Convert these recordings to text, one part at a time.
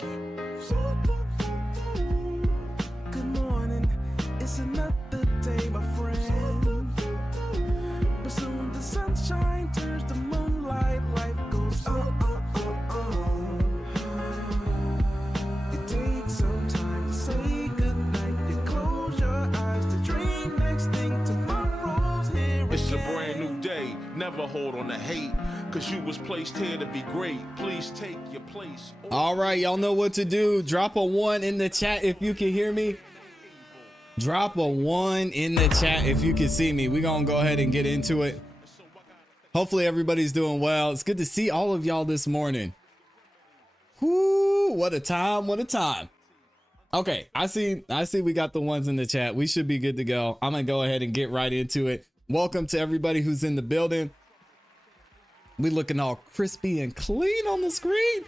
Good morning, it's another day, my friend. But soon the sunshine turns to moonlight, life goes on. You take some time to say goodnight, you close your eyes to dream next thing tomorrow's here. It's a brand new day, never hold on to hate, cause you was placed here to be great. Please take your place. All right, y'all know what to do. Drop a 1 in the chat if you can hear me. Drop a 1 in the chat if you can see me. We're gonna go ahead and get into it. Hopefully everybody's doing well. It's good to see all of y'all this morning. Whoo, what a time, what a time. Okay, I see we got the ones in the chat. We should be good to go. I'm gonna go ahead and get right into it. Welcome to everybody who's in the building. We looking all crispy and clean on the screen.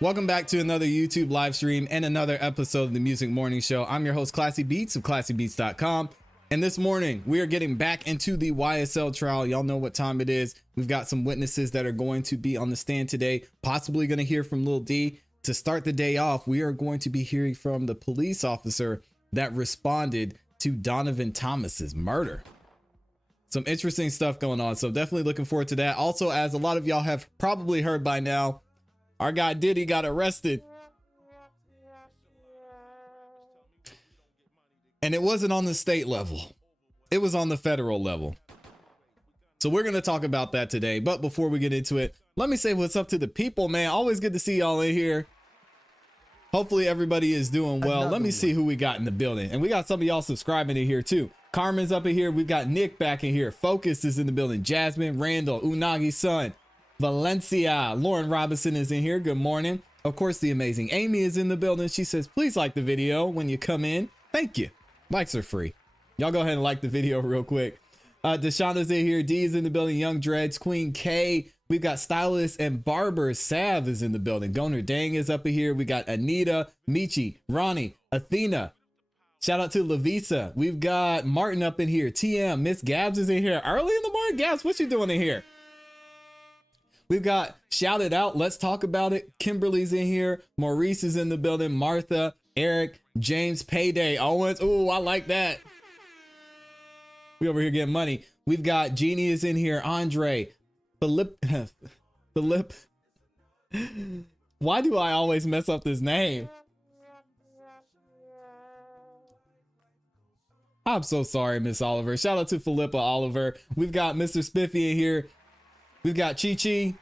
Welcome back to another YouTube live stream and another episode of the Music Morning Show. I'm your host, ClassE Beats of ClassEbeats.com. And this morning, we are getting back into the YSL trial. Y'all know what time it is. We've got some witnesses that are going to be on the stand today, possibly going to hear from Lil D. To start the day off, we are going to be hearing from the police officer that responded to Donovan Thomas's murder. Some interesting stuff going on, so definitely looking forward to that. Also, as a lot of y'all have probably heard by now, our guy Diddy got arrested. And it wasn't on the state level. It was on the federal level. So we're going to talk about that today. But before we get into it, let me say what's up to the people, man. Always good to see y'all in here. Hopefully everybody is doing well. Let me see who we got in the building. And we got some of y'all subscribing in here too. Carmen's up in here. We've got Nick back in here. Focus is in the building. Jasmine, Randall, Unagi's son, Valencia, Lauren Robinson is in here. Good morning. Of course, the amazing Amy is in the building. She says, please like the video when you come in. Thank you. Likes are free. Y'all go ahead and like the video real quick. Deshauna's in here. D is in the building. Young Dreads, Queen K. We've got Stylist and Barber. Sav is in the building. Goner Dang is up in here. We got Anita, Michi, Ronnie, Athena. Shout out to Lavisa. We've got Martin up in here. TM, Miss Gabs is in here. Early in the morning, Gabs, what you doing in here? We've got Shout It Out. Let's talk about it. Kimberly's in here. Maurice is in the building. Martha, Eric, James, Payday, Owens. Ooh, I like that. We over here getting money. We've got Jeannie is in here. Andre, Philip. Why do I always mess up this name? I'm so sorry, Miss Oliver. Shout out to Philippa Oliver. We've got Mr. Spiffy in here. We've got Chi-Chi.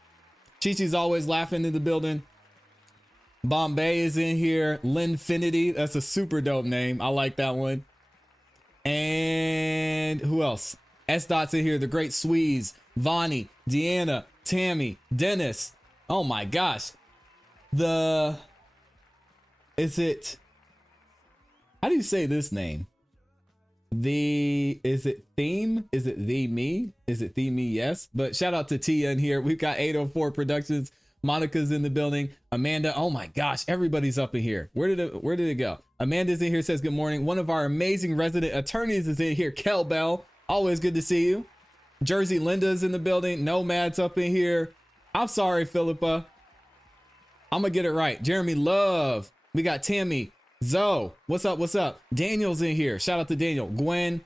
Chi-Chi's always laughing in the building. Bombay is in here. Linfinity. That's a super dope name. I like that one. And who else? S. Dot's in here. The Great Sweeze. Vonnie. Deanna. Tammy. Dennis. Oh my gosh. How do you say this name? Is it Theme? Is it The Me? Is it The Me? Yes. But shout out to Tia in here. We've got 804 Productions. Monica's in the building. Amanda. Oh my gosh, everybody's up in here. Where did it go? Amanda's in here, says good morning. One of our amazing resident attorneys is in here. Kel Bell. Always good to see you. Jersey Linda's in the building. Nomad's up in here. I'm sorry, Philippa. I'm gonna get it right. Jeremy Love. We got Tammy. Zoe, what's up? What's up? Daniel's in here. Shout out to Daniel. Gwen,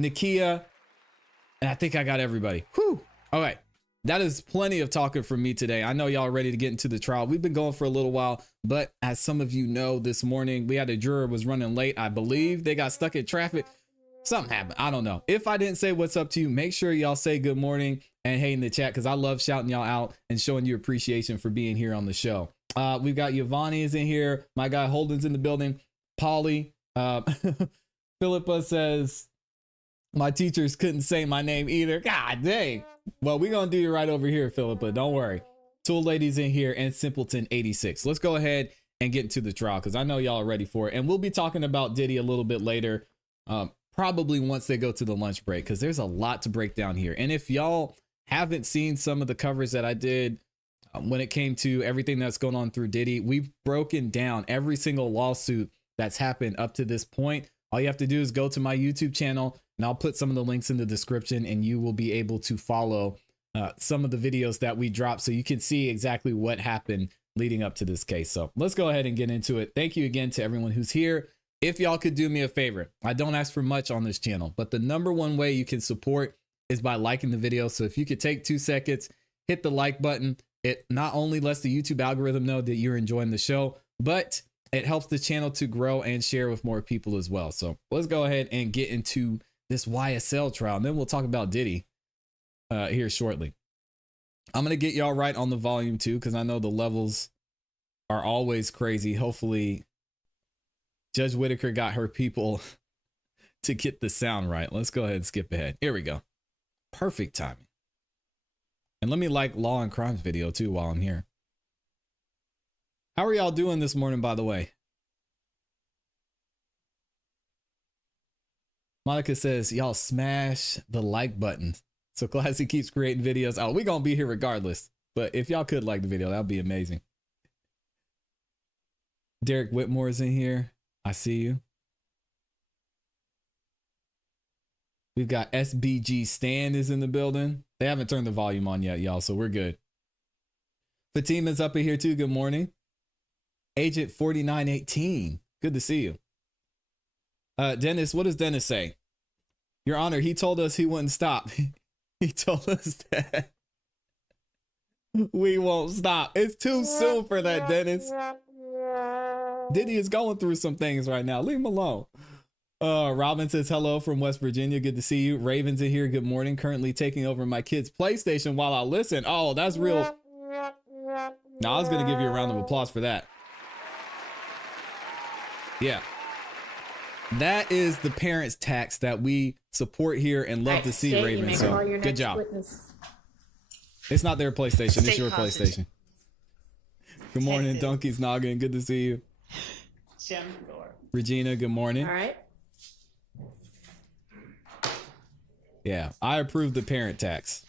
Nikia, and I think I got everybody. Whew. All right. That is plenty of talking from me today. I know y'all are ready to get into the trial. We've been going for a little while, but as some of you know, this morning we had a juror was running late. I believe they got stuck in traffic. Something happened. I don't know. If I didn't say what's up to you, make sure y'all say good morning and hey in the chat, because I love shouting y'all out and showing you appreciation for being here on the show. We've got Yvonne is in here. My guy Holden's in the building. Polly. Philippa says, my teachers couldn't say my name either. God dang. Well, we're going to do you right over here, Philippa. Don't worry. Tool Lady's in here and Simpleton 86. Let's go ahead and get into the trial because I know y'all are ready for it. And we'll be talking about Diddy a little bit later, probably once they go to the lunch break, because there's a lot to break down here. And if y'all haven't seen some of the covers that I did when it came to everything that's going on through Diddy, we've broken down every single lawsuit that's happened up to this point. All you have to do is go to my YouTube channel and I'll put some of the links in the description and you will be able to follow some of the videos that we dropped so you can see exactly what happened leading up to this case. So let's go ahead and get into it. Thank you again to everyone who's here. If y'all could do me a favor, I don't ask for much on this channel, but the number one way you can support is by liking the video. So if you could take 2 seconds, hit the like button. It not only lets the YouTube algorithm know that you're enjoying the show, but it helps the channel to grow and share with more people as well. So let's go ahead and get into this YSL trial, and then we'll talk about Diddy here shortly. I'm going to get y'all right on the volume too, because I know the levels are always crazy. Hopefully Judge Whitaker got her people to get the sound right. Let's go ahead and skip ahead. Here we go. Perfect timing. And let me like Law and Crimes video too while I'm here. How are y'all doing this morning, by the way? Monica says, y'all smash the like button. So ClassE keeps creating videos. Oh, we're going to be here regardless. But if y'all could like the video, that would be amazing. Derek Whitmore is in here. I see you. We've got SBG Stan is in the building. They haven't turned the volume on yet, y'all, so we're good. Fatima's up in here too. Good morning. Agent 4918. Good to see you. Dennis, what does Dennis say? Your Honor, he told us he wouldn't stop. He told us that we won't stop. It's too soon for that, Dennis. Diddy is going through some things right now. Leave him alone. Robin says hello from West Virginia. Good to see you. Raven's in here. Good morning. Currently taking over my kid's PlayStation while I listen. Oh, that's real. Now I was going to give you a round of applause for that. Yeah. That is the parents' tax that we support here and love to see, Raven. So good job. Witness. It's not their PlayStation. It's your PlayStation. Good morning, Donkey's Noggin. Good to see you. Jim Thorp. Regina, good morning. All right. Yeah, I approve the parent tax.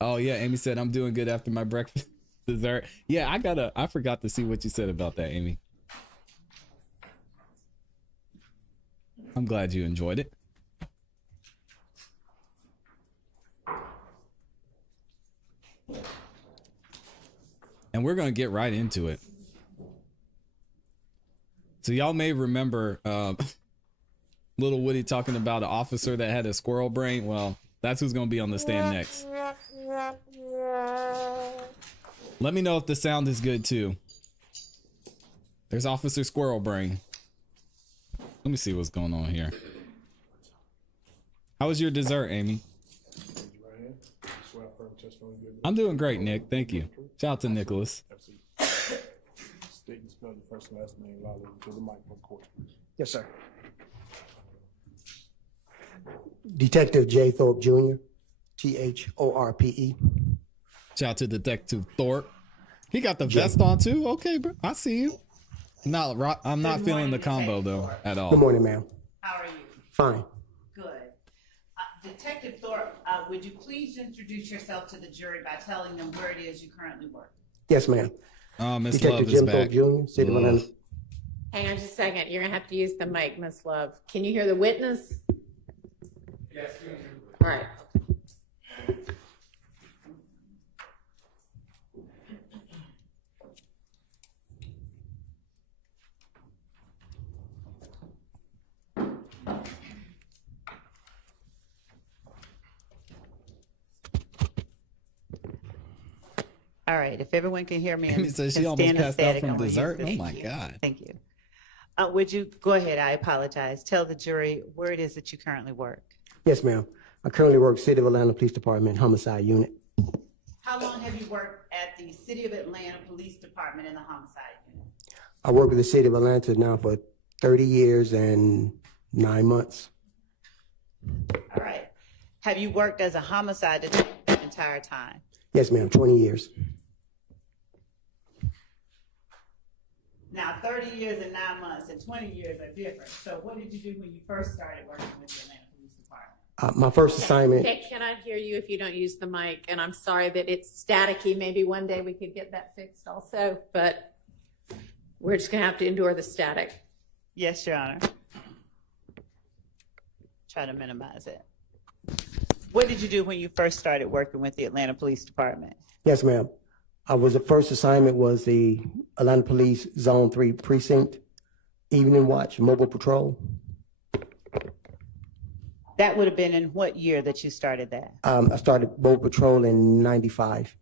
Oh yeah, Amy said I'm doing good after my breakfast dessert. Yeah, I forgot to see what you said about that, Amy. I'm glad you enjoyed it. And we're going to get right into it. So y'all may remember Little Woody talking about an officer that had a squirrel brain. Well, that's who's going to be on the stand next. Let me know if the sound is good too. There's Officer Squirrel Brain. Let me see what's going on here. How was your dessert, Amy? I'm doing great, Nick. Thank you. Shout out to Nicholas. Yes, sir. Detective J. Thorpe Jr., Thorpe. Shout out to Detective Thorpe. He got the vest on too. Okay, bro. I see you. I'm not feeling the combo though at all. Good morning, ma'am. How are you? Fine. Good. Detective Thorpe, would you please introduce yourself to the jury by telling them where it is you currently work? Yes, ma'am. Miss Detective Love is Jim back. Thorpe Jr., City of Atlanta. Hang on just a second. You're going to have to use the mic, Miss Love. Can you hear the witness? Yes. All right. All right. If everyone can hear me, Amy says she almost passed out from dessert. Oh my God. Thank you. Would you go ahead? I apologize. Tell the jury where it is that you currently work. Yes, ma'am. I currently work City of Atlanta Police Department Homicide Unit. How long have you worked at the City of Atlanta Police Department in the homicide unit? I work with the City of Atlanta now for 30 years and 9 months. All right. Have you worked as a homicide detective the entire time? Yes, ma'am. 20 years. Now, 30 years and 9 months and 20 years are different. So what did you do when you first started working with the Atlanta Police Department? My first assignment. Cannot hear you if you don't use the mic, and I'm sorry that it's staticky. Maybe one day we could get that fixed also, but we're just going to have to endure the static. Yes, Your Honor. Try to minimize it. What did you do when you first started working with the Atlanta Police Department? Yes, ma'am. The first assignment was the Atlanta Police Zone 3 Precinct Evening Watch Mobile Patrol. That would have been in what year that you started that? I started Mobile Patrol in 95.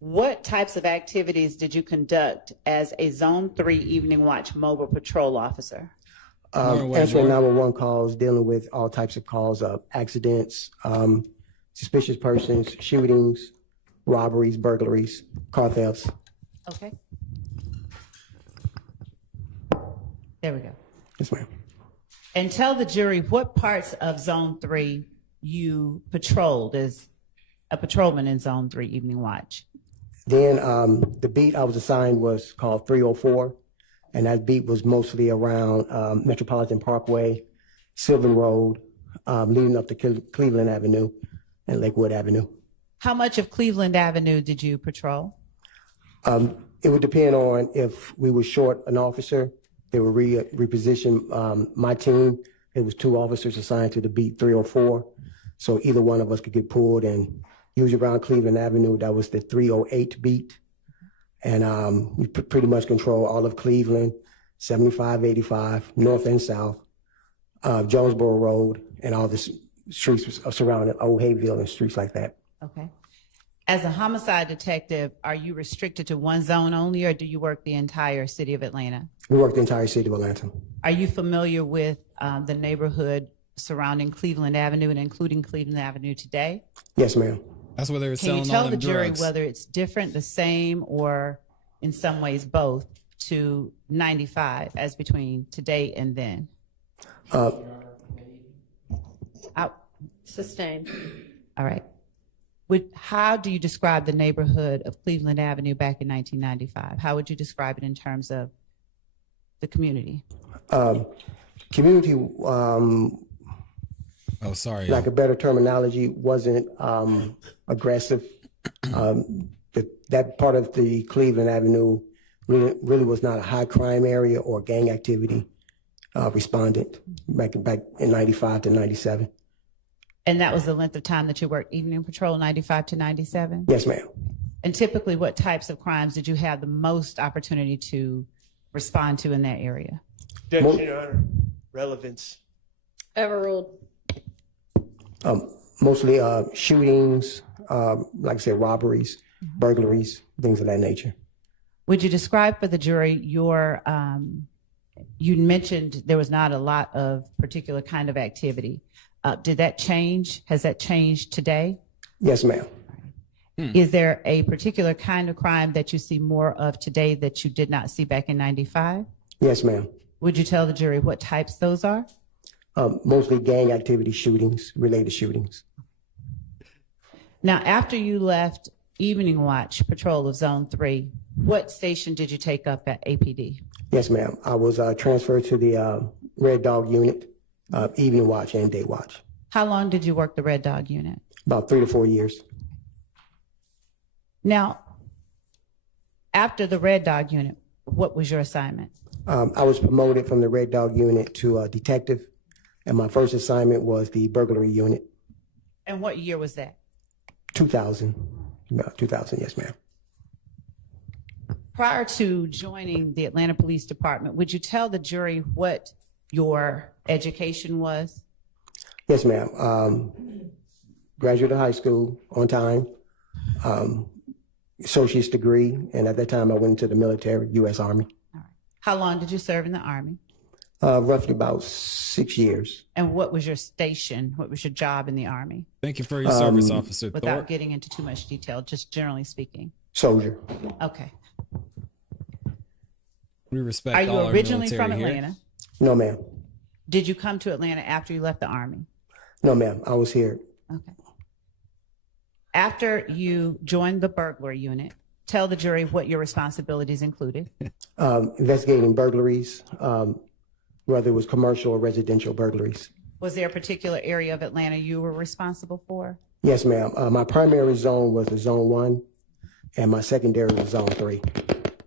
What types of activities did you conduct as a Zone 3 Evening Watch Mobile Patrol officer? Answering 911 calls, dealing with all types of calls of accidents, suspicious persons, shootings, robberies, burglaries, car thefts. Okay. There we go. Yes, ma'am. And tell the jury what parts of Zone 3 you patrolled as a patrolman in Zone 3 Evening Watch. Then the beat I was assigned was called 304, and that beat was mostly around Metropolitan Parkway, Sylvan Road, leading up to Cleveland Avenue and Lakewood Avenue. How much of Cleveland Avenue did you patrol? It would depend on if we were short an officer. They would reposition my team. It was 2 officers assigned to the beat 304. So either one of us could get pulled, and usually around Cleveland Avenue, that was the 308 beat. And we pretty much control all of Cleveland, 75, 85, north and south, Jonesboro Road, and all the streets surrounding Old Hayville and streets like that. Okay. As a homicide detective, are you restricted to one zone only, or do you work the entire city of Atlanta? We work the entire city of Atlanta. Are you familiar with the neighborhood surrounding Cleveland Avenue and including Cleveland Avenue today? Yes, ma'am. That's where they were Can you selling all tell them the jury drugs. whether it's different, the same, or in some ways both to 95 as between today and then? Sustained. All right. How do you describe the neighborhood of Cleveland Avenue back in 1995? How would you describe it in terms of the community? Community, Oh, sorry. like a better terminology, wasn't aggressive. That part of the Cleveland Avenue really was not a high crime area or gang activity respondent back in 95 to 97. And that was the length of time that you worked evening patrol, 95 to 97? Yes, ma'am. And typically, what types of crimes did you have the most opportunity to respond to in that area? Objection, Your Honor. Relevance. Overruled. Mostly shootings, like I said, robberies, burglaries, things of that nature. Would you describe for the jury your, you mentioned there was not a lot of particular kind of activity. Did that change? Has that changed today? Yes, ma'am. Is there a particular kind of crime that you see more of today that you did not see back in 95? Yes, ma'am. Would you tell the jury what types those are? Mostly gang activity, shootings, related shootings. Now, after you left Evening Watch Patrol of Zone 3, what station did you take up at APD? Yes, ma'am. I was transferred to the Red Dog Unit, Evening Watch and Day Watch. How long did you work the Red Dog Unit? About 3 to 4 years. Now, after the Red Dog Unit, what was your assignment? I was promoted from the Red Dog Unit to detective, and my first assignment was the burglary unit. And what year was that? 2000. About 2000, yes, ma'am. Prior to joining the Atlanta Police Department, would you tell the jury what your education was? Yes, ma'am. Graduate of high school on time, associate's degree, and at that time I went into the military, U.S. Army. All right. How long did you serve in the Army? Roughly about 6 years. And what was your station? What was your job in the Army? Thank you for your service, Officer Without Thorp. getting into too much detail, just generally speaking. Soldier. Okay. We respect Are you all our originally military from here. Atlanta? No, ma'am. Did you come to Atlanta after you left the Army? No, ma'am. I was here. Okay. After you joined the burglary unit, tell the jury what your responsibilities included. Investigating burglaries, whether it was commercial or residential burglaries. Was there a particular area of Atlanta you were responsible for? Yes, ma'am. My primary zone was the Zone 1, and my secondary was Zone 3.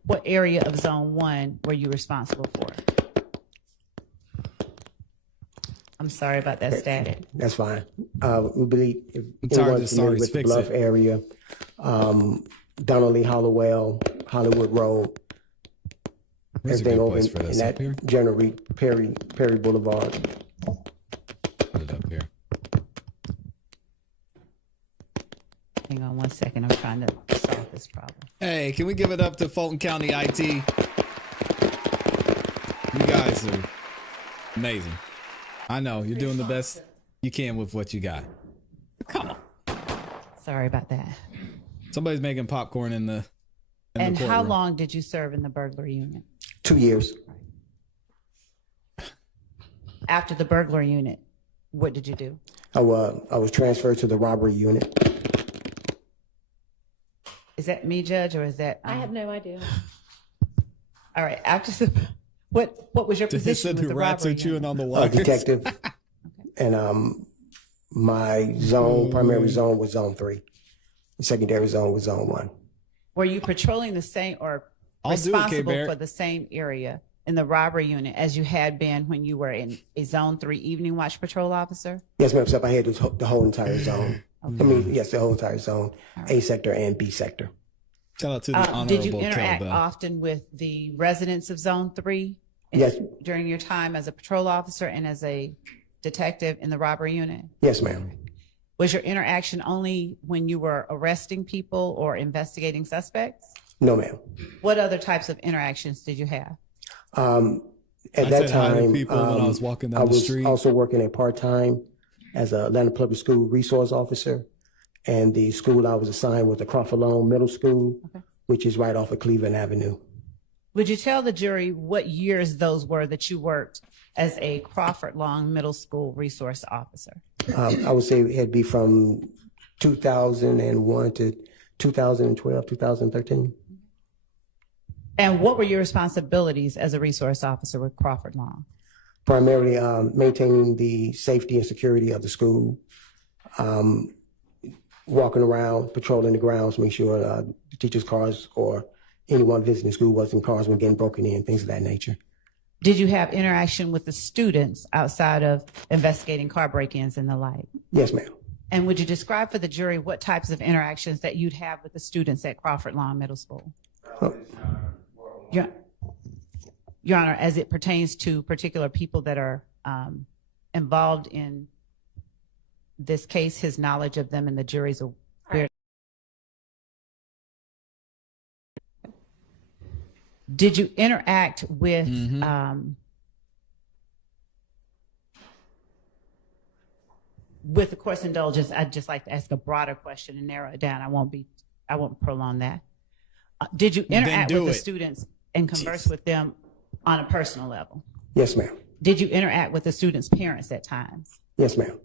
What area of Zone 1 were you responsible for? I'm sorry about that static. That's fine. We believe if It's hard anyone's to familiar sorry, with the fix Bluff it. area, Donnelly, Hollowell, Hollywood Road, Where's a everything good over place for in this? Up that here? General Perry Boulevard. Put it up here. Hang on one second. I'm trying to solve this problem. Hey, can we give it up to Fulton County IT? You guys are amazing. I know you're doing the best you can with what you got. Come on. Sorry about that. Somebody's making popcorn in the And how courtroom. long did you serve in the burglary unit? 2 years. After the burglary unit, what did you do? I was transferred to the robbery unit. Is that me, Judge, or is that? I have no idea. All right. After the, what was your position with the the rats are robbery chewing unit? on the wires. Detective. And my primary zone was zone 3. The secondary zone was zone 1. Were you patrolling the same or I'll do it, responsible K-Bear. for the same area in the robbery unit as you had been when you were in a zone 3 evening watch patrol officer? Yes, ma'am. Except I had the whole entire zone. I mean, yes, the whole entire zone, A sector and B sector. Shout out to the honorable Did you interact Kelbell. often with the residents of zone 3? Yes. During your time as a patrol officer and as a detective in the robbery unit? Yes, ma'am. Was your interaction only when you were arresting people or investigating suspects? No, ma'am. What other types of interactions did you have? At I that said hi to time, people when I was walking down I the was street. also working at part-time as a Atlanta Public School resource officer. And the school I was assigned was the Crawford Long Middle School, which is right off of Cleveland Avenue. Would you tell the jury what years those were that you worked as a Crawford Long Middle School resource officer? I would say it'd be from 2001 to 2012, 2013. And what were your responsibilities as a resource officer with Crawford Long? Primarily maintaining the safety and security of the school, walking around, patrolling the grounds, make sure the teachers' cars or anyone visiting the school wasn't cars when getting broken in, things of that nature. Did you have interaction with the students outside of investigating car break-ins and the like? Yes, ma'am. And would you describe for the jury what types of interactions that you'd have with the students at Crawford Long Middle School? Your Honor, as it pertains to particular people that are involved in this case, his knowledge of them and the jury's aware. Did you interact with the court's indulgence? I'd just like to ask a broader question and narrow it down. I won't prolong that. Did you interact with the students and converse with them on a personal level? Yes, ma'am. Did you interact with the students' parents at times? Yes, ma'am.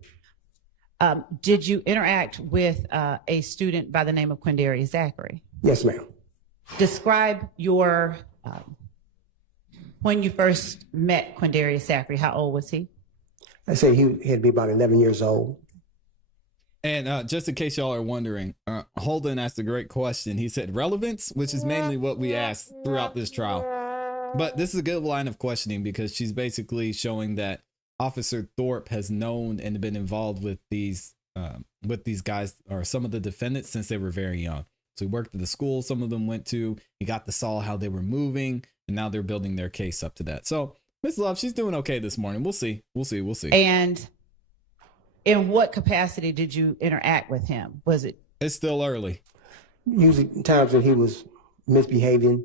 Did you interact with a student by the name of Quindarius Zachary? Yes, ma'am. Describe your, when you first met Quindarius Zachary, how old was he? I say he had to be about 11 years old. And just in case y'all are wondering, Holden asked a great question. He said relevance, which is mainly what we asked throughout this trial. But this is a good line of questioning because she's basically showing that Officer Thorp has known and been involved with these guys or some of the defendants since they were very young. So he worked at the school some of them went to. He got to saw how they were moving, and now they're building their case up to that. So Miss Love, she's doing okay this morning. We'll see. And in what capacity did you interact with him? It's still early. Usually times when he was misbehaving,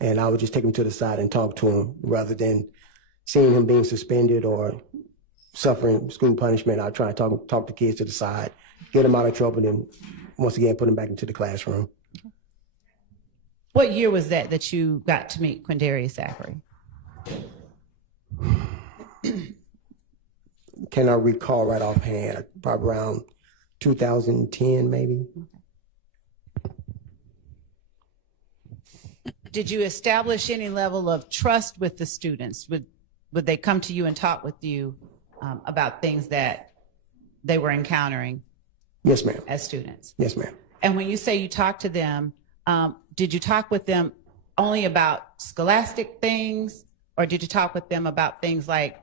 and I would just take him to the side and talk to him rather than seeing him being suspended or suffering school punishment. I'd try to talk the kids to the side, get them out of trouble, and once again, put them back into the classroom. What year was that you got to meet Quindarius Zachary? Can I recall right offhand? Probably around 2010, maybe. Did you establish any level of trust with the students? Would they come to you and talk with you about things that they were encountering? Yes, ma'am. As students? Yes, ma'am. And when you say you talked to them, did you talk with them only about scholastic things, or did you talk with them about things like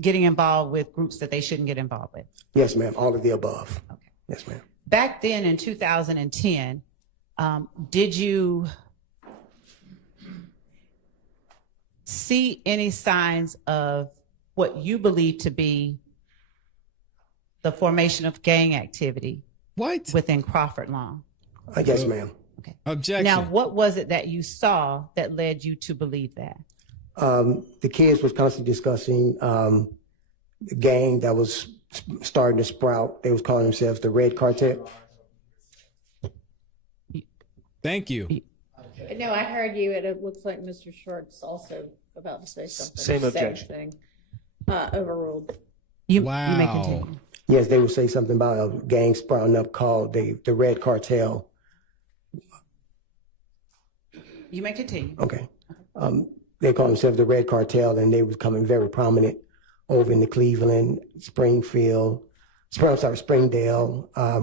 getting involved with groups that they shouldn't get involved with? Yes, ma'am. All of the above. Okay. Yes, ma'am. Back then in 2010, did you see any signs of what you believe to be the formation of gang activity within Crawford Long? Yes, ma'am. Okay. Objection. Now, what was it that you saw that led you to believe that? The kids was constantly discussing the gang that was starting to sprout. They was calling themselves the Red Cartel. Thank you. No, I heard you, and it looks like Mr. Short's also about to say something. Same objection. Thing. Overruled. You Wow. may continue. Yes, they would say something about a gang sprouting up called the Red Cartel. You may continue. Okay. They call themselves the Red Cartel, and they was becoming very prominent over in the Cleveland, Springdale,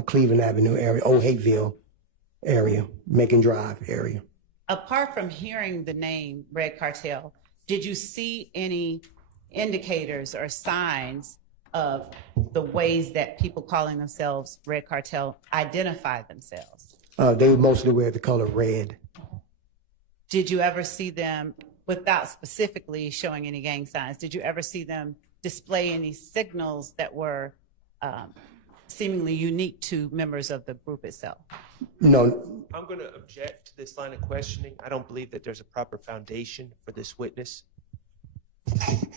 Cleveland Avenue area, Old Hateville area, Macon Drive area. Apart from hearing the name Red Cartel, did you see any indicators or signs of the ways that people calling themselves Red Cartel identify themselves? They mostly wear the color red. Did you ever see them, without specifically showing any gang signs, did you ever see them display any signals that were seemingly unique to members of the group itself? No. I'm going to object to this line of questioning. I don't believe that there's a proper foundation for this witness.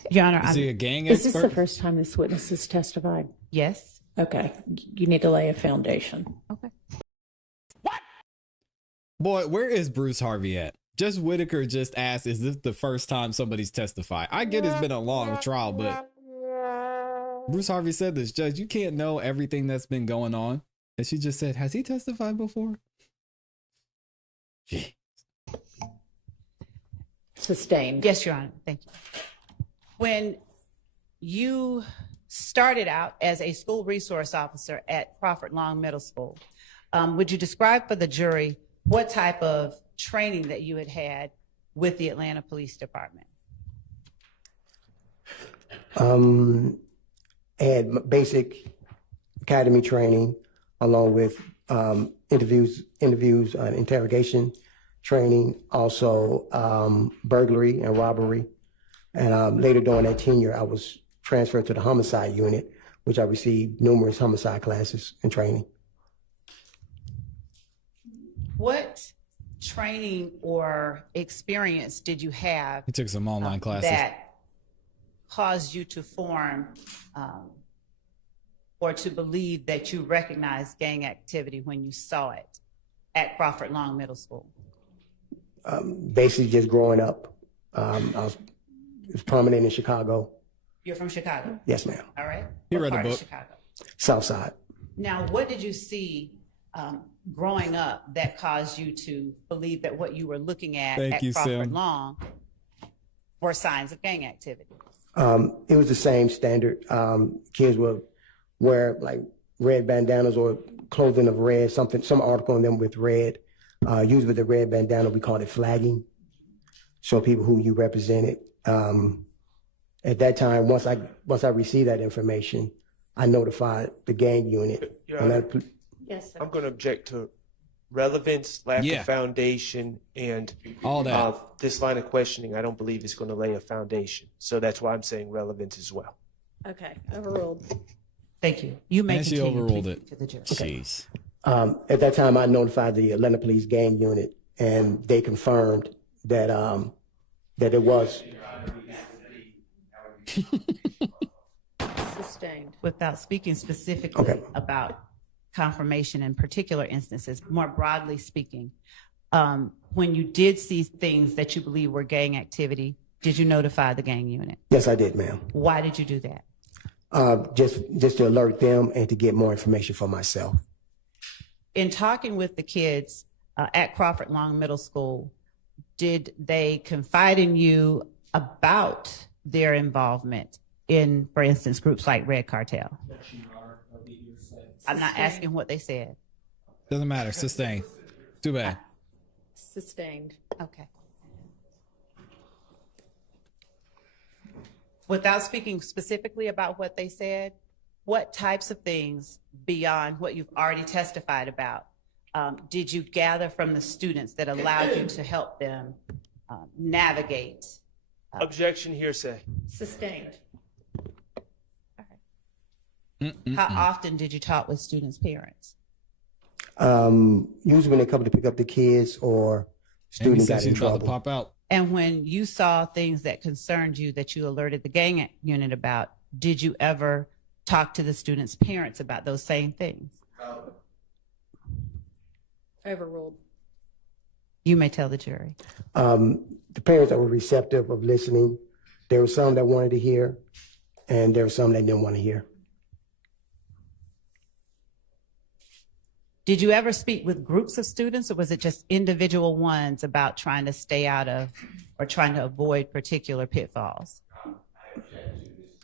Your Honor, Is he a gang Is this expert? the first time this witness has testified? yes. Okay, you need to lay a foundation. Okay. Boy, where is Bruce Harvey at? Just Whitaker just asked, is this the first time somebody's testified? I get it's been a long trial, but Bruce Harvey said this, Judge, you can't know everything that's been going on. And she just said, has he testified before? Gee. Sustained. Yes, Your Honor. Thank you. When you started out as a school resource officer at Crawford Long Middle School, would you describe for the jury what type of training that you had had with the Atlanta Police Department? I had basic academy training along with interviews, interrogation training, also burglary and robbery. And later during that tenure, I was transferred to the homicide unit, which I received numerous homicide classes and training. What training or experience did you have He took some online classes. that caused you to form or to believe that you recognized gang activity when you saw it at Crawford Long Middle School? Basically just growing up. I was prominent in Chicago. You're from Chicago? Yes, ma'am. All right. He What read a part of book. Chicago? South Side. Now, what did you see growing up that caused you to believe that what you were looking at Thank you, Crawford Sim. Long were signs of gang activity? It was the same standard. Kids would wear like red bandanas or clothing of red, some article on them with red. Usually with the red bandana, we called it flagging. Show people who you represented. At that time, once I received that information, I notified the gang unit. Your And Honor, that- Yes, sir. I'm going to object to relevance, lack Yeah. of foundation, and All that. this line of questioning I don't believe is going to lay a foundation. So that's why I'm saying relevance as well. Okay, overruled. Thank you. You may And she continue. overruled Please it. to the jury. Jeez. At that time, I notified the Atlanta Police gang unit, and they confirmed that that it was. Sustained. Without speaking specifically Okay. about confirmation in particular instances, more broadly speaking, when you did see things that you believe were gang activity, did you notify the gang unit? Yes, I did, ma'am. Why did you do that? Just to alert them and to get more information for myself. In talking with the kids at Crawford Long Middle School, did they confide in you about their involvement in, for instance, groups like Red Cartel? I'm not asking what they said. Doesn't matter. Sustain. Too bad. Sustained. Okay. Without speaking specifically about what they said, what types of things beyond what you've already testified about did you gather from the students that allowed you to help them navigate? Objection, hearsay. Sustained. How often did you talk with students' parents? Usually when they come to pick up the kids or students got in She's about to trouble. pop out. And when you saw things that concerned you that you alerted the gang unit about, did you ever talk to the students' parents about those same things? Overruled. You may tell the jury. The parents that were receptive of listening, there were some that wanted to hear, and there were some that didn't want to hear. Did you ever speak with groups of students, or was it just individual ones about trying to stay out of or trying to avoid particular pitfalls?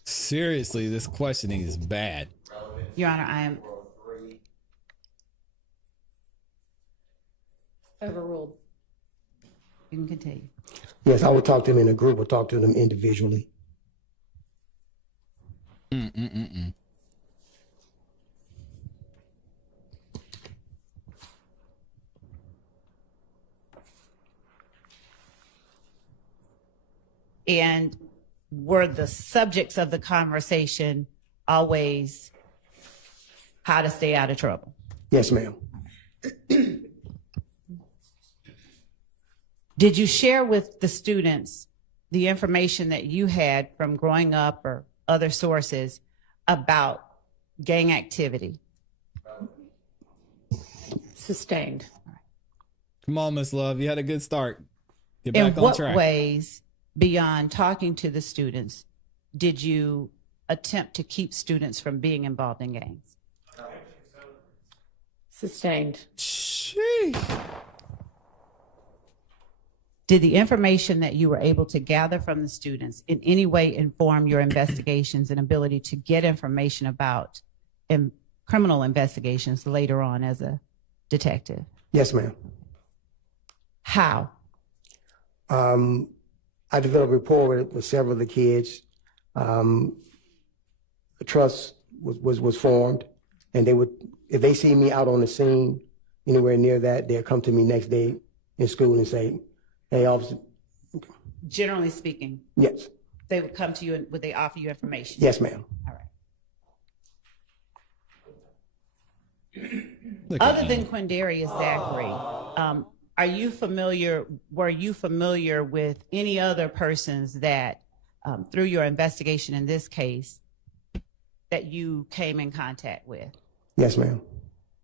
Seriously, this questioning is bad. Your Honor, I am. Overruled. You can continue. Yes, I would talk to them in a group or talk to them individually. And were the subjects of the conversation always how to stay out of trouble? Yes, ma'am. Did you share with the students the information that you had from growing up or other sources about gang activity? Sustained. Come on, Miss Love. You had a good start. Get back In on what track. ways, beyond talking to the students, did you attempt to keep students from being involved in gangs? Sustained. Sheesh. Did the information that you were able to gather from the students in any way inform your investigations and ability to get information about criminal investigations later on as a detective? Yes, ma'am. How? I developed rapport with several of the kids. A trust was formed, and they would, if they see me out on the scene anywhere near that, they'll come to me next day in school and say, "Hey, officer." Generally speaking, Yes. they would come to you and would they offer you information? Yes, ma'am. All right. Look Other at than you. Quindarius Zachary, were you familiar with any other persons that, through your investigation in this case, that you came in contact with? Yes, ma'am.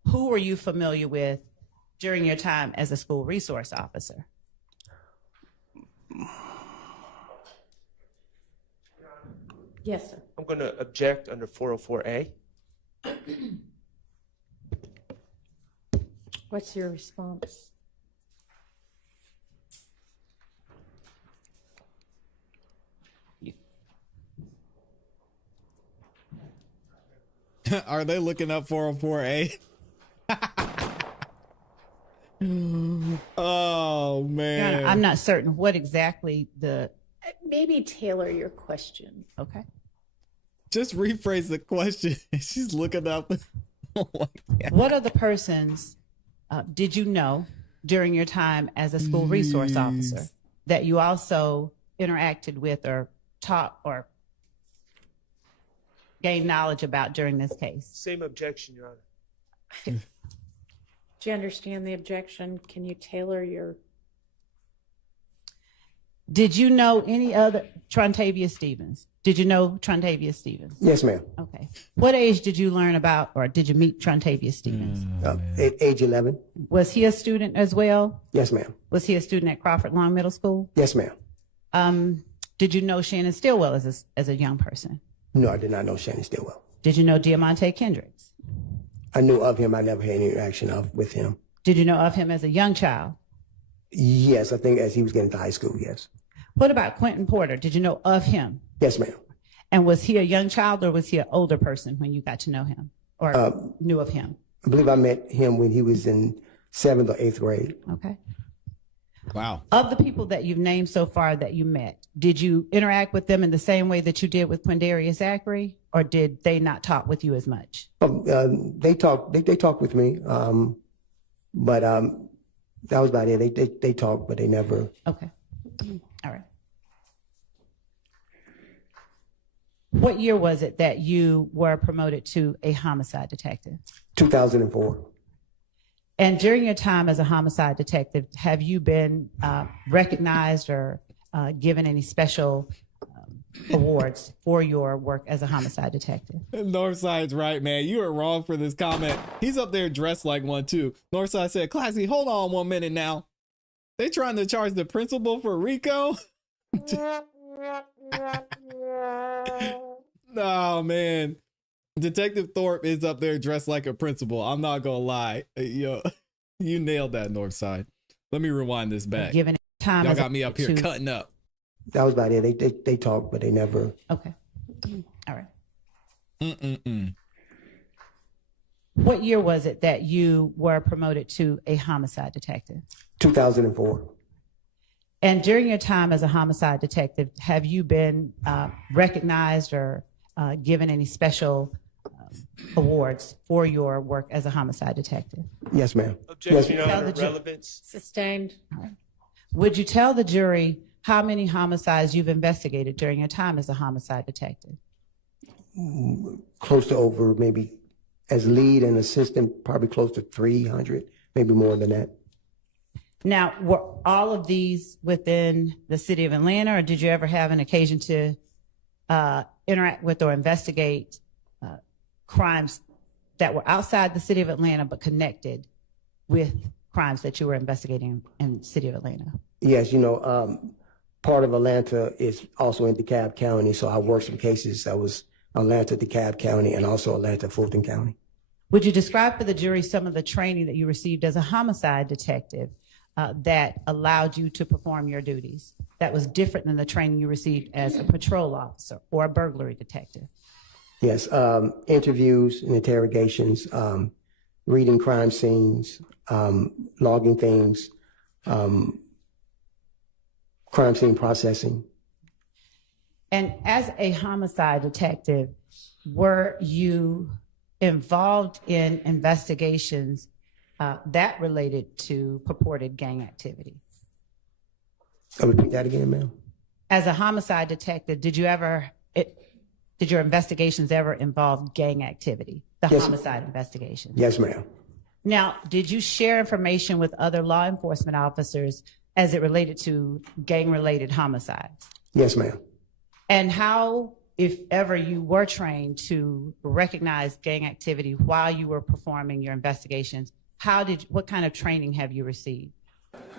Who were you familiar with during your time as a school resource officer? Yes, sir. I'm going to object under 404A. What's your response? Are they looking up 404A? Oh, Your man. Honor, I'm not certain what exactly the, Maybe tailor your question. okay. Just rephrase the question. She's looking up. Oh my God. What other persons did you know during your time as a school resource officer that you also interacted with or taught or gained knowledge about during this case? Same objection, Your Honor. Do you understand the objection? Can you tailor your... Did you know any other, Trontavia Stevens? Did you know Trontavia Stevens? Yes, ma'am. Okay. What age did you learn about or did you meet Trontavia Stevens? At age 11. Was he a student as well? Yes, ma'am. Was he a student at Crawford Long Middle School? Yes, ma'am. Did you know Shannon Stillwell as a young person? No, I did not know Shannon Stillwell. Did you know Diamante Kendricks? I knew of him. I never had any interaction with him. Did you know of him as a young child? Yes, I think as he was getting to high school, yes. What about Quentin Porter? Did you know of him? Yes, ma'am. And was he a young child or was he an older person when you got to know him or knew of him? I believe I met him when he was in 7th or 8th grade. Okay. Wow. Of the people that you've named so far that you met, did you interact with them in the same way that you did with Quindarius Zachary, or did they not talk with you as much? They talk with me, but that was about it. They talk, but they never. Okay. All right. What year was it that you were promoted to a homicide detective? 2004. And during your time as a homicide detective, have you been recognized or given any special awards for your work as a homicide detective? Northside's right, man. You are wrong for this comment. He's up there dressed like one too. Northside said, "ClassE, hold on 1 minute now. They trying to charge the principal for RICO?" Oh man. Detective Thorp is up there dressed like a principal. I'm not gonna lie. Yo, you nailed that, Northside. Let me rewind this back. Given time, y'all got me up here cutting up. That was about it. They talk, but they never. Okay. All right. What year was it that you were promoted to a homicide detective? 2004. And during your time as a homicide detective, have you been recognized or given any special awards for your work as a homicide detective? Yes, ma'am. Objection, Yes, Your Honor, relevance. Sustained. Would you tell the jury how many homicides you've investigated during your time as a homicide detective? Close to over, maybe as lead and assistant, probably close to 300, maybe more than that. Now, were all of these within the city of Atlanta, or did you ever have an occasion to interact with or investigate crimes that were outside the city of Atlanta but connected with crimes that you were investigating in the city of Atlanta? Yes, part of Atlanta is also in DeKalb County, so I worked some cases that was Atlanta, DeKalb County, and also Atlanta, Fulton County. Would you describe for the jury some of the training that you received as a homicide detective that allowed you to perform your duties that was different than the training you received as a patrol officer or a burglary detective? Yes, interviews and interrogations, reading crime scenes, logging things, crime scene processing. And as a homicide detective, were you involved in investigations that related to purported gang activity? I'll repeat that again, ma'am. As a homicide detective, did your investigations ever involve gang activity, the Yes. homicide investigations? Yes, ma'am. Now, did you share information with other law enforcement officers as it related to gang-related homicides? Yes, ma'am. And how, if ever, you were trained to recognize gang activity while you were performing your investigations, what kind of training have you received?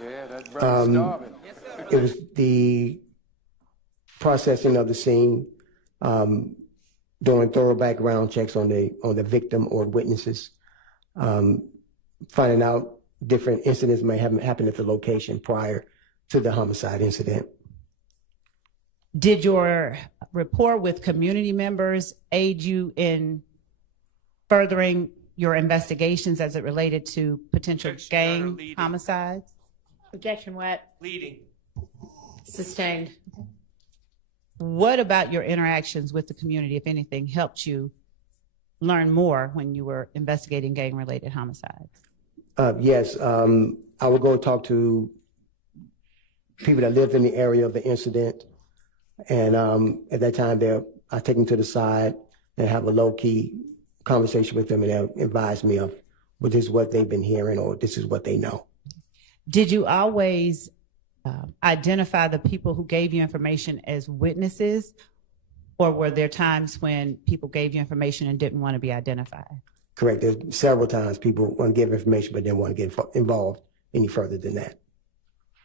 Yeah, that's brother starving. It was the processing of the scene, doing thorough background checks on the victim or witnesses, finding out different incidents may have happened at the location prior to the homicide incident. Did your rapport with community members aid you in furthering your investigations as it related to potential Objection, Your Honor, gang leading. homicides? Objection, what? Leading. Sustained. What about your interactions with the community, if anything, helped you learn more when you were investigating gang-related homicides? Yes, I would go talk to people that lived in the area of the incident. And at that time, I take them to the side and have a low-key conversation with them, and they'll advise me of, well, this is what they've been hearing, or this is what they know. Did you always identify the people who gave you information as witnesses, or were there times when people gave you information and didn't want to be identified? Correct. There's several times people want to give information, but didn't want to get involved any further than that.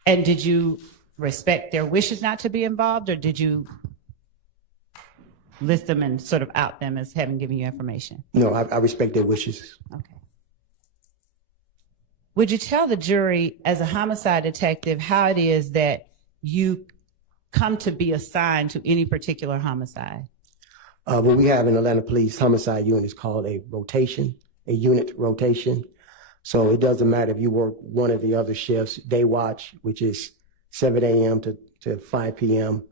And did you respect their wishes not to be involved, or did you list them and sort of out them as having given you information? No, I respect their wishes. Okay. Would you tell the jury, as a homicide detective, how it is that you come to be assigned to any particular homicide? What we have in Atlanta Police Homicide Unit is called a unit rotation. So it doesn't matter if you work one of the other shifts, day watch, which is 7 a.m. to 5 p.m.,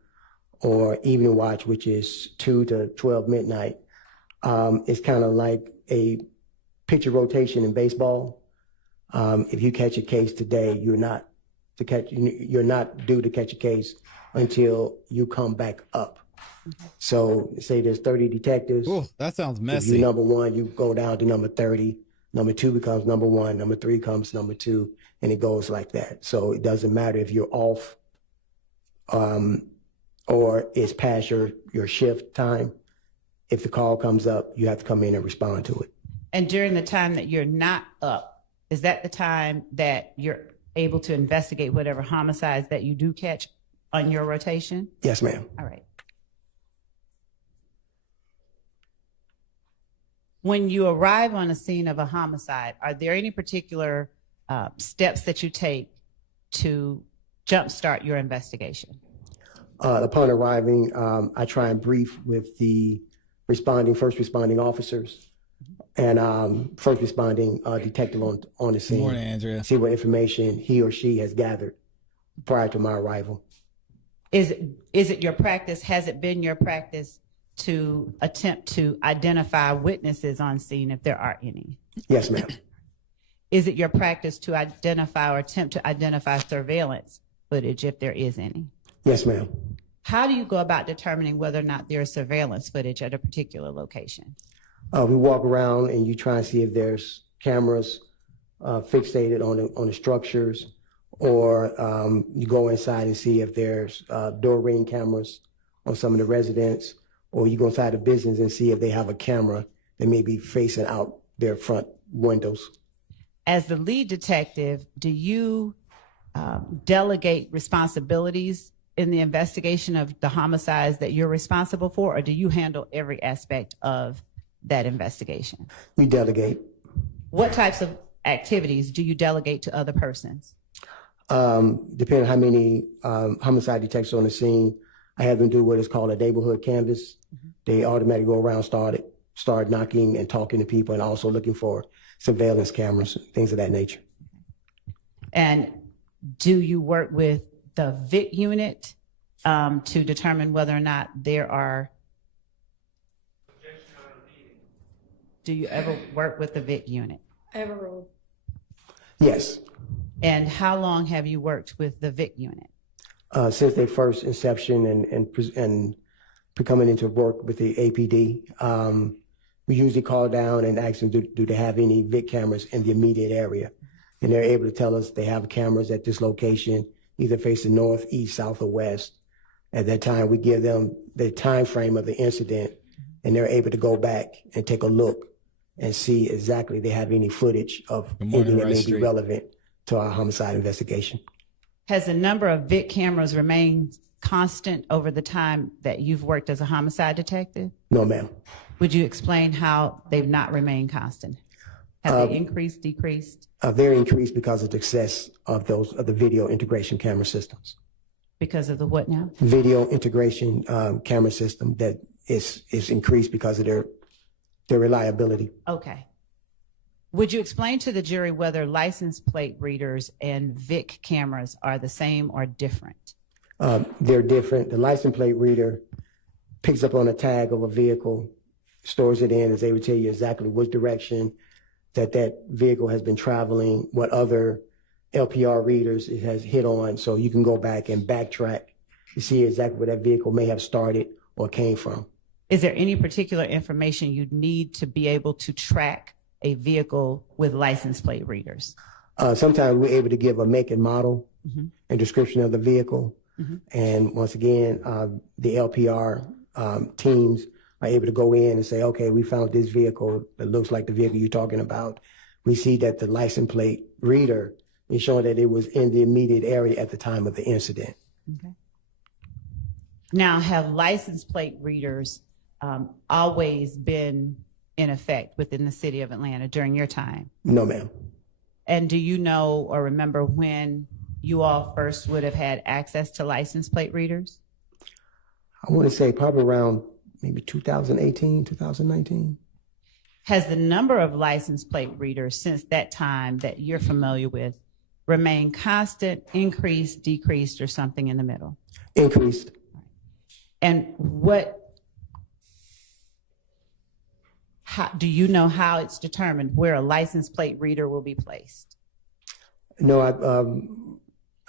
or evening watch, which is 2 to 12 midnight. It's kind of like a pitcher rotation in baseball. If you catch a case today, you're not due to catch a case until you come back up. So say there's 30 detectives. Ooh, that sounds messy. If you're number one, you go down to number 30. Number 2 becomes number 1. Number 3 comes number 2, and it goes like that. So it doesn't matter if you're off or it's past your shift time. If the call comes up, you have to come in and respond to it. And during the time that you're not up, is that the time that you're able to investigate whatever homicides that you do catch on your rotation? Yes, ma'am. All right. When you arrive on a scene of a homicide, are there any particular steps that you take to jumpstart your investigation? Upon arriving, I try and brief with the first responding officers and first responding detective on the scene. Good morning, Andrea. See what information he or she has gathered prior to my arrival. Is it your practice? Has it been your practice to attempt to identify witnesses on scene if there are any? Yes, ma'am. Is it your practice to identify or attempt to identify surveillance footage if there is any? Yes, ma'am. How do you go about determining whether or not there is surveillance footage at a particular location? We walk around and you try and see if there's cameras fixated on the structures, or you go inside and see if there's door ring cameras on some of the residents, or you go inside the business and see if they have a camera that may be facing out their front windows. As the lead detective, do you delegate responsibilities in the investigation of the homicides that you're responsible for, or do you handle every aspect of that investigation? We delegate. What types of activities do you delegate to other persons? Depending on how many homicide detectives on the scene, I have them do what is called a neighborhood canvas. Mm-hmm. They automatically go around, start knocking and talking to people, and also looking for surveillance cameras, things of that nature. And do you work with the VIC unit to determine whether or not there are? Do you ever work with the VIC unit? Ever. Yes. And how long have you worked with the VIC unit? Since their first inception and coming into work with the APD, we usually call down and ask them, do they have any VIC cameras in the immediate area? And they're able to tell us they have cameras at this location, either facing north, east, south, or west. At that time, we give them the time frame of the incident, and they're able to go back and take a look and see exactly if they have any footage of anything that may be relevant to our homicide investigation. Has the number of VIC cameras remained constant over the time that you've worked as a homicide detective? No, ma'am. Would you explain how they've not remained constant? Have they increased, decreased? They're increased because of the success of the video integration camera systems. Because of the what now? Video integration camera system that is increased because of their reliability. Okay. Would you explain to the jury whether license plate readers and VIC cameras are the same or different? They're different. The license plate reader picks up on a tag of a vehicle, stores it in, is able to tell you exactly which direction that vehicle has been traveling, what other LPR readers it has hit on, so you can go back and backtrack to see exactly where that vehicle may have started or came from. Is there any particular information you'd need to be able to track a vehicle with license plate readers? Sometimes we're able to give a make and model and description of the vehicle. And once again, the LPR teams are able to go in and say, okay, we found this vehicle that looks like the vehicle you're talking about. We see that the license plate reader is showing that it was in the immediate area at the time of the incident. Okay. Now, have license plate readers always been in effect within the city of Atlanta during your time? No, ma'am. And do you know or remember when you all first would have had access to license plate readers? I want to say probably around maybe 2018, 2019. Has the number of license plate readers since that time that you're familiar with remained constant, increased, decreased, or something in the middle? Increased. And how do you know how it's determined where a license plate reader will be placed? No,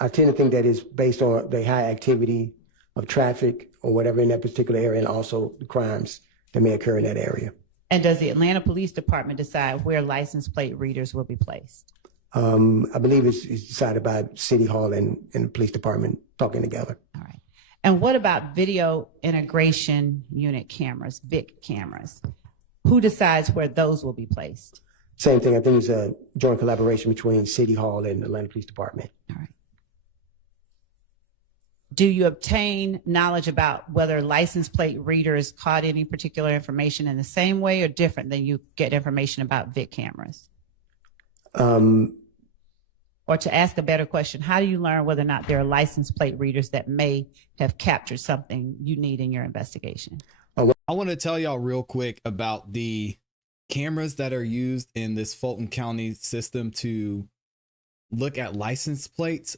I tend to think that it's based on the high activity of traffic or whatever in that particular area, and also the crimes that may occur in that area. And does the Atlanta Police Department decide where license plate readers will be placed? I believe it's decided by City Hall and the police department talking together. All right. And what about video integration unit cameras, VIC cameras? Who decides where those will be placed? Same thing. I think it's a joint collaboration between City Hall and the Atlanta Police Department. All right. Do you obtain knowledge about whether license plate readers caught any particular information in the same way or different than you get information about VIC cameras? Or to ask a better question, how do you learn whether or not there are license plate readers that may have captured something you need in your investigation? I want to tell y'all real quick about the cameras that are used in this Fulton County system to look at license plates.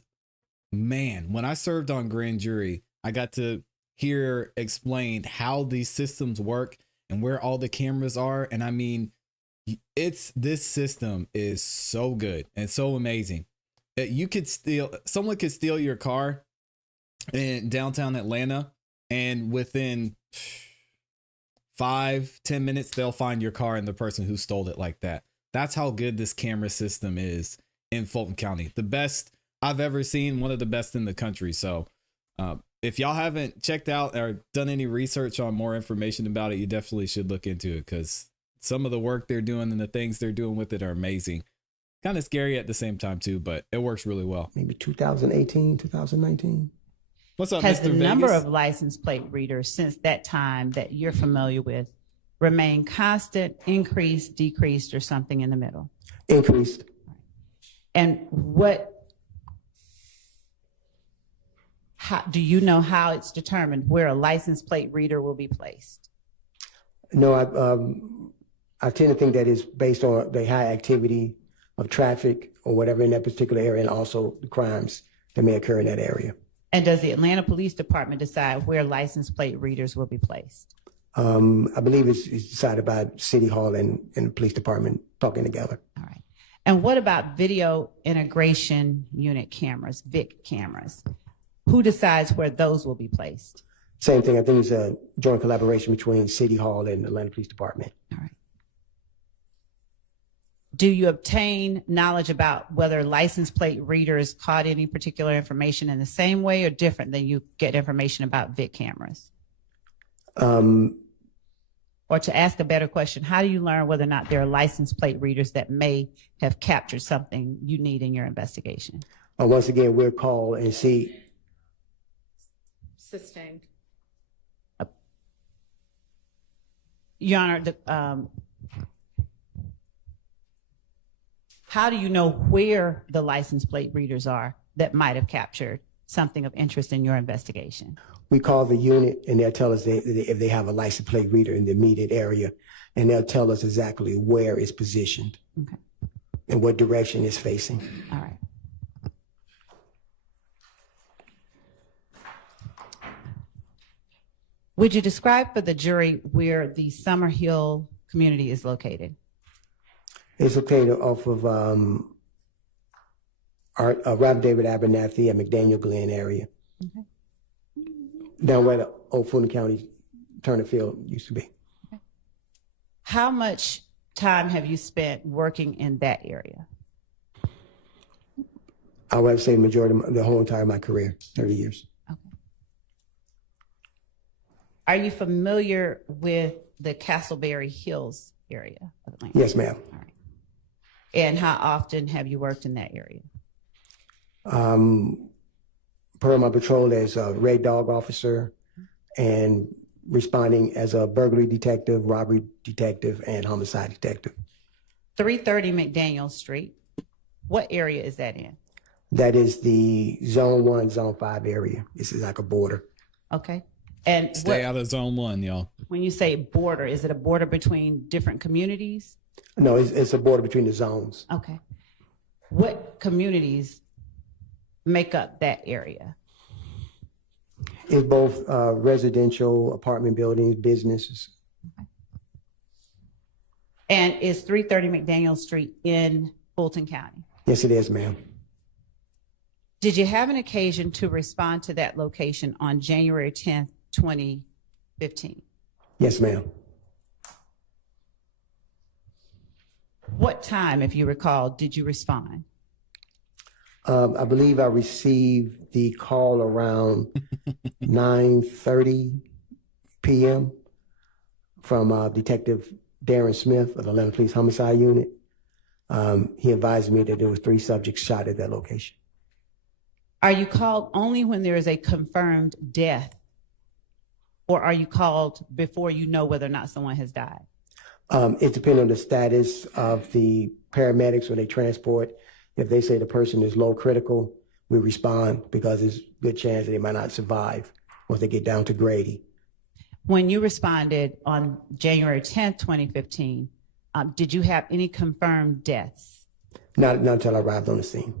Man, when I served on grand jury, I got to hear explained how these systems work and where all the cameras are. And I mean, this system is so good and so amazing. Someone could steal your car in downtown Atlanta, and within 5-10 minutes, they'll find your car and the person who stole it like that. That's how good this camera system is in Fulton County. The best I've ever seen, one of the best in the country. So if y'all haven't checked out or done any research on more information about it, you definitely should look into it, because some of the work they're doing and the things they're doing with it are amazing. Kind of scary at the same time too, but it works really well. Maybe 2018, 2019. What's up, Has Mr. the Vegas? number of license plate readers since that time that you're familiar with remained constant, increased, decreased, or something in the middle? Increased. And how do you know how it's determined where a license plate reader will be placed? No, I tend to think that it's based on the high activity of traffic or whatever in that particular area, and also the crimes that may occur in that area. And does the Atlanta Police Department decide where license plate readers will be placed? I believe it's decided by City Hall and the police department talking together. All right. And what about video integration unit cameras, VIC cameras? Who decides where those will be placed? Same thing. I think it's a joint collaboration between City Hall and the Atlanta Police Department. All right. Do you obtain knowledge about whether license plate readers caught any particular information in the same way or different than you get information about VIC cameras? Or to ask a better question, how do you learn whether or not there are license plate readers that may have captured something you need in your investigation? Once again, we'll call and see. Sustained. Your Honor, how do you know where the license plate readers are that might have captured something of interest in your investigation? We call the unit and they'll tell us if they have a license plate reader in the immediate area, and they'll tell us exactly where it's positioned. Okay. And what direction it's facing. All right. Would you describe for the jury where the Summer Hill community is located? It's located off of Robert David Abernathy and McDaniel Glen area. Okay. Down where the old Fulton County Turner Field used to be. Okay. How much time have you spent working in that area? I would say the whole entire of my career, 30 years. Okay. Are you familiar with the Castleberry Hills area of Atlanta? Yes, ma'am. All right. And how often have you worked in that area? Per my patrol as a Red Dog officer and responding as a burglary detective, robbery detective, and homicide detective. 330 McDaniel Street. What area is that in? That is the Zone 1, Zone 5 area. This is like a border. Okay. And Stay out of zone 1, y'all. when you say border, is it a border between different communities? No, it's a border between the zones. Okay. What communities make up that area? It's both residential, apartment buildings, businesses. And is 330 McDaniel Street in Fulton County? Yes, it is, ma'am. Did you have an occasion to respond to that location on January 10th, 2015? Yes, ma'am. What time, if you recall, did you respond? I believe I received the call around 9:30 p.m. from Detective Darren Smith of the Atlanta Police Homicide Unit. He advised me that there were 3 subjects shot at that location. Are you called only when there is a confirmed death, or are you called before you know whether or not someone has died? It depends on the status of the paramedics when they transport. If they say the person is low critical, we respond because there's a good chance that they might not survive once they get down to Grady. When you responded on January 10th, 2015, did you have any confirmed deaths? Not until I arrived on the scene.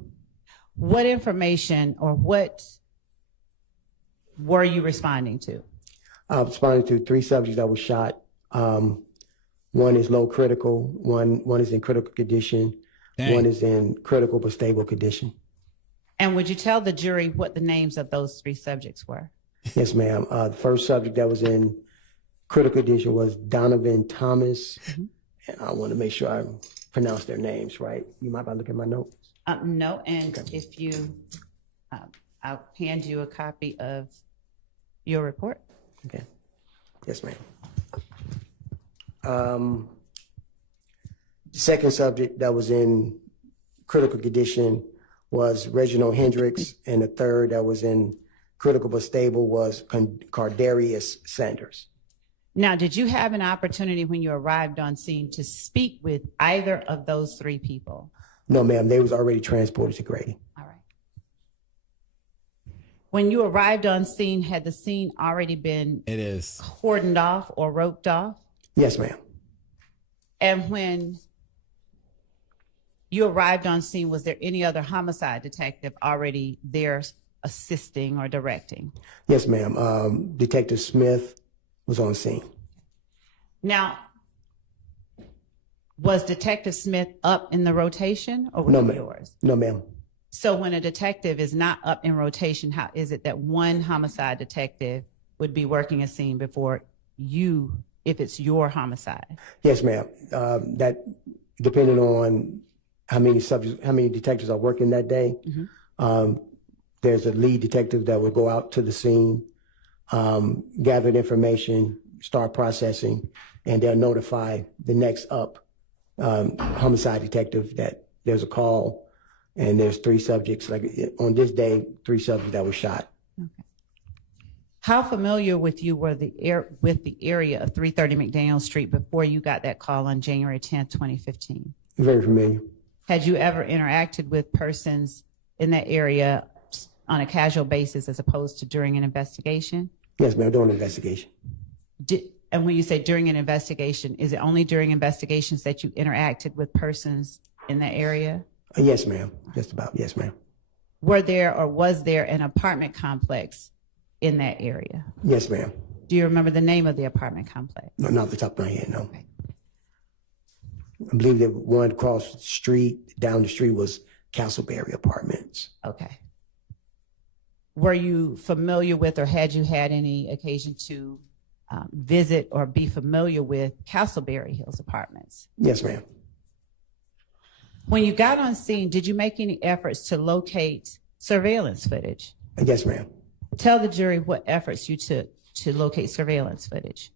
What information or what were you responding to? I responded to 3 subjects that were shot. One is low critical, one is in critical condition, Dang. one is in critical but stable condition. And would you tell the jury what the names of those 3 subjects were? Yes, ma'am. The first subject that was in critical condition was Donovan Thomas. And I want to make sure I pronounce their names right. You mind if I look at my notes? No, and if you, I'll hand you a copy of your report. Okay. Yes, ma'am. The second subject that was in critical condition was Reginald Hendricks, and the third that was in critical but stable was Cardarius Sanders. Now, did you have an opportunity when you arrived on scene to speak with either of those 3 people? No, ma'am. They was already transported to Grady. All right. When you arrived on scene, had the scene already been cordoned off or roped off? Yes, ma'am. And when you arrived on scene, was there any other homicide detective already there assisting or directing? Yes, ma'am. Detective Smith was on scene. Now, was Detective Smith up in the rotation or was No, it ma'am. yours? No, ma'am. So when a detective is not up in rotation, how is it that one homicide detective would be working a scene before you, if it's your homicide? Yes, ma'am. That depending on how many subjects, how many detectives are working that day. There's a lead detective that will go out to the scene, gather the information, start processing, and they'll notify the next up homicide detective that there's a call and there's 3 subjects. Like on this day, 3 subjects that were shot. Okay. How familiar with you were with the area of 330 McDaniel Street before you got that call on January 10th, 2015? Very familiar. Had you ever interacted with persons in that area on a casual basis as opposed to during an investigation? Yes, ma'am. During an investigation. And when you say during an investigation, is it only during investigations that you interacted with persons in that area? Yes, ma'am. Just about. Yes, ma'am. Were there or was there an apartment complex in that area? Yes, ma'am. Do you remember the name of the apartment complex? No, not off the top of my head, no. Okay. I believe that one across the street, down the street was Castleberry Apartments. Okay. Were you familiar with or had you had any occasion to visit or be familiar with Castleberry Hills Apartments? Yes, ma'am. When you got on scene, did you make any efforts to locate surveillance footage? Yes, ma'am. Tell the jury what efforts you took to locate surveillance footage.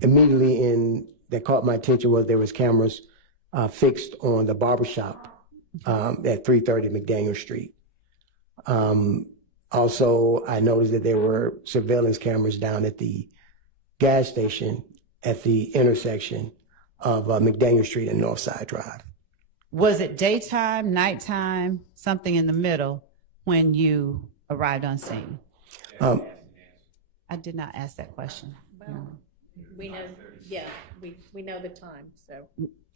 Immediately that caught my attention was there was cameras fixed on the barbershop at 330 McDaniel Street. Also, I noticed that there were surveillance cameras down at the gas station at the intersection of McDaniel Street and Northside Drive. Was it daytime, nighttime, something in the middle when you arrived on scene? I did not ask that question. No. We know, yeah, we know the time, so.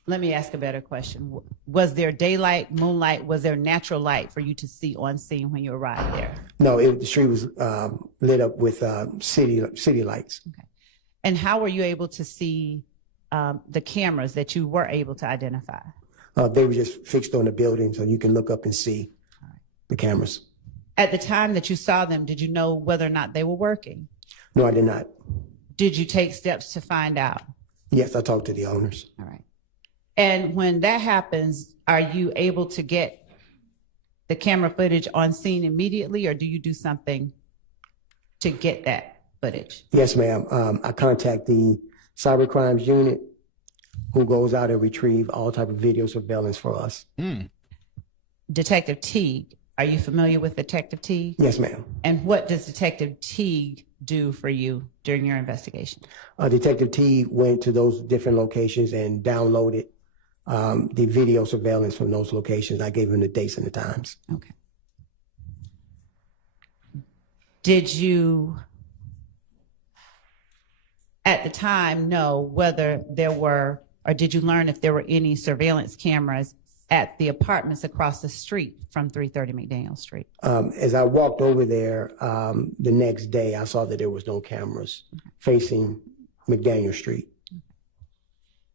Let me ask a better question. Was there daylight, moonlight, was there natural light for you to see on scene when you arrived there? No, the street was lit up with city lights. Okay. And how were you able to see the cameras that you were able to identify? They were just fixed on the building, so you can look up and see the cameras. At the time that you saw them, did you know whether or not they were working? No, I did not. Did you take steps to find out? Yes, I talked to the owners. All right. And when that happens, are you able to get the camera footage on scene immediately, or do you do something to get that footage? Yes, ma'am. I contact the cyber crimes unit, who goes out and retrieve all type of video surveillance for us. Detective Teague, are you familiar with Detective Teague? Yes, ma'am. And what does Detective Teague do for you during your investigation? Detective T went to those different locations and downloaded the video surveillance from those locations. I gave him the dates and the times. Okay. Did you, at the time, know whether there were, or did you learn if there were any surveillance cameras at the apartments across the street from 330 McDaniel Street? As I walked over there the next day, I saw that there was no cameras facing McDaniel Street.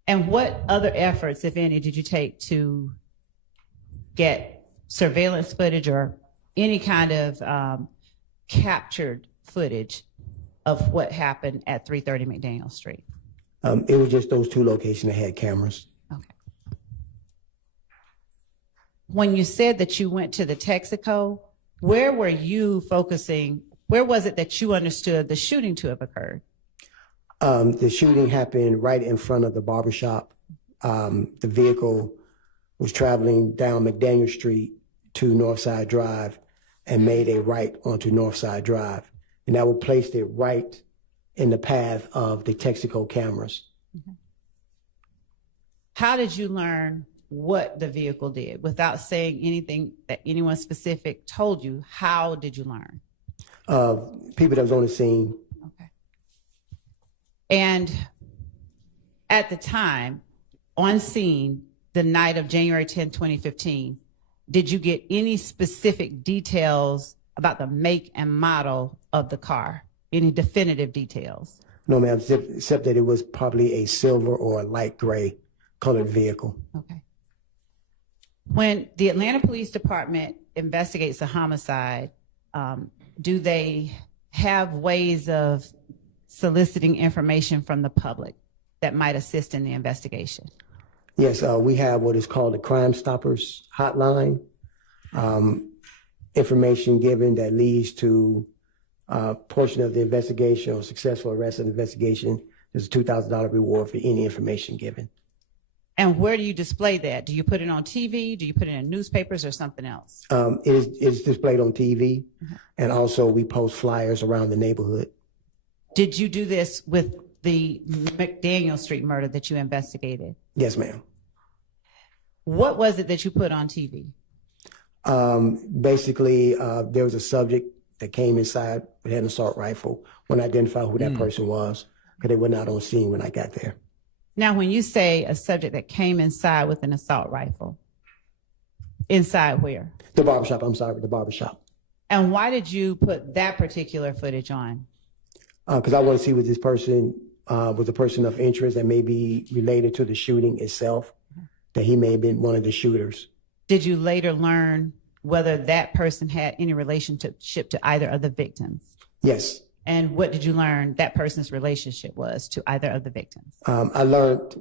And what other efforts, if any, did you take to get surveillance footage or any kind of captured footage of what happened at 330 McDaniel Street? It was just those two locations that had cameras. Okay. When you said that you went to the Texaco, where were you focusing? Where was it that you understood the shooting to have occurred? The shooting happened right in front of the barbershop. The vehicle was traveling down McDaniel Street to Northside Drive and made a right onto Northside Drive. And that would place it right in the path of the Texaco cameras. Mm-hmm. How did you learn what the vehicle did without saying anything that anyone specific told you? How did you learn? People that was on the scene. Okay. And at the time, on scene, the night of January 10, 2015, did you get any specific details about the make and model of the car? Any definitive details? No, ma'am, except that it was probably a silver or a light gray colored vehicle. Okay. When the Atlanta Police Department investigates a homicide, do they have ways of soliciting information from the public that might assist in the investigation? Yes, we have what is called the Crime Stoppers hotline. Information given that leads to a portion of the investigation or successful arrest of the investigation. There's a $2,000 reward for any information given. And where do you display that? Do you put it on TV? Do you put it in newspapers or something else? It is displayed on TV, and also we post flyers around the neighborhood. Did you do this with the McDaniel Street murder that you investigated? Yes, ma'am. What was it that you put on TV? Basically, there was a subject that came inside with an assault rifle. When I identified who that person was, because they were not on scene when I got there. Now, when you say a subject that came inside with an assault rifle, inside where? The barbershop, I'm sorry, the barbershop. And why did you put that particular footage on? Because I want to see what this person was a person of interest that may be related to the shooting itself, that he may have been one of the shooters. Did you later learn whether that person had any relationship to either of the victims? Yes. And what did you learn that person's relationship was to either of the victims? I learned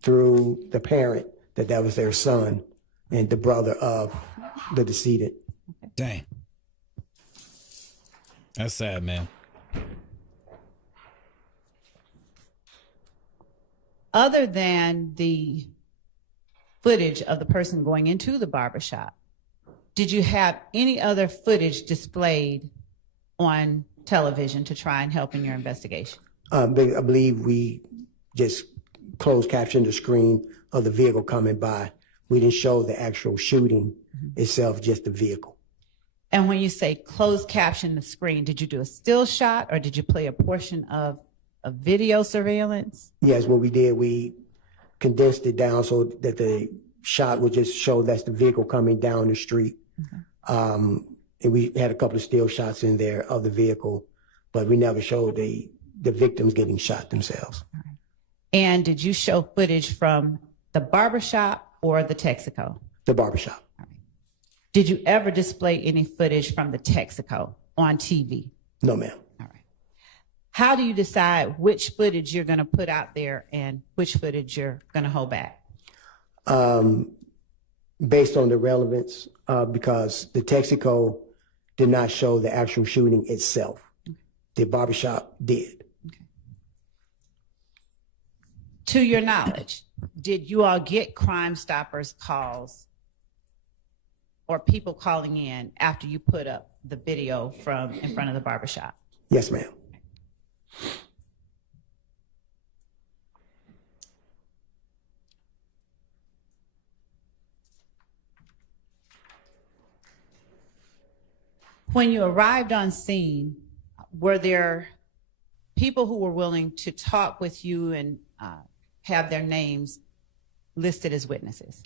through the parent that was their son and the brother of the decedent. Okay. Dang. That's sad, man. Other than the footage of the person going into the barbershop, did you have any other footage displayed on television to try and help in your investigation? I believe we just closed captioned the screen of the vehicle coming by. We didn't show the actual shooting itself, just the vehicle. And when you say closed caption the screen, did you do a still shot or did you play a portion of a video surveillance? Yes, what we did, we condensed it down so that the shot would just show that's the vehicle coming down the street. And we had a couple of still shots in there of the vehicle, but we never showed the victims getting shot themselves. And did you show footage from the barbershop or the Texaco? The barbershop. Did you ever display any footage from the Texaco on TV? No, ma'am. All right. How do you decide which footage you're going to put out there and which footage you're going to hold back? Based on the relevance, because the Texaco did not show the actual shooting itself. The barbershop did. To your knowledge, did you all get Crime Stoppers calls or people calling in after you put up the video from in front of the barbershop? Yes, ma'am. When you arrived on scene, were there people who were willing to talk with you and have their names listed as witnesses?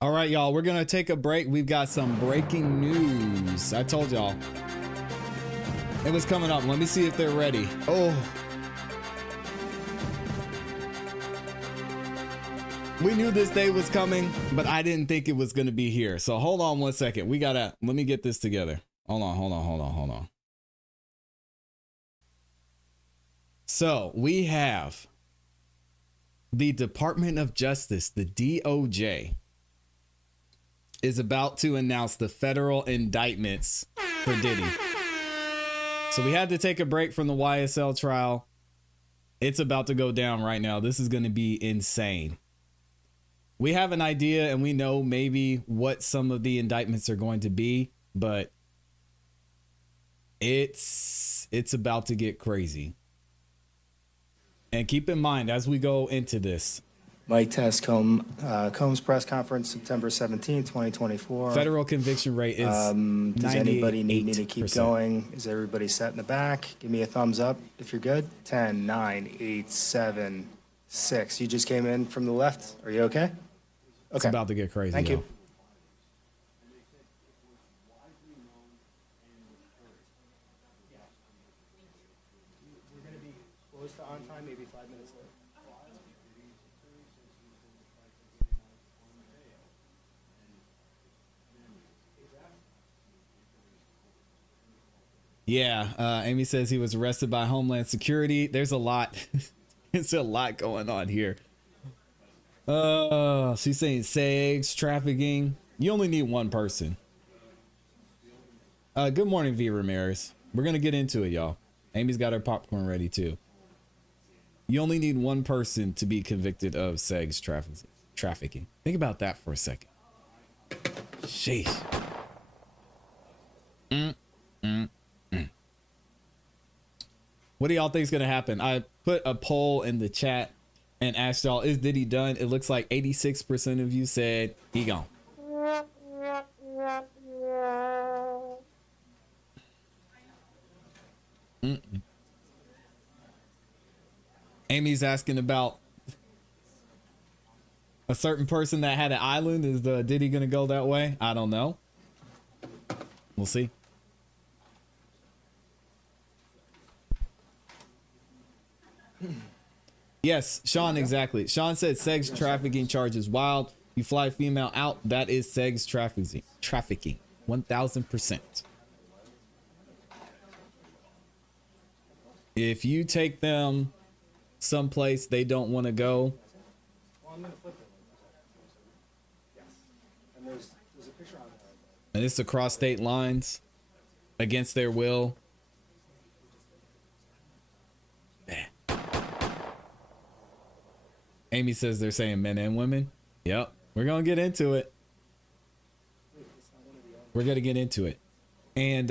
All right, y'all, we're going to take a break. We've got some breaking news. I told y'all it was coming up. Let me see if they're ready. Oh, we knew this day was coming, but I didn't think it was going to be here. So hold on one second. Let me get this together. Hold on. So we have the Department of Justice, the DOJ, is about to announce the federal indictments for Diddy. So we had to take a break from the YSL trial. It's about to go down right now. This is going to be insane. We have an idea and we know maybe what some of the indictments are going to be, but it's about to get crazy. And keep in mind, as we go into this, Mike Test, Combs press conference, September 17th, 2024. Federal conviction rate is does anybody need me to 98%. keep going? Is everybody set in the back? Give me a thumbs up if you're good. 10, 9, 8, 7, 6. You just came in from the left. Are you okay? It's about to get crazy. Thank you. We're going to be close to on time, maybe 5 minutes late. Yeah, Amy says he was arrested by Homeland Security. There's a lot. It's a lot going on here. She's saying sex trafficking. You only need one person. Good morning, V Ramirez. We're gonna get into it, y'all. Amy's got her popcorn ready too. You only need one person to be convicted of sex trafficking. Think about that for a second. Sheesh. What do y'all think is gonna happen? I put a poll in the chat and asked y'all, is Diddy done? It looks like 86% of you said he gone. Amy's asking about a certain person that had an island. Is Diddy gonna go that way? I don't know. We'll see. Yes, Sean, exactly. Sean said sex trafficking charges wild. You fly female out, that is sex trafficking. 1000%. If you take them someplace they don't want to go, and it's across state lines against their will. Amy says they're saying men and women. Yep. We're going to get into it. We're going to get into it. And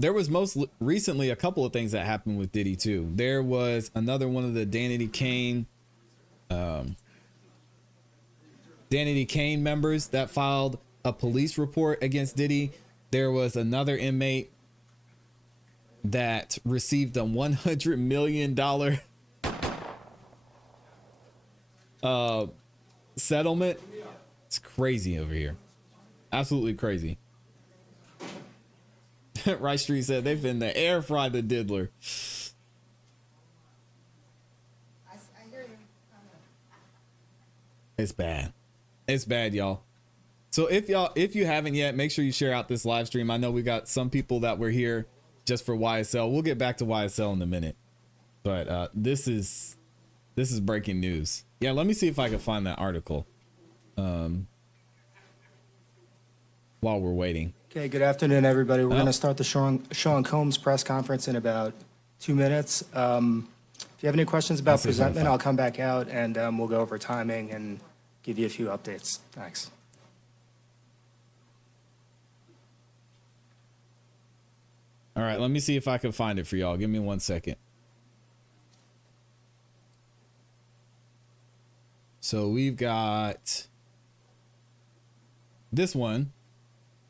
there was most recently a couple of things that happened with Diddy too. There was another one of the Danity Kane Danity Kane members that filed a police report against Diddy. There was another inmate that received a $100 million settlement. It's crazy over here. Absolutely crazy. Rice Street said they've been the air fry the diddler. It's bad. It's bad, y'all. So if you haven't yet, make sure you share out this live stream. I know we got some people that were here just for YSL. We'll get back to YSL in a minute. But this is breaking news. Yeah, let me see if I can find that article. While we're waiting. Okay, good afternoon, everybody. We're going to start the Sean Combs press conference in about 2 minutes. If you have any questions about presentment, I'll come back out and we'll go over timing and give you a few updates. Thanks. All right, let me see if I can find it for y'all. Give me 1 second. So we've got this one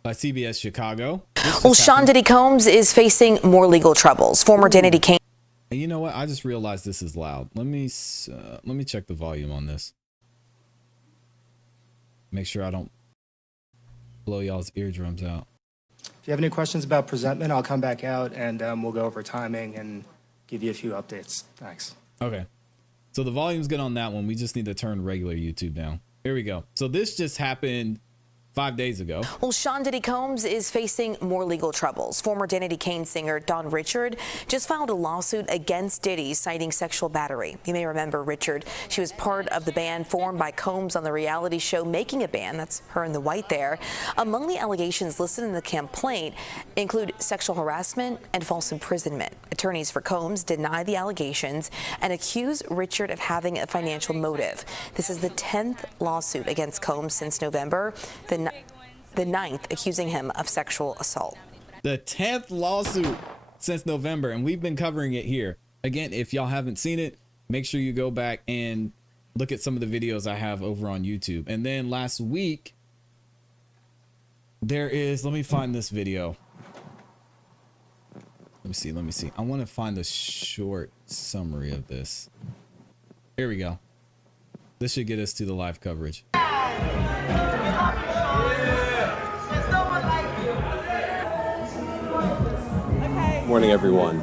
by CBS Chicago. Well, Sean Diddy Combs is facing more legal troubles. Former Danity Kane. And you know what? I just realized this is loud. Let me check the volume on this. Make sure I don't blow y'all's eardrums out. If you have any questions about presentment, I'll come back out and we'll go over timing and give you a few updates. Thanks. Okay. So the volume's good on that one. We just need to turn regular YouTube down. Here we go. So this just happened 5 days ago. Well, Sean Diddy Combs is facing more legal troubles. Former Danity Kane singer Don Richard just filed a lawsuit against Diddy citing sexual battery. You may remember Richard. She was part of the band formed by Combs on the reality show Making a Band. That's her in the white there. Among the allegations listed in the complaint include sexual harassment and false imprisonment. Attorneys for Combs deny the allegations and accuse Richard of having a financial motive. This is the 10th lawsuit against Combs since November. The 9th, accusing him of sexual assault. The 10th lawsuit since November, and we've been covering it here. Again, if y'all haven't seen it, make sure you go back and look at some of the videos I have over on YouTube. And then last week, there is, let me find this video. Let me see. I want to find the short summary of this. Here we go. This should get us to the live coverage. Morning, everyone.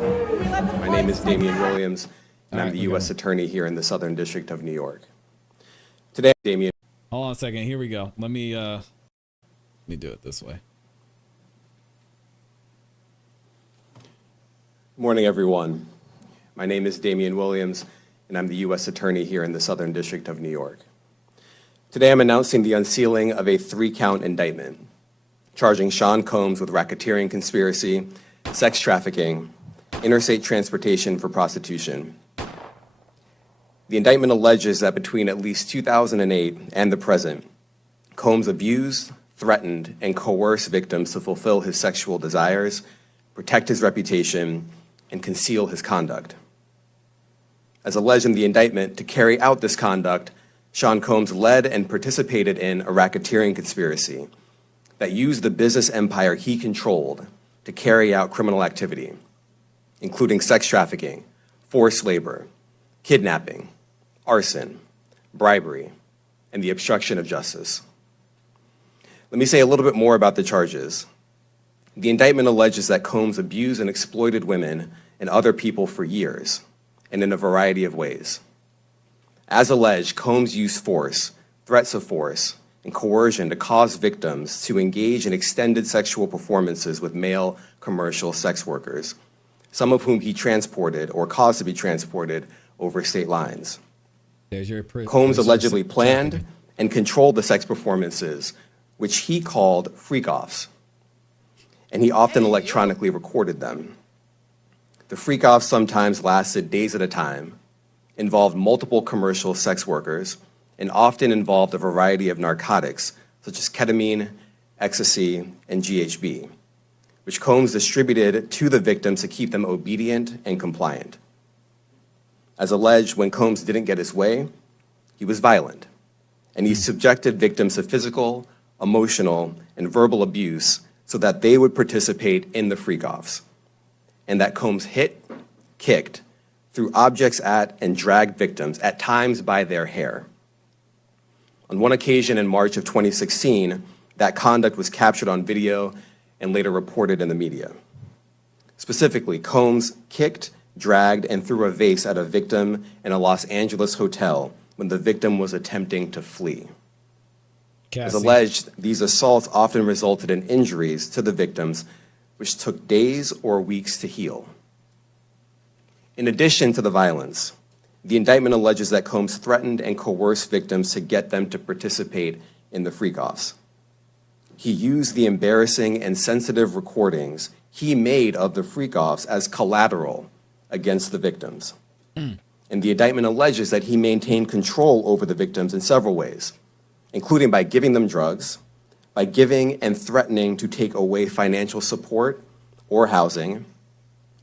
My name is Damian Williams, and I'm the U.S. Attorney here in the Southern District of New York. Today, Damian. Hold on a second. Here we go. Let me do it this way. Morning, everyone. My name is Damian Williams, and I'm the U.S. Attorney here in the Southern District of New York. Today, I'm announcing the unsealing of a 3-count indictment, charging Sean Combs with racketeering conspiracy, sex trafficking, interstate transportation for prostitution. The indictment alleges that between at least 2008 and the present, Combs abused, threatened, and coerced victims to fulfill his sexual desires, protect his reputation, and conceal his conduct. As alleged in the indictment, to carry out this conduct, Sean Combs led and participated in a racketeering conspiracy that used the business empire he controlled to carry out criminal activity, including sex trafficking, forced labor, kidnapping, arson, bribery, and the obstruction of justice. Let me say a little bit more about the charges. The indictment alleges that Combs abused and exploited women and other people for years, and in a variety of ways. As alleged, Combs used force, threats of force, and coercion to cause victims to engage in extended sexual performances with male commercial sex workers, some of whom he transported or caused to be transported over state lines. Combs allegedly planned and controlled the sex performances, which he called freak-offs, and he often electronically recorded them. The freak-offs sometimes lasted days at a time, involved multiple commercial sex workers, and often involved a variety of narcotics, such as ketamine, ecstasy, and GHB, which Combs distributed to the victims to keep them obedient and compliant. As alleged, when Combs didn't get his way, he was violent and he subjected victims to physical, emotional, and verbal abuse so that they would participate in the freak-offs, and that Combs hit, kicked, threw objects at, and dragged victims, at times by their hair. On one occasion in March of 2016, that conduct was captured on video and later reported in the media. Specifically, Combs kicked, dragged, and threw a vase at a victim in a Los Angeles hotel when the victim was attempting to flee. As alleged, these assaults often resulted in injuries to the victims, which took days or weeks to heal. In addition to the violence, the indictment alleges that Combs threatened and coerced victims to get them to participate in the freak-offs. He used the embarrassing and sensitive recordings he made of the freak-offs as collateral against the victims. And the indictment alleges that he maintained control over the victims in several ways, including by giving them drugs, by giving and threatening to take away financial support or housing,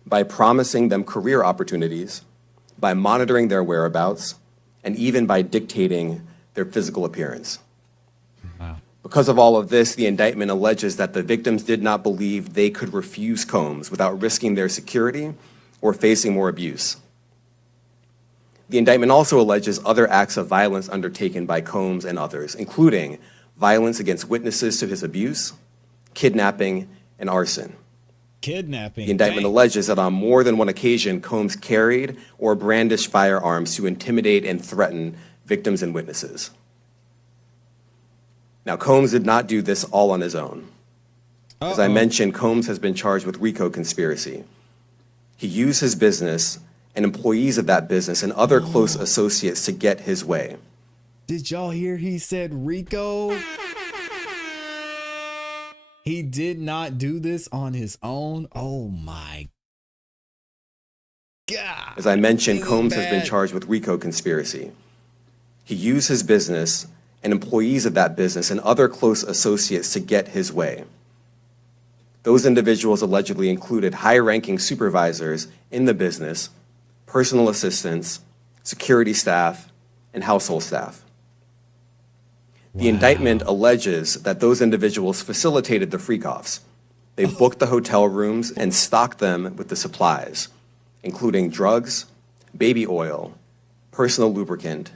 by promising them career opportunities, by monitoring their whereabouts, and even by dictating their physical appearance. Wow. Because of all of this, the indictment alleges that the victims did not believe they could refuse Combs without risking their security or facing more abuse. The indictment also alleges other acts of violence undertaken by Combs and others, including violence against witnesses to his abuse, kidnapping, and arson. Kidnapping. The indictment alleges that on more than one occasion, Combs carried or brandished firearms to intimidate and threaten victims and witnesses. Now, Combs did not do this all on his own. As I mentioned, Combs has been charged with RICO conspiracy. He used his business and employees of that business and other close associates to get his way. Did y'all hear he said RICO? He did not do this on his own. Oh my God. As I mentioned, Combs has been charged with RICO conspiracy. He used his business and employees of that business and other close associates to get his way. Those individuals allegedly included high-ranking supervisors in the business, personal assistants, security staff, and household staff. The indictment alleges that those individuals facilitated the freak-offs. They booked the hotel rooms and stocked them with the supplies, including drugs, baby oil, personal lubricant,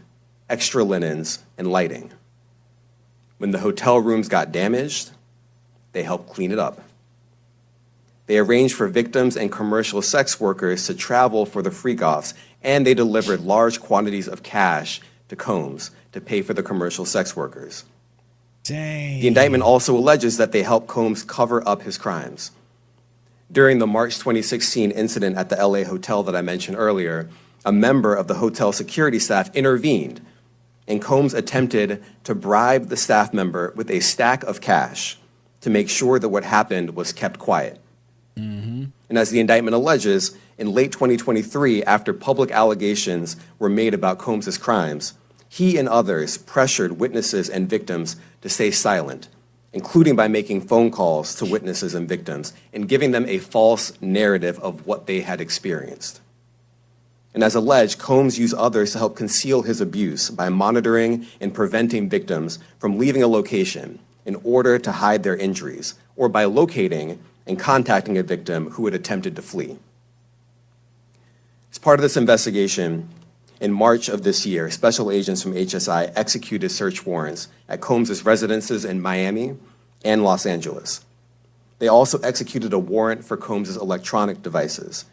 extra linens, and lighting. When the hotel rooms got damaged, they helped clean it up. They arranged for victims and commercial sex workers to travel for the freak-offs, and they delivered large quantities of cash to Combs to pay for the commercial sex workers. Dang. The indictment also alleges that they helped Combs cover up his crimes. During the March 2016 incident at the LA hotel that I mentioned earlier, a member of the hotel security staff intervened, and Combs attempted to bribe the staff member with a stack of cash to make sure that what happened was kept quiet. And as the indictment alleges, in late 2023, after public allegations were made about Combs' crimes, he and others pressured witnesses and victims to stay silent, including by making phone calls to witnesses and victims and giving them a false narrative of what they had experienced. And as alleged, Combs used others to help conceal his abuse by monitoring and preventing victims from leaving a location in order to hide their injuries, or by locating and contacting a victim who had attempted to flee. As part of this investigation, in March of this year, special agents from HSI executed search warrants at Combs' residences in Miami and Los Angeles. They also executed a warrant for Combs' electronic devices.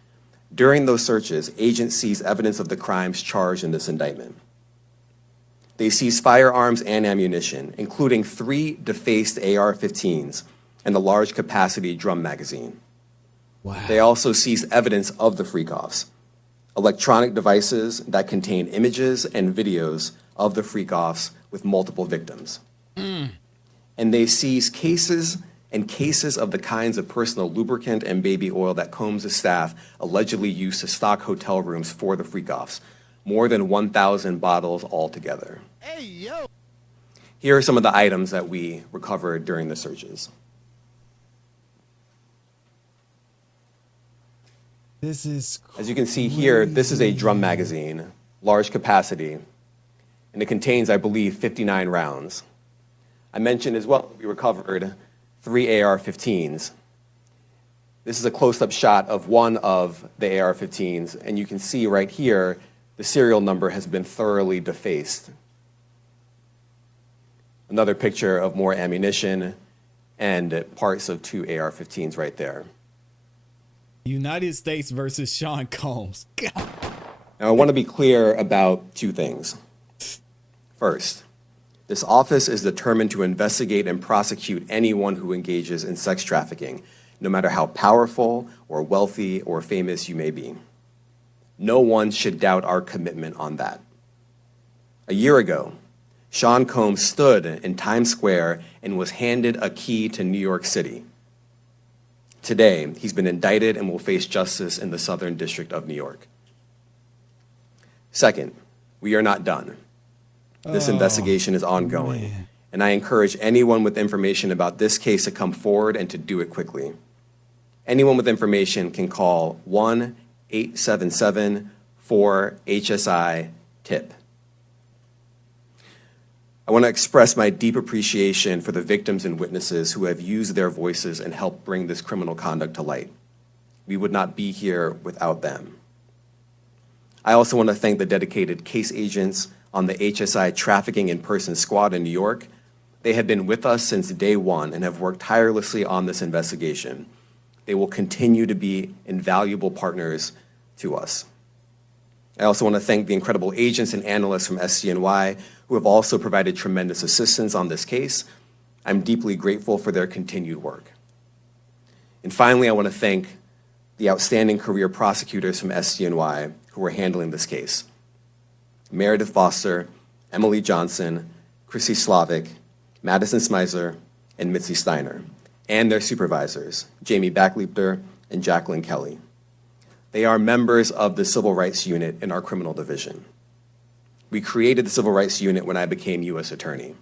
During those searches, agents seized evidence of the crimes charged in this indictment. They seized firearms and ammunition, including 3 defaced AR-15s and a large capacity drum magazine. Wow. They also seized evidence of the freak-offs, electronic devices that contain images and videos of the freak-offs with multiple victims. And they seized cases and cases of the kinds of personal lubricant and baby oil that Combs' staff allegedly used to stock hotel rooms for the freak-offs, more than 1,000 bottles altogether. Hey, yo. Here are some of the items that we recovered during the searches. This is crazy. As you can see here, this is a drum magazine, large capacity. and it contains, I believe, 59 rounds. I mentioned as well we recovered 3 AR-15s. This is a close-up shot of one of the AR-15s, and you can see right here the serial number has been thoroughly defaced. Another picture of more ammunition and parts of 2 AR-15s right there. United States versus Sean Combs. God. Now, I want to be clear about 2 things. First, this office is determined to investigate and prosecute anyone who engages in sex trafficking, no matter how powerful or wealthy or famous you may be. No one should doubt our commitment on that. A year ago, Sean Combs stood in Times Square and was handed a key to New York City. Today, he's been indicted and will face justice in the Southern District of New York. Second, we are not done. This investigation is ongoing, and I encourage anyone with information about this case to come forward and to do it quickly. Anyone with information can call 1-877-4HSI-TIP. I want to express my deep appreciation for the victims and witnesses who have used their voices and helped bring this criminal conduct to light. We would not be here without them. I also want to thank the dedicated case agents on the HSI Trafficking in Person Squad in New York. They have been with us since day one and have worked tirelessly on this investigation. They will continue to be invaluable partners to us. I also want to thank the incredible agents and analysts from SCNY who have also provided tremendous assistance on this case. I'm deeply grateful for their continued work. And finally, I want to thank the outstanding career prosecutors from SCNY who are handling this case. Meredith Foster, Emily Johnson, Chrissy Slavic, Madison Smeisler, and Mitzi Steiner, and their supervisors, Jamie Backleeper and Jacqueline Kelly. They are members of the Civil Rights Unit in our criminal division. We created the Civil Rights Unit when I became U.S. Attorney.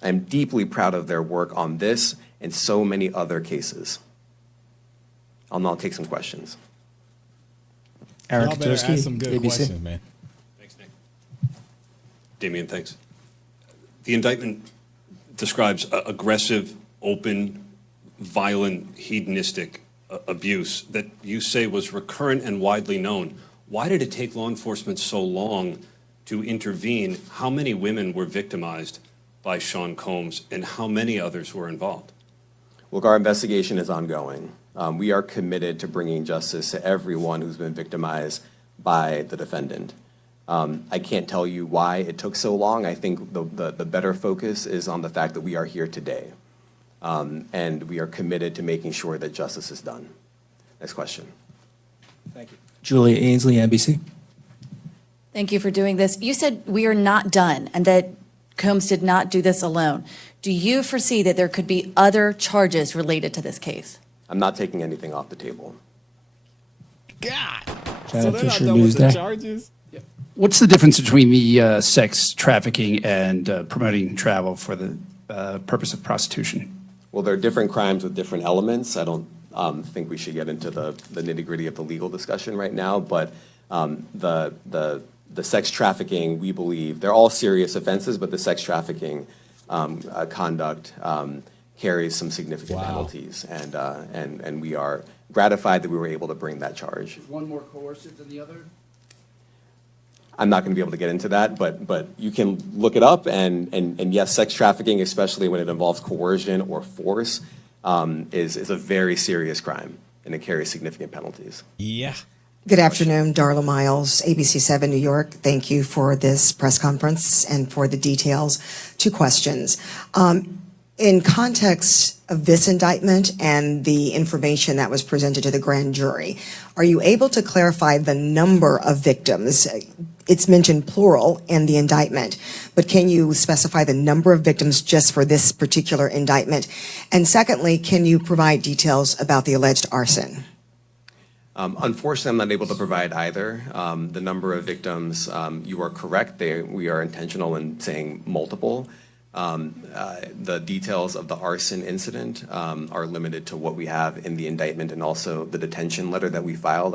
I am deeply proud of their work on this and so many other cases. I'll now take some questions. Y'all better ask some good questions, man. Thanks, Nick. Damian, thanks. The indictment describes aggressive, open, violent, hedonistic abuse that you say was recurrent and widely known. Why did it take law enforcement so long to intervene? How many women were victimized by Sean Combs, and how many others were involved? Look, our investigation is ongoing. We are committed to bringing justice to everyone who's been victimized by the defendant. I can't tell you why it took so long. I think the better focus is on the fact that we are here today. And we are committed to making sure that justice is done. Next question. Thank you. Julia Ainsley, NBC. Thank you for doing this. You said we are not done and that Combs did not do this alone. Do you foresee that there could be other charges related to this case? I'm not taking anything off the table. God. So they're not done with the charges? What's the difference between the sex trafficking and promoting travel for the purpose of prostitution? Well, there are different crimes with different elements. I don't think we should get into the nitty-gritty of the legal discussion right now, but the sex trafficking, we believe, they're all serious offenses, but the sex trafficking conduct carries some significant penalties, and we are gratified that we were able to bring that charge. Is one more coercive than the other? I'm not going to be able to get into that, but you can look it up, and yes, sex trafficking, especially when it involves coercion or force, is a very serious crime, and it carries significant penalties. Yeah. Good afternoon, Darla Miles, ABC7 New York. Thank you for this press conference and for the details. 2 questions. In context of this indictment and the information that was presented to the grand jury, are you able to clarify the number of victims? It's mentioned plural in the indictment, but can you specify the number of victims just for this particular indictment? And secondly, can you provide details about the alleged arson? Unfortunately, I'm not able to provide either. The number of victims, you are correct. We are intentional in saying multiple. The details of the arson incident are limited to what we have in the indictment and also the detention letter that we filed,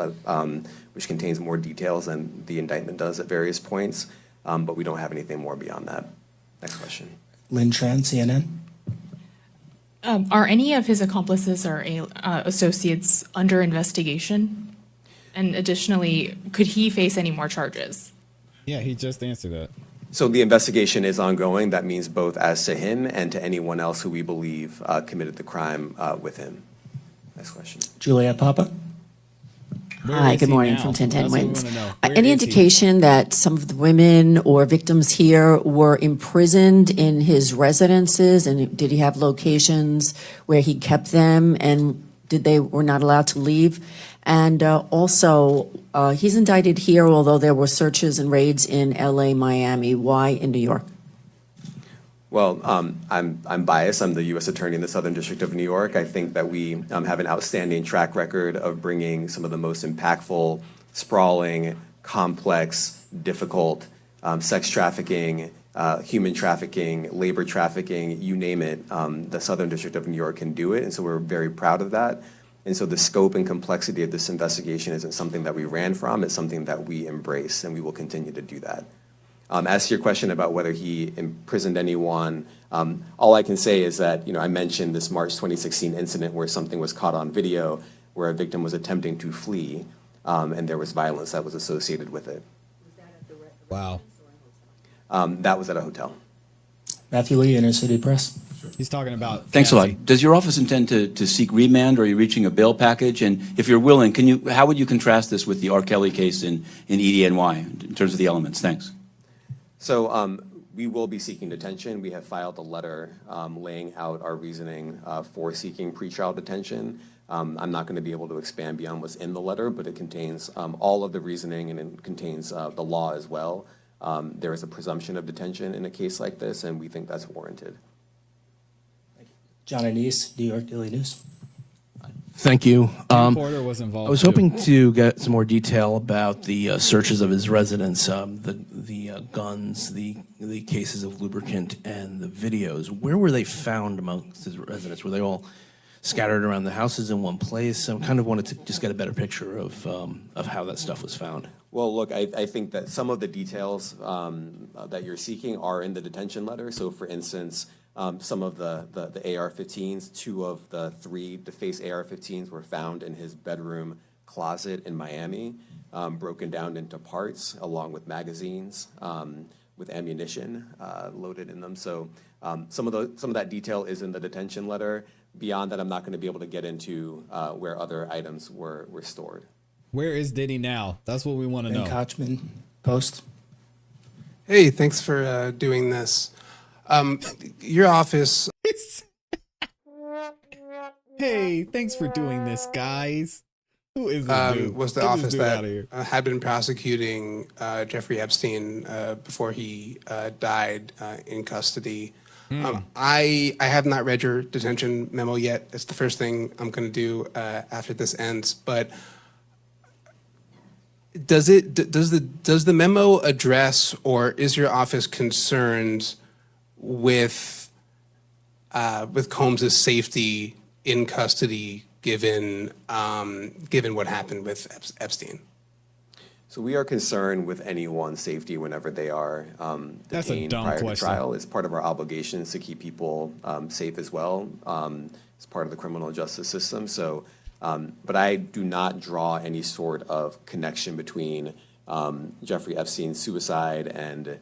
which contains more details than the indictment does at various points. but we don't have anything more beyond that. Next question. Lynn Tran, CNN. Are any of his accomplices or associates under investigation? And additionally, could he face any more charges? Yeah, he just answered that. So the investigation is ongoing. That means both as to him and to anyone else who we believe committed the crime with him. Next question. Juliet Papa. Hi, good morning from 1010 That's what we Wins. wanna know. Where Any is he? indication that some of the women or victims here were imprisoned in his residences, and did he have locations where he kept them, and were not allowed to leave? And also, he's indicted here, although there were searches and raids in LA, Miami. Why in New York? Well, I'm biased. I'm the U.S. Attorney in the Southern District of New York. I think that we have an outstanding track record of bringing some of the most impactful, sprawling, complex, difficult sex trafficking, human trafficking, labor trafficking, you name it. The Southern District of New York can do it, and so we're very proud of that. And so the scope and complexity of this investigation isn't something that we ran from. It's something that we embrace, and we will continue to do that. As to your question about whether he imprisoned anyone, all I can say is that, I mentioned this March 2016 incident where something was caught on video where a victim was attempting to flee, and there was violence that was associated with it. Wow. That was at a hotel. Matthew Lee, Inner City Press. He's talking about. Thanks a lot. Does your office intend to seek remand, or are you reaching a bail package? And if you're willing, how would you contrast this with the R. Kelly case in EDNY in terms of the elements? Thanks. So we will be seeking detention. We have filed a letter laying out our reasoning for seeking pretrial detention. I'm not going to be able to expand beyond what's in the letter, but it contains all of the reasoning, and it contains the law as well. There is a presumption of detention in a case like this, and we think that's warranted. John Anise, New York Daily News. Thank you. Porter was involved. I was hoping to get some more detail about the searches of his residence, the guns, the cases of lubricant, and the videos. Where were they found amongst his residents? Were they all scattered around the houses in one place? I kind of wanted to just get a better picture of how that stuff was found. Well, look, I think that some of the details that you're seeking are in the detention letter. So, for instance, some of the AR-15s, 2 of the 3 defaced AR-15s were found in his bedroom closet in Miami, broken down into parts along with magazines with ammunition loaded in them. So some of that detail is in the detention letter. Beyond that, I'm not going to be able to get into where other items were stored. Where is Diddy now? That's what we want to know. Ben Kochman, Post. Hey, thanks for doing this. Your office. Hey, thanks for doing this, guys. Who is this dude? Was the Get office this dude outta here. that had been prosecuting Jeffrey Epstein before he died in custody. I have not read your detention memo yet. It's the first thing I'm going to do after this ends. But does the memo address, or is your office concerned with Combs's safety in custody, given what happened with Epstein? So we are concerned with anyone's safety whenever they are That's a detained dumb prior to question. trial. It's part of our obligations to keep people safe as well. It's part of the criminal justice system. So, but I do not draw any sort of connection between Jeffrey Epstein's suicide and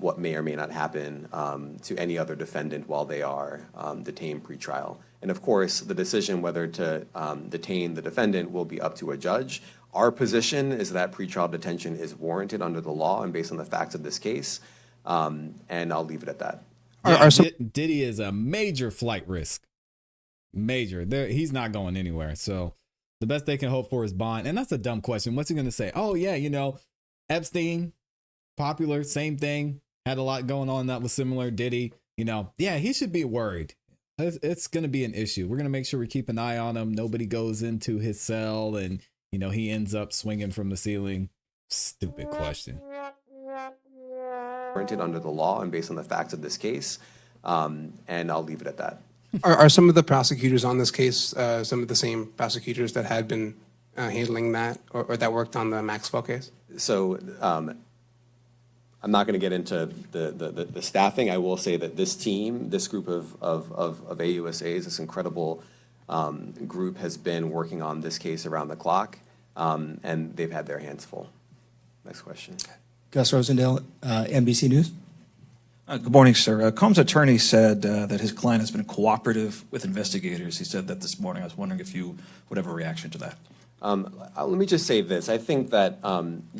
what may or may not happen to any other defendant while they are detained pre-trial. And of course, the decision whether to detain the defendant will be up to a judge. Our position is that pretrial detention is warranted under the law and based on the facts of this case, and I'll leave it at that. Yeah, Diddy is a major flight risk. Major. He's not going anywhere. So the best they can hope for is bond. And that's a dumb question. What's he going to say? Oh, yeah, Epstein, popular, same thing. Had a lot going on that was similar. Diddy, yeah, he should be worried. It's going to be an issue. We're going to make sure we keep an eye on him. Nobody goes into his cell and, he ends up swinging from the ceiling. Stupid question. Warranted under the law and based on the facts of this case, and I'll leave it at that. Are some of the prosecutors on this case some of the same prosecutors that had been handling that or that worked on the Maxwell case? So I'm not going to get into the staffing. I will say that this team, this group of AUSAs, this incredible group has been working on this case around the clock, and they've had their hands full. Next question. Gus Rosendale, NBC News. Good morning, sir. Combs' attorney said that his client has been cooperative with investigators. He said that this morning. I was wondering if you would have a reaction to that. Let me just say this. I think that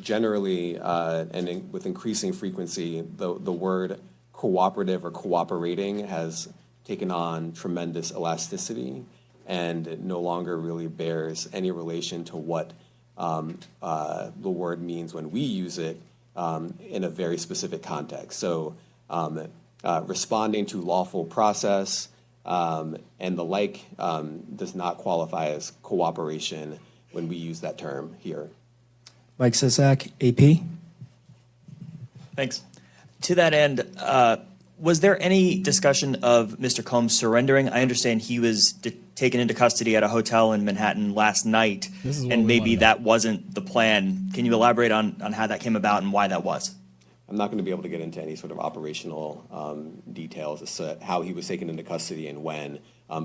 generally and with increasing frequency, the word cooperative or cooperating has taken on tremendous elasticity, and it no longer really bears any relation to what the word means when we use it in a very specific context. So responding to lawful process and the like does not qualify as cooperation when we use that term here. Mike Sisak, AP. Thanks. To that end, was there any discussion of Mr. Combs surrendering? I understand he was taken into custody at a hotel in Manhattan last night, and maybe that wasn't the plan. Can you elaborate on how that came about and why that was? I'm not going to be able to get into any sort of operational details as to how he was taken into custody and when.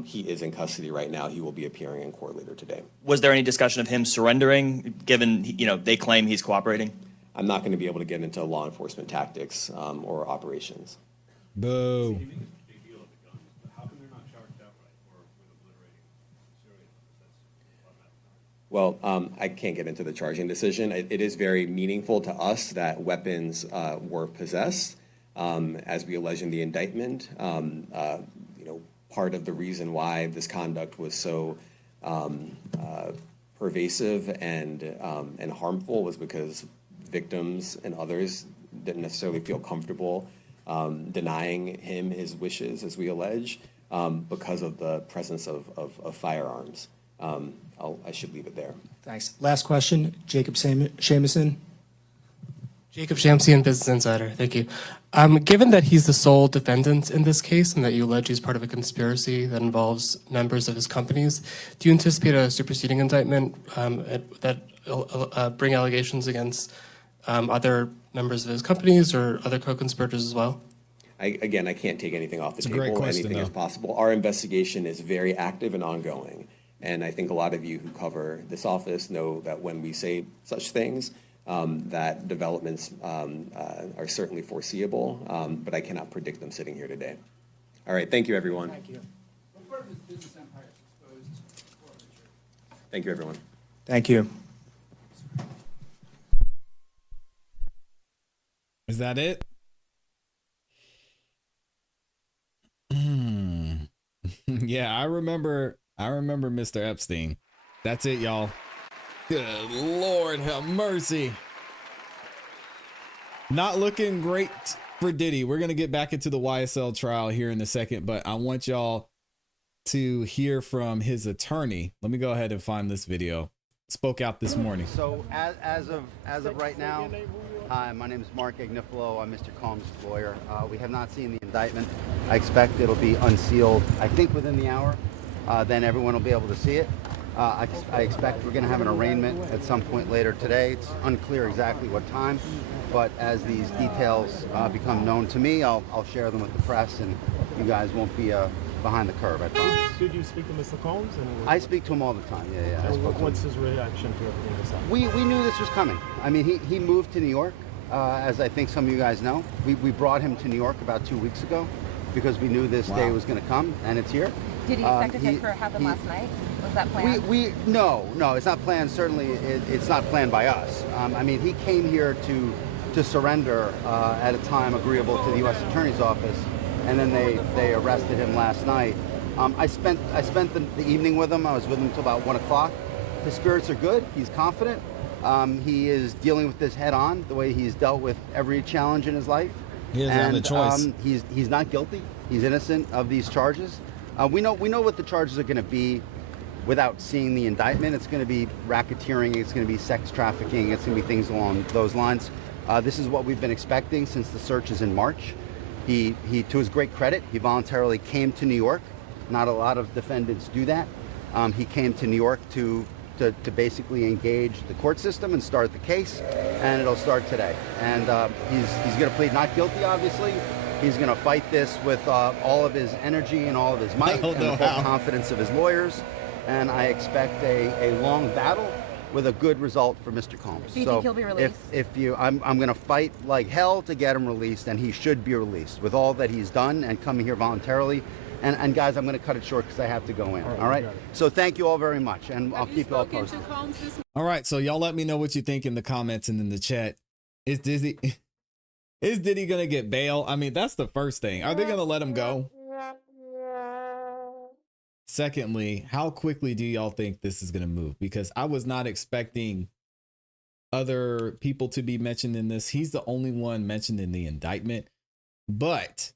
He is in custody right now. He will be appearing in court later today. Was there any discussion of him surrendering, given they claim he's cooperating? I'm not going to be able to get into law enforcement tactics or operations. Boo. Well, I can't get into the charging decision. It is very meaningful to us that weapons were possessed, as we allege in the indictment. Part of the reason why this conduct was so pervasive and harmful was because victims and others didn't necessarily feel comfortable denying him his wishes, as we allege, because of the presence of firearms. I should leave it there. Thanks. Last question, Jacob Shamison. Jacob Shamsian, Business Insider. Thank you. Given that he's the sole defendant in this case and that you allege he's part of a conspiracy that involves members of his companies, do you anticipate a superseding indictment that bring allegations against other members of his companies or other co-conspirators as well? I can't take anything off the table. Great question, anything is possible. Our investigation is very active and ongoing. And I think a lot of you who cover this office know that when we say such things, that developments are certainly foreseeable, but I cannot predict them sitting here today. All right, thank you, everyone. Thank you. What part of his business empire is exposed for Richard? Thank you, everyone. Thank you. Is that it? Yeah, I remember Mr. Epstein. That's it, y'all. Good Lord have mercy. Not looking great for Diddy. We're going to get back into the YSL trial here in a second, but I want y'all to hear from his attorney. Let me go ahead and find this video. Spoke out this morning. So as of right now, hi, my name is Mark Agnifilo. I'm Mr. Combs' lawyer. We have not seen the indictment. I expect it'll be unsealed, I think, within the hour. Then everyone will be able to see it. I expect we're going to have an arraignment at some point later today. It's unclear exactly what time, but as these details become known to me, I'll share them with the press, and you guys won't be behind the curve, I promise. Did you speak to Mr. Combs? I speak to him all the time, yeah. What's his reaction to everything that's happening? We knew this was coming. I mean, he moved to New York, as I think some of you guys know. We brought him to New York about 2 weeks ago because we knew this day was going to come, and it's here. Did he expect it to happen last night? Was that planned? No, it's not planned. Certainly, it's not planned by us. I mean, he came here to surrender at a time agreeable to the U.S. Attorney's Office, and then they arrested him last night. I spent the evening with him. I was with him until about 1 o'clock. His spirits are good. He's confident. He is dealing with this head on, the way he's dealt with every challenge in his life. He doesn't have a choice. He's not guilty. He's innocent of these charges. We know what the charges are going to be without seeing the indictment. It's going to be racketeering. It's going to be sex trafficking. It's going to be things along those lines. This is what we've been expecting since the searches in March. He, to his great credit, he voluntarily came to New York. Not a lot of defendants do that. He came to New York to to basically engage the court system and start the case, and it'll start today. And he's going to plead not guilty, obviously. He's going to fight this with all of his energy and all of his might and the full confidence of his lawyers. And I expect a long battle with a good result for Mr. Combs. Do you think he'll be released? I'm going to fight like hell to get him released, and he should be released with all that he's done and coming here voluntarily. And guys, I'm going to cut it short because I have to go in. All right. So thank you all very much, and I'll keep you all posted. All right. So y'all let me know what you think in the comments and in the chat. Is Diddy going to get bail? I mean, that's the first thing. Are they going to let him go? Secondly, how quickly do y'all think this is going to move? Because I was not expecting other people to be mentioned in this. He's the only one mentioned in the indictment. But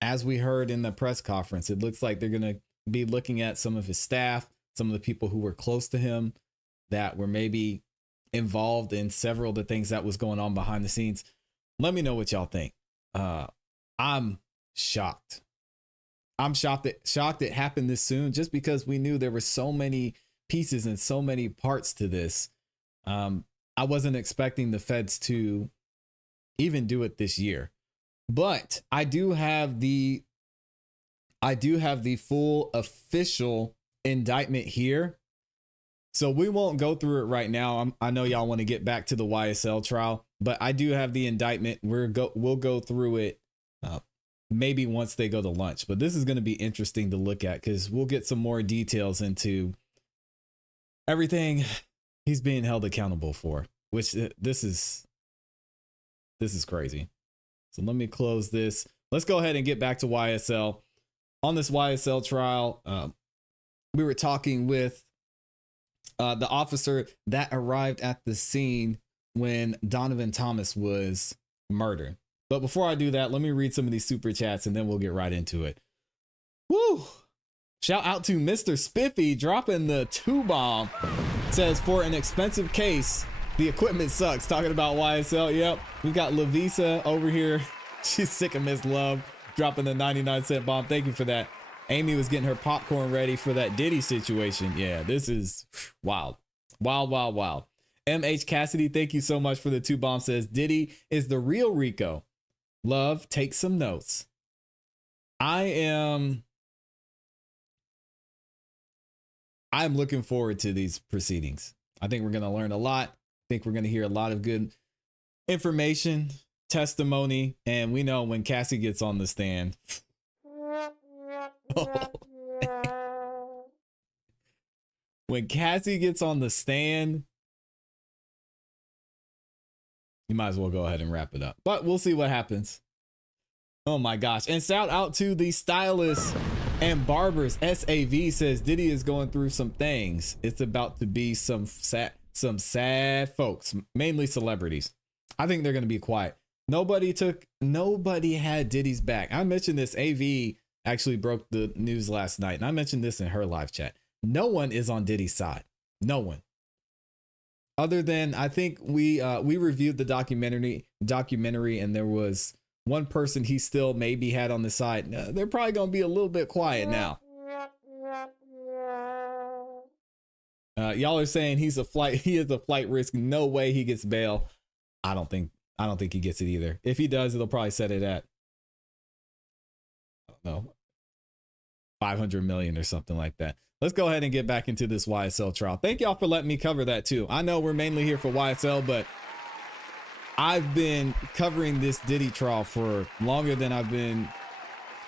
as we heard in the press conference, it looks like they're going to be looking at some of his staff, some of the people who were close to him that were maybe involved in several of the things that was going on behind the scenes. Let me know what y'all think. I'm shocked. I'm shocked it happened this soon, just because we knew there were so many pieces and so many parts to this. I wasn't expecting the feds to even do it this year, but I do have the full official indictment here. So we won't go through it right now. I know y'all want to get back to the YSL trial, but I do have the indictment. We'll go through it maybe once they go to lunch, but this is going to be interesting to look at because we'll get some more details into everything he's being held accountable for, which this is crazy. So let me close this. Let's go ahead and get back to YSL. On this YSL trial, we were talking with the officer that arrived at the scene when Donovan Thomas was murdered. But before I do that, let me read some of these super chats and then we'll get right into it. Woo! Shout out to Mr. Spiffy dropping the 2-bomb. Says, for an expensive case, the equipment sucks. Talking about YSL. Yep. We got Lavisa over here. She's sick of Miss Love dropping the 99-cent bomb. Thank you for that. Amy was getting her popcorn ready for that Diddy situation. Yeah, this is wild. Wild, wild, wild. MH Cassidy, thank you so much for the 2-bomb. Says, Diddy is the real Rico. Love, take some notes. I'm looking forward to these proceedings. I think we're going to learn a lot. I think we're going to hear a lot of good information, testimony, and we know when Cassie gets on the stand. When Cassie gets on the stand, you might as well go ahead and wrap it up. But we'll see what happens. Oh my gosh. And shout out to the stylists and barbers. SAV says Diddy is going through some things. It's about to be some sad folks, mainly celebrities. I think they're going to be quiet. Nobody had Diddy's back. I mentioned this. AV actually broke the news last night, and I mentioned this in her live chat. No one is on Diddy's side. No one. Other than, I think we reviewed the documentary and there was one person he still maybe had on the side. They're probably going to be a little bit quiet now. Y'all are saying he is a flight risk. No way he gets bail. I don't think he gets it either. If he does, it'll probably set it at, I don't know, 500 million or something like that. Let's go ahead and get back into this YSL trial. Thank y'all for letting me cover that too. I know we're mainly here for YSL, but I've been covering this Diddy trial for longer than I've been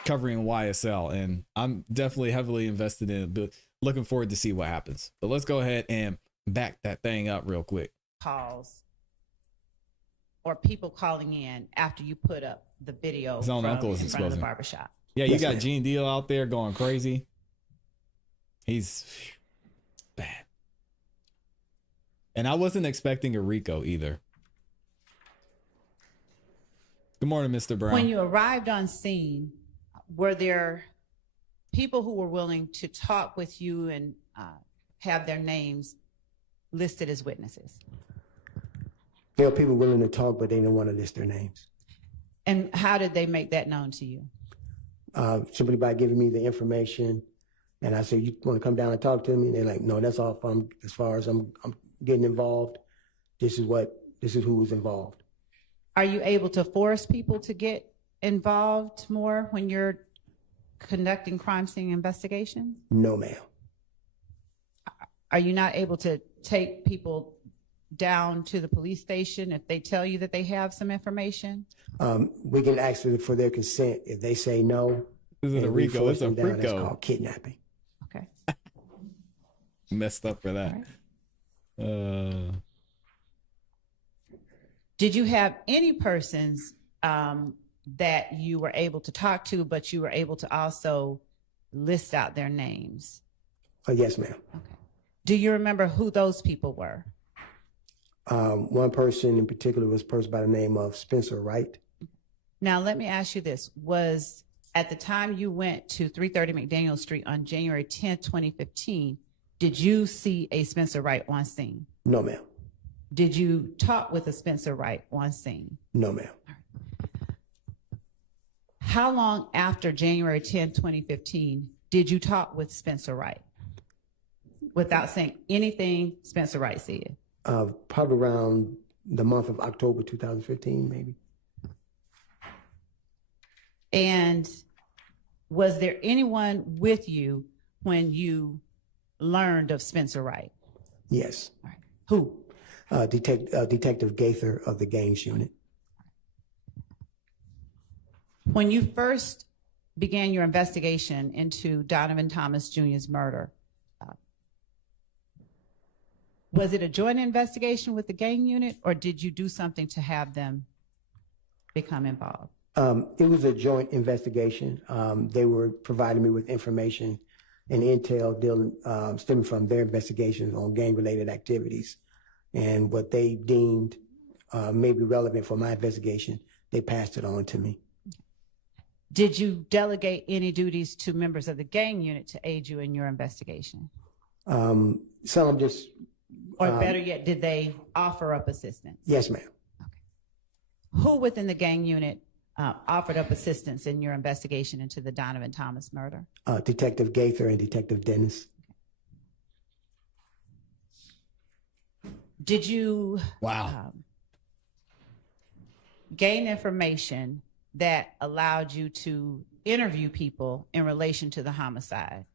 covering YSL, and I'm definitely heavily invested in it, but looking forward to see what happens. But let's go ahead and back that thing up real quick. Calls or people calling in after you put up the video His own uncle is in front of the exposing. barbershop. Yeah, you got Gene Deal out there going crazy. He's bad. And I wasn't expecting a Rico either. Good morning, Mr. Brown. When you arrived on scene, were there people who were willing to talk with you and have their names listed as witnesses? There are people willing to talk, but they don't want to list their names. And how did they make that known to you? Simply by giving me the information And I said, you want to come down and talk to me? And they're like, no, that's all fun. As far as I'm getting involved, this is who was involved. Are you able to force people to get involved more when you're conducting crime scene investigations? No, ma'am. Are you not able to take people down to the police station if they tell you that they have some information? We can ask for their consent. If they say no, this is a RICO. It's a RICO. That's called kidnapping. Okay. Messed up for that. Right. Did you have any persons that you were able to talk to, but you were able to also list out their names? Yes, ma'am. Okay. Do you remember who those people were? One person in particular was a person by the name of Spencer Wright. Now, let me ask you this. Was at the time you went to 330 McDaniel Street on January 10th, 2015, did you see a Spencer Wright on scene? No, ma'am. Did you talk with a Spencer Wright on scene? No, ma'am. How long after January 10th, 2015, did you talk with Spencer Wright without saying anything Spencer Wright said? Probably around the month of October 2015, maybe. And was there anyone with you when you learned of Spencer Wright? Yes. All right. Who? Detective Gaither of the Games Unit. When you first began your investigation into Donovan Thomas Jr.'s murder, was it a joint investigation with the gang unit, or did you do something to have them become involved? It was a joint investigation. They were providing me with information and intel stemming from their investigations on gang-related activities. And what they deemed may be relevant for my investigation, they passed it on to me. Did you delegate any duties to members of the gang unit to aid you in your investigation? Some just... Or better yet, did they offer up assistance? Yes, ma'am. Okay. Who within the gang unit offered up assistance in your investigation into the Donovan Thomas murder? Detective Gaither and Detective Dennis. Did you gain information that allowed you to interview people in relation to the homicide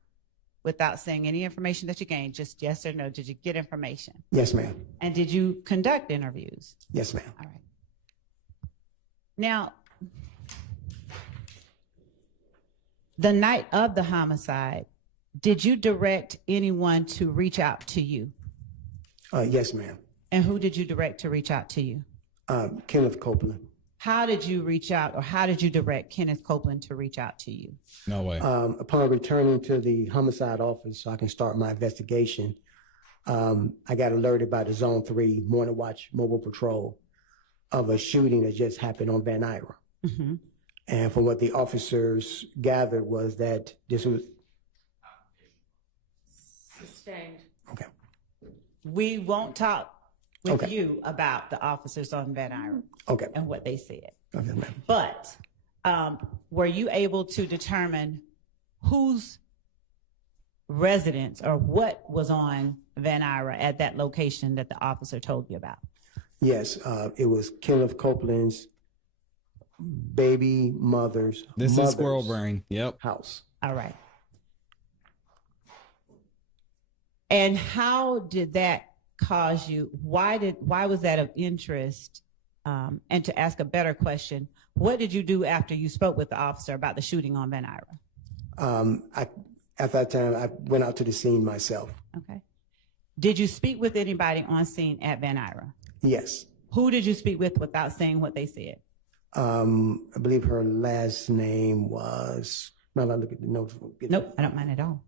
without saying any information that you gained, just yes or no? Did you get information? Yes, ma'am. And did you conduct interviews? Yes, ma'am. All right. Now, the night of the homicide, did you direct anyone to reach out to you? Yes, ma'am. And who did you direct to reach out to you? Kenneth Copeland. How did you reach out, or how did you direct Kenneth Copeland to reach out to you? No way. Upon returning to the homicide office so I can start my investigation, I got alerted by the Zone 3 Morning Watch Mobile Patrol of a shooting that just happened on Van Ira. Mm-hmm. And from what the officers gathered was that this was... Sustained. Okay. We won't talk with Okay. you about the officers on Van Ira Okay. and what they said. Okay, ma'am. But were you able to determine whose residence or what was on Van Ira at that location that the officer told you about? Yes, it was Kenneth Copeland's baby mother's This is Squirrel Brain. Yep. house. All right. And how did that cause you? Why was that of interest? And to ask a better question, what did you do after you spoke with the officer about the shooting on Van Ira? At that time, I went out to the scene myself. Okay. Did you speak with anybody on scene at Van Ira? Yes. Who did you speak with without saying what they said? I believe her last name was... Now I look at the notes. Nope, I don't mind at all.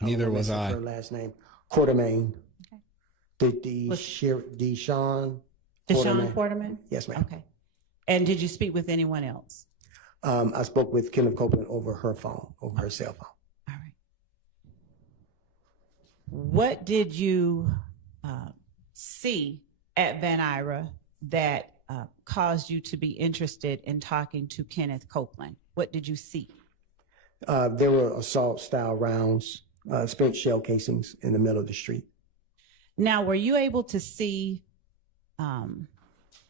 Neither was I. Her last name, Quartermain. Okay. Deshawn Quarterman? Yes, ma'am. Okay. And did you speak with anyone else? I spoke with Kenneth Copeland over her phone, over her cell phone. All right. What did you see at Van Ira that caused you to be interested in talking to Kenneth Copeland? What did you see? There were assault-style rounds, spent shell casings in the middle of the street. Now, were you able to see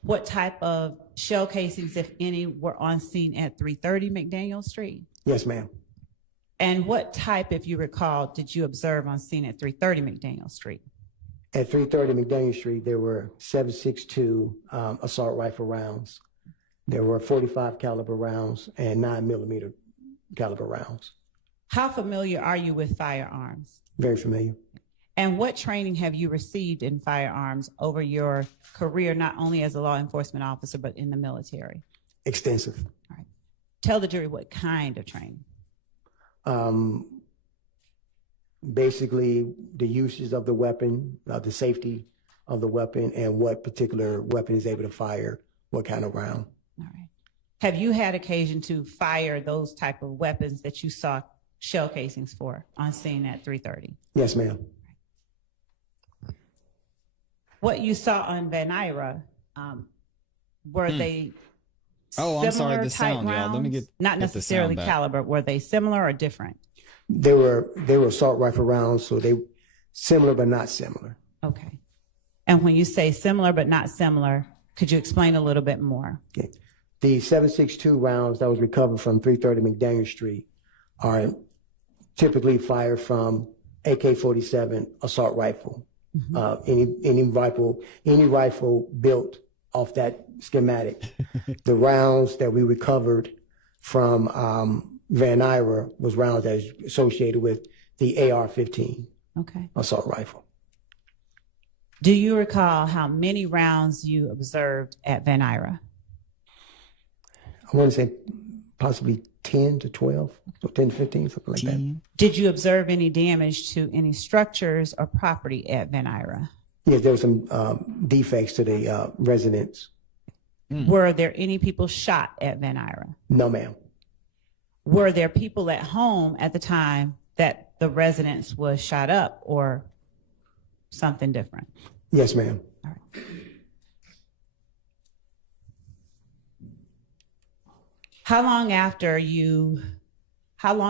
what type of shell casings, if any, were on scene at 330 McDaniel Street? Yes, ma'am. And what type, if you recall, did you observe on scene at 330 McDaniel Street? At 330 McDaniel Street, there were 7.62 assault rifle rounds. There were 45 caliber rounds and 9mm caliber rounds. How familiar are you with firearms? Very familiar. And what training have you received in firearms over your career, not only as a law enforcement officer, but in the military? Extensive. All right. Tell the jury what kind of training. Basically, the uses of the weapon, the safety of the weapon, and what particular weapon is able to fire what kind of round. All right. Have you had occasion to fire those type of weapons that you saw shell casings for on scene at 330? Yes, ma'am. What you saw on Van Ira, were they Oh, I'm sorry, similar the type sound, y'all. Let me rounds? get Not get the necessarily sound back. caliber. Were they similar or different? They were assault rifle rounds, so they similar but not similar. Okay. And when you say similar but not similar, could you explain a little bit more? Okay. The 7.62 rounds that was recovered from 330 McDaniel Street are typically fired from AK-47 assault rifle. Any rifle built off that schematic. The rounds that we recovered from Van Ira was rounds that is associated with the AR-15 Okay. assault rifle. Do you recall how many rounds you observed at Van Ira? I want to say possibly 10 to 12, or 10 to 15, something like that. Did you observe any damage to any structures or property at Van Ira? Yes, there were some defects to the residence. Were there any people shot at Van Ira? No, ma'am. Were there people at home at the time that the residence was shot up or something different? Yes, ma'am. How long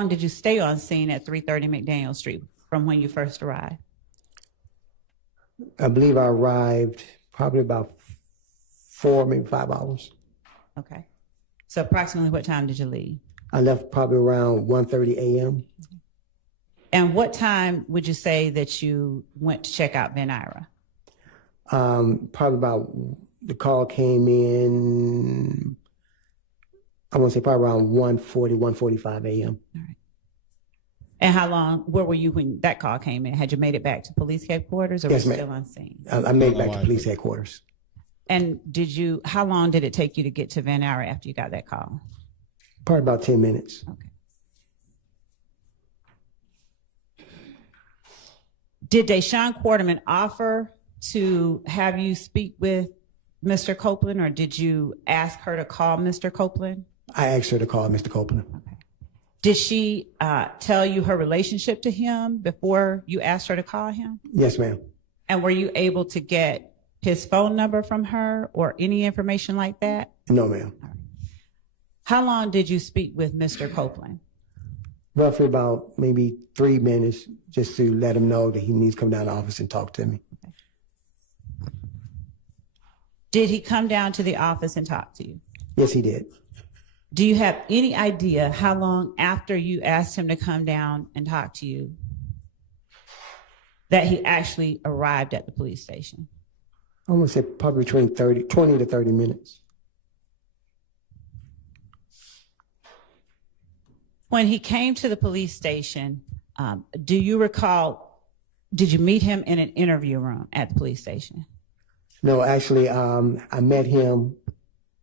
did you stay on scene at 330 McDaniel Street from when you first arrived? I believe I arrived probably about 4, maybe 5 hours. Okay. So approximately what time did you leave? I left probably around 1:30 a.m. And what time would you say that you went to check out Van Ira? Probably about, the call came in, I want to say probably around 1:40, 1:45 a.m. And how long, where were you when that call came in? Had you made it back to police headquarters or Yes, were you ma'am. still on scene? I made it back to police headquarters. And how long did it take you to get to Van Ira after you got that call? Probably about 10 minutes. Did Deshaun Quarterman offer to have you speak with Mr. Copeland, or did you ask her to call Mr. Copeland? I asked her to call Mr. Copeland. Did she tell you her relationship to him before you asked her to call him? Yes, ma'am. And were you able to get his phone number from her or any information like that? No, ma'am. How long did you speak with Mr. Copeland? Roughly about maybe 3 minutes, just to let him know that he needs to come down to the office and talk to me. Did he come down to the office and talk to you? Yes, he did. Do you have any idea how long after you asked him to come down and talk to you that he actually arrived at the police station? I want to say probably between 20 to 30 minutes. When he came to the police station, do you recall, did you meet him in an interview room at the police station? No, actually, I met him.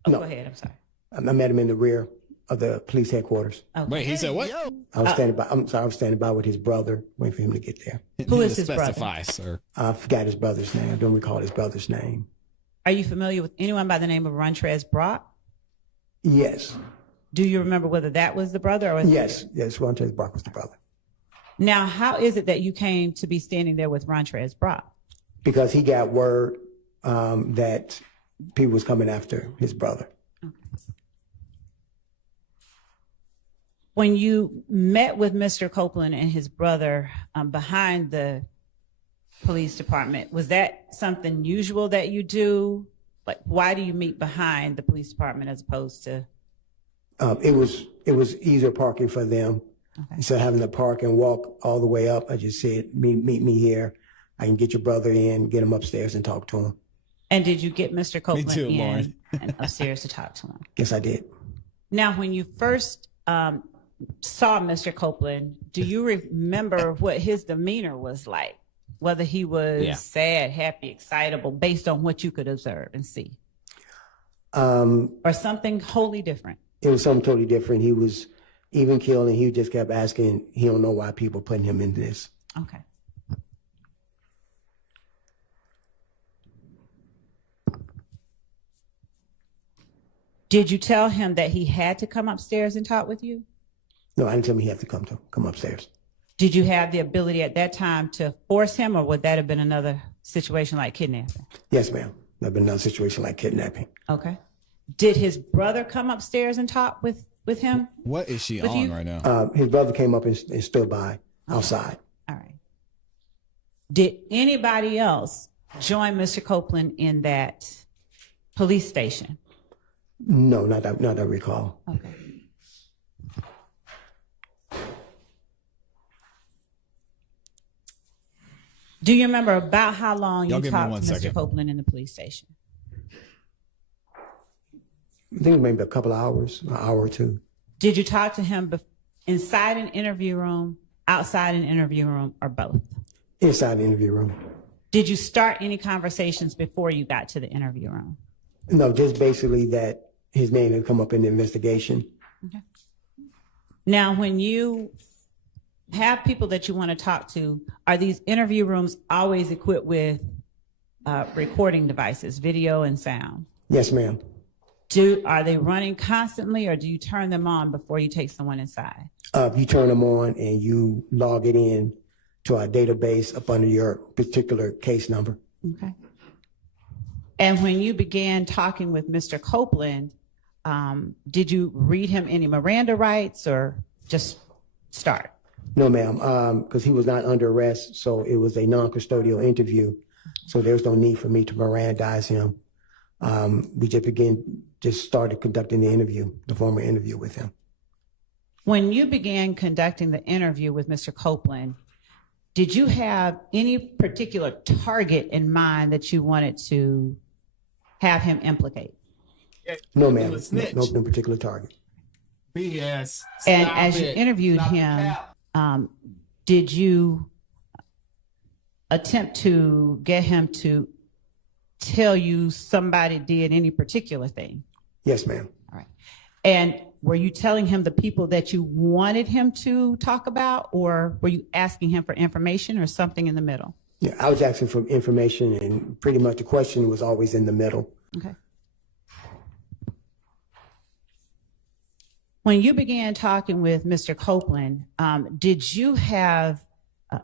Oh, go ahead, I'm sorry. I met him in the rear of the police headquarters. Okay. Wait, he said what? I was standing by. I'm sorry, I was standing by with his brother, waiting for him to get there. Who is his Specify, brother? sir. I forgot his brother's name. I don't recall his brother's name. Are you familiar with anyone by the name of Rontrez Brock? Yes. Do you remember whether that was the brother or was Yes, Rontrez Brock was the brother. Now, how is it that you came to be standing there with Rontrez Brock? Because he got word that people was coming after his brother. When you met with Mr. Copeland and his brother behind the police department, was that something usual that you do? Like, why do you meet behind the police department as opposed to? It was easier parking for them. Okay. Instead of having to park and walk all the way up, I just said, meet me here. I can get your brother in, get him upstairs and talk to him. And did you get Mr. Copeland Me too, in Lauren. and upstairs to talk to him? Yes, I did. Now, when you first saw Mr. Copeland, do you remember what his demeanor was like? Whether he was sad, happy, excitable, based on what you could observe and see? Or something wholly different? It was something totally different. He was even killed, and he just kept asking, he don't know why people putting him in this. Okay. Did you tell him that he had to come upstairs and talk with you? No, I didn't tell him he had to come upstairs. Did you have the ability at that time to force him, or would that have been another situation like kidnapping? Yes, ma'am. That would been another situation like kidnapping. Okay. Did his brother come upstairs and talk with him? What is she on right now? His brother came up and stood by outside. All right. Did anybody else join Mr. Copeland in that police station? No, not that I recall. Okay. Do you remember about how long you talked to Mr. Copeland in the police station? I think maybe a couple of hours, an hour or two. Did you talk to him inside an interview room, outside an interview room, or both? Inside the interview room. Did you start any conversations before you got to the interview room? No, just basically that his name had come up in the investigation. Okay. Now, when you have people that you want to talk to, are these interview rooms always equipped with recording devices, video and sound? Yes, ma'am. Are they running constantly, or do you turn them on before you take someone inside? You turn them on and you log it in to our database up under your particular case number. Okay. And when you began talking with Mr. Copeland, did you read him any Miranda rights or just start? No, ma'am, because he was not under arrest, so it was a non-custodial interview. So there's no need for me to Mirandize him. We just started conducting the interview, the formal interview with him. When you began conducting the interview with Mr. Copeland, did you have any particular target in mind that you wanted to have him implicate? No, ma'am, no particular target. BS. And as you interviewed him, did you attempt to get him to tell you somebody did any particular thing? Yes, ma'am. All right. And were you telling him the people that you wanted him to talk about, or were you asking him for information or something in the middle? Yeah, I was asking for information, and pretty much the question was always in the middle. Okay. When you began talking with Mr. Copeland, did you have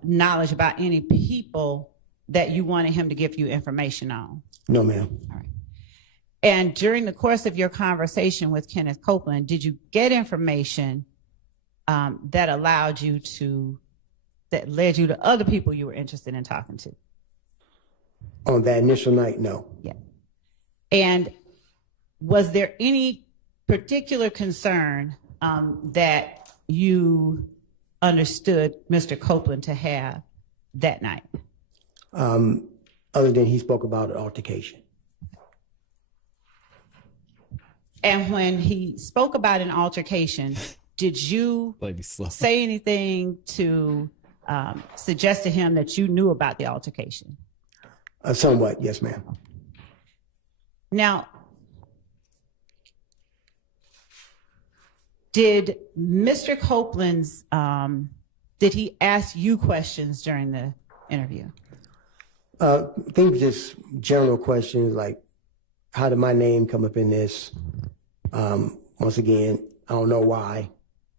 knowledge about any people that you wanted him to give you information on? No, ma'am. All right. And during the course of your conversation with Kenneth Copeland, did you get information that led you to other people you were interested in talking to? On that initial night, no. Yeah. And was there any particular concern that you understood Mr. Copeland to have that night? Other than he spoke about an altercation. And when he spoke about an altercation, did you say anything to suggest to him that you knew about the altercation? Somewhat, yes, ma'am. Now, did Mr. Copeland's, did he ask you questions during the interview? I think just general questions like, how did my name come up in this? Once again, I don't know why.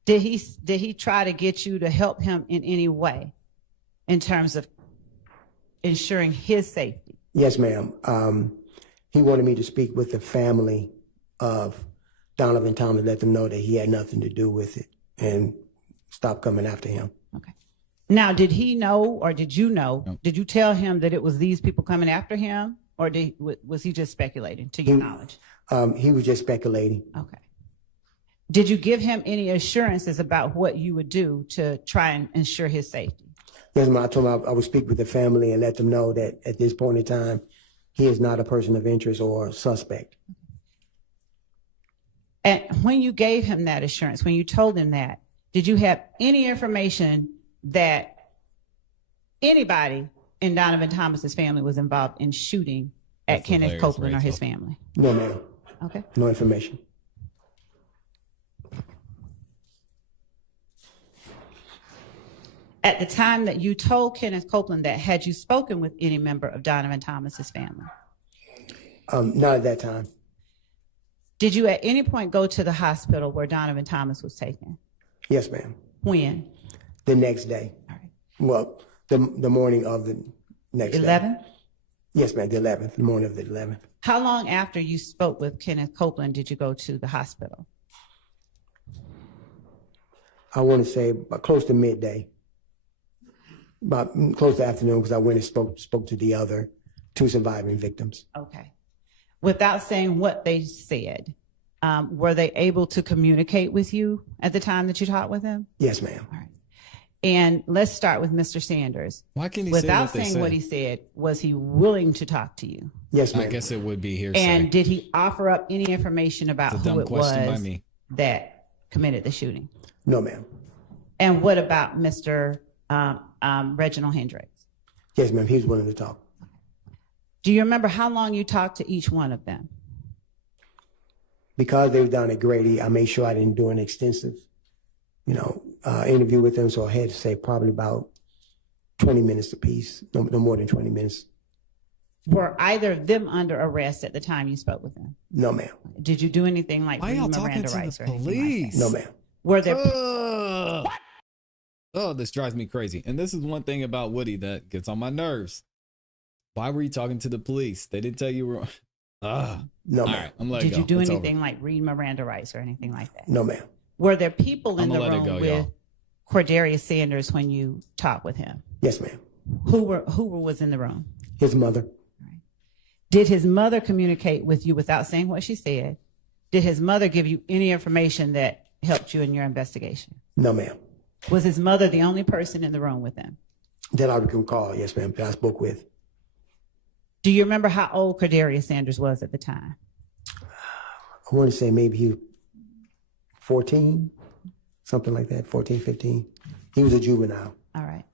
Did he try to get you to help him in any way in terms of ensuring his safety? Yes, ma'am. He wanted me to speak with the family of Donovan Thomas, let them know that he had nothing to do with it. and stopped coming after him. Now, did he know, or did you know, did you tell him that it was these people coming after him, or was he just speculating, to your knowledge? He was just speculating. Okay. Did you give him any assurances about what you would do to try and ensure his safety? Yes, ma'am. I told him I would speak with the family and let them know that at this point in time, he is not a person of interest or suspect. And when you gave him that assurance, when you told him that, did you have any information that anybody in Donovan Thomas's family was involved in shooting at Kenneth Copeland or his family? No, ma'am. Okay. No information. At the time that you told Kenneth Copeland that, had you spoken with any member of Donovan Thomas's family? Not at that time. Did you at any point go to the hospital where Donovan Thomas was taken? Yes, ma'am. When? The next day. All right. Well, the morning of the next day. 11th? Yes, ma'am, the 11th, the morning of the 11th. How long after you spoke with Kenneth Copeland did you go to the hospital? I want to say about close to midday. About close to afternoon, because I went and spoke to the other two surviving victims. Okay. Without saying what they said, were they able to communicate with you at the time that you talked with them? Yes, ma'am. All right. And let's start with Mr. Sanders. Why can't he Without say what they saying said? what he said, was he willing to talk to you? Yes, ma'am. I guess it would be hearsay. And did he offer up any information about It's a dumb who it question by was me. that committed the shooting? No, ma'am. And what about Mr. Reginald Hendricks? Yes, ma'am. He was willing to talk. Do you remember how long you talked to each one of them? Because they were down at Grady, I made sure I didn't do an extensive, interview with them. So I had to say probably about 20 minutes apiece, no more than 20 minutes. Were either of them under arrest at the time you spoke with them? No, ma'am. Did you do anything like Why y'all read talking Miranda to the rights or anything police? No, ma'am. Were there Oh, this drives me crazy. And this is one thing about Woody that gets on my nerves. Why were you talking to the police? They didn't tell you were. No, All ma'am. right, I'm letting Did go. you do It's anything over. like read Miranda rights or anything like that? No, ma'am. Were there people in I'ma the let it room go, with y'all. Cordarius Sanders when you talked with him? Yes, ma'am. Who was in the room? His mother. Did his mother communicate with you without saying what she said? Did his mother give you any information that helped you in your investigation? No, ma'am. Was his mother the only person in the room with him? That I recall, yes, ma'am, that I spoke with. Do you remember how old Cordarius Sanders was at the time? I want to say maybe he was 14, something like that, 14, 15. He was a juvenile. All right.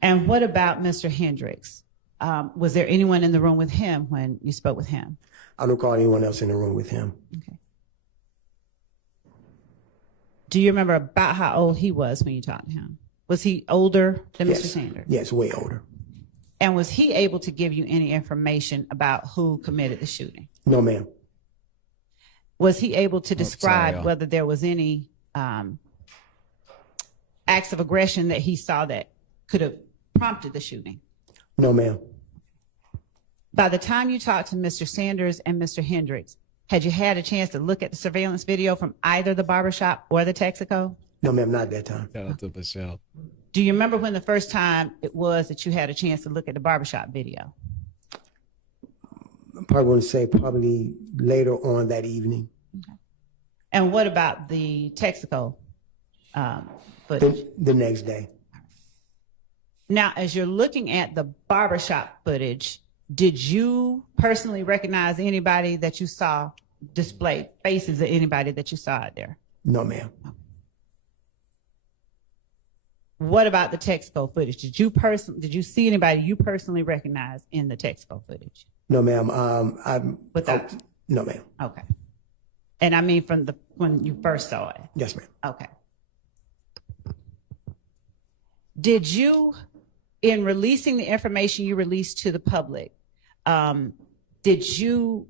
And what about Mr. Hendricks? Was there anyone in the room with him when you spoke with him? I don't call anyone else in the room with him. Okay. Do you remember about how old he was when you talked to him? Was he older than Yes. Mr. Sanders? Yes, way older. And was he able to give you any information about who committed the shooting? No, ma'am. Was he able to describe y'all. whether there was any acts of aggression that he saw that could have prompted the shooting? No, ma'am. By the time you talked to Mr. Sanders and Mr. Hendricks, had you had a chance to look at the surveillance video from either the barbershop or the Texaco? No, ma'am, not at that time. Shout out to Michelle. Do you remember when the first time it was that you had a chance to look at the barbershop video? I probably want to say probably later on that evening. And what about the Texaco footage? The next day. Now, as you're looking at the barbershop footage, did you personally recognize anybody that you saw displayed, faces of anybody that you saw out there? No, ma'am. What about the Texaco footage? Did you see anybody you personally recognize in the Texaco footage? No, ma'am. No, ma'am. Okay. And I mean from when you first saw it? Yes, ma'am. Okay. Did you, in releasing the information you released to the public, did you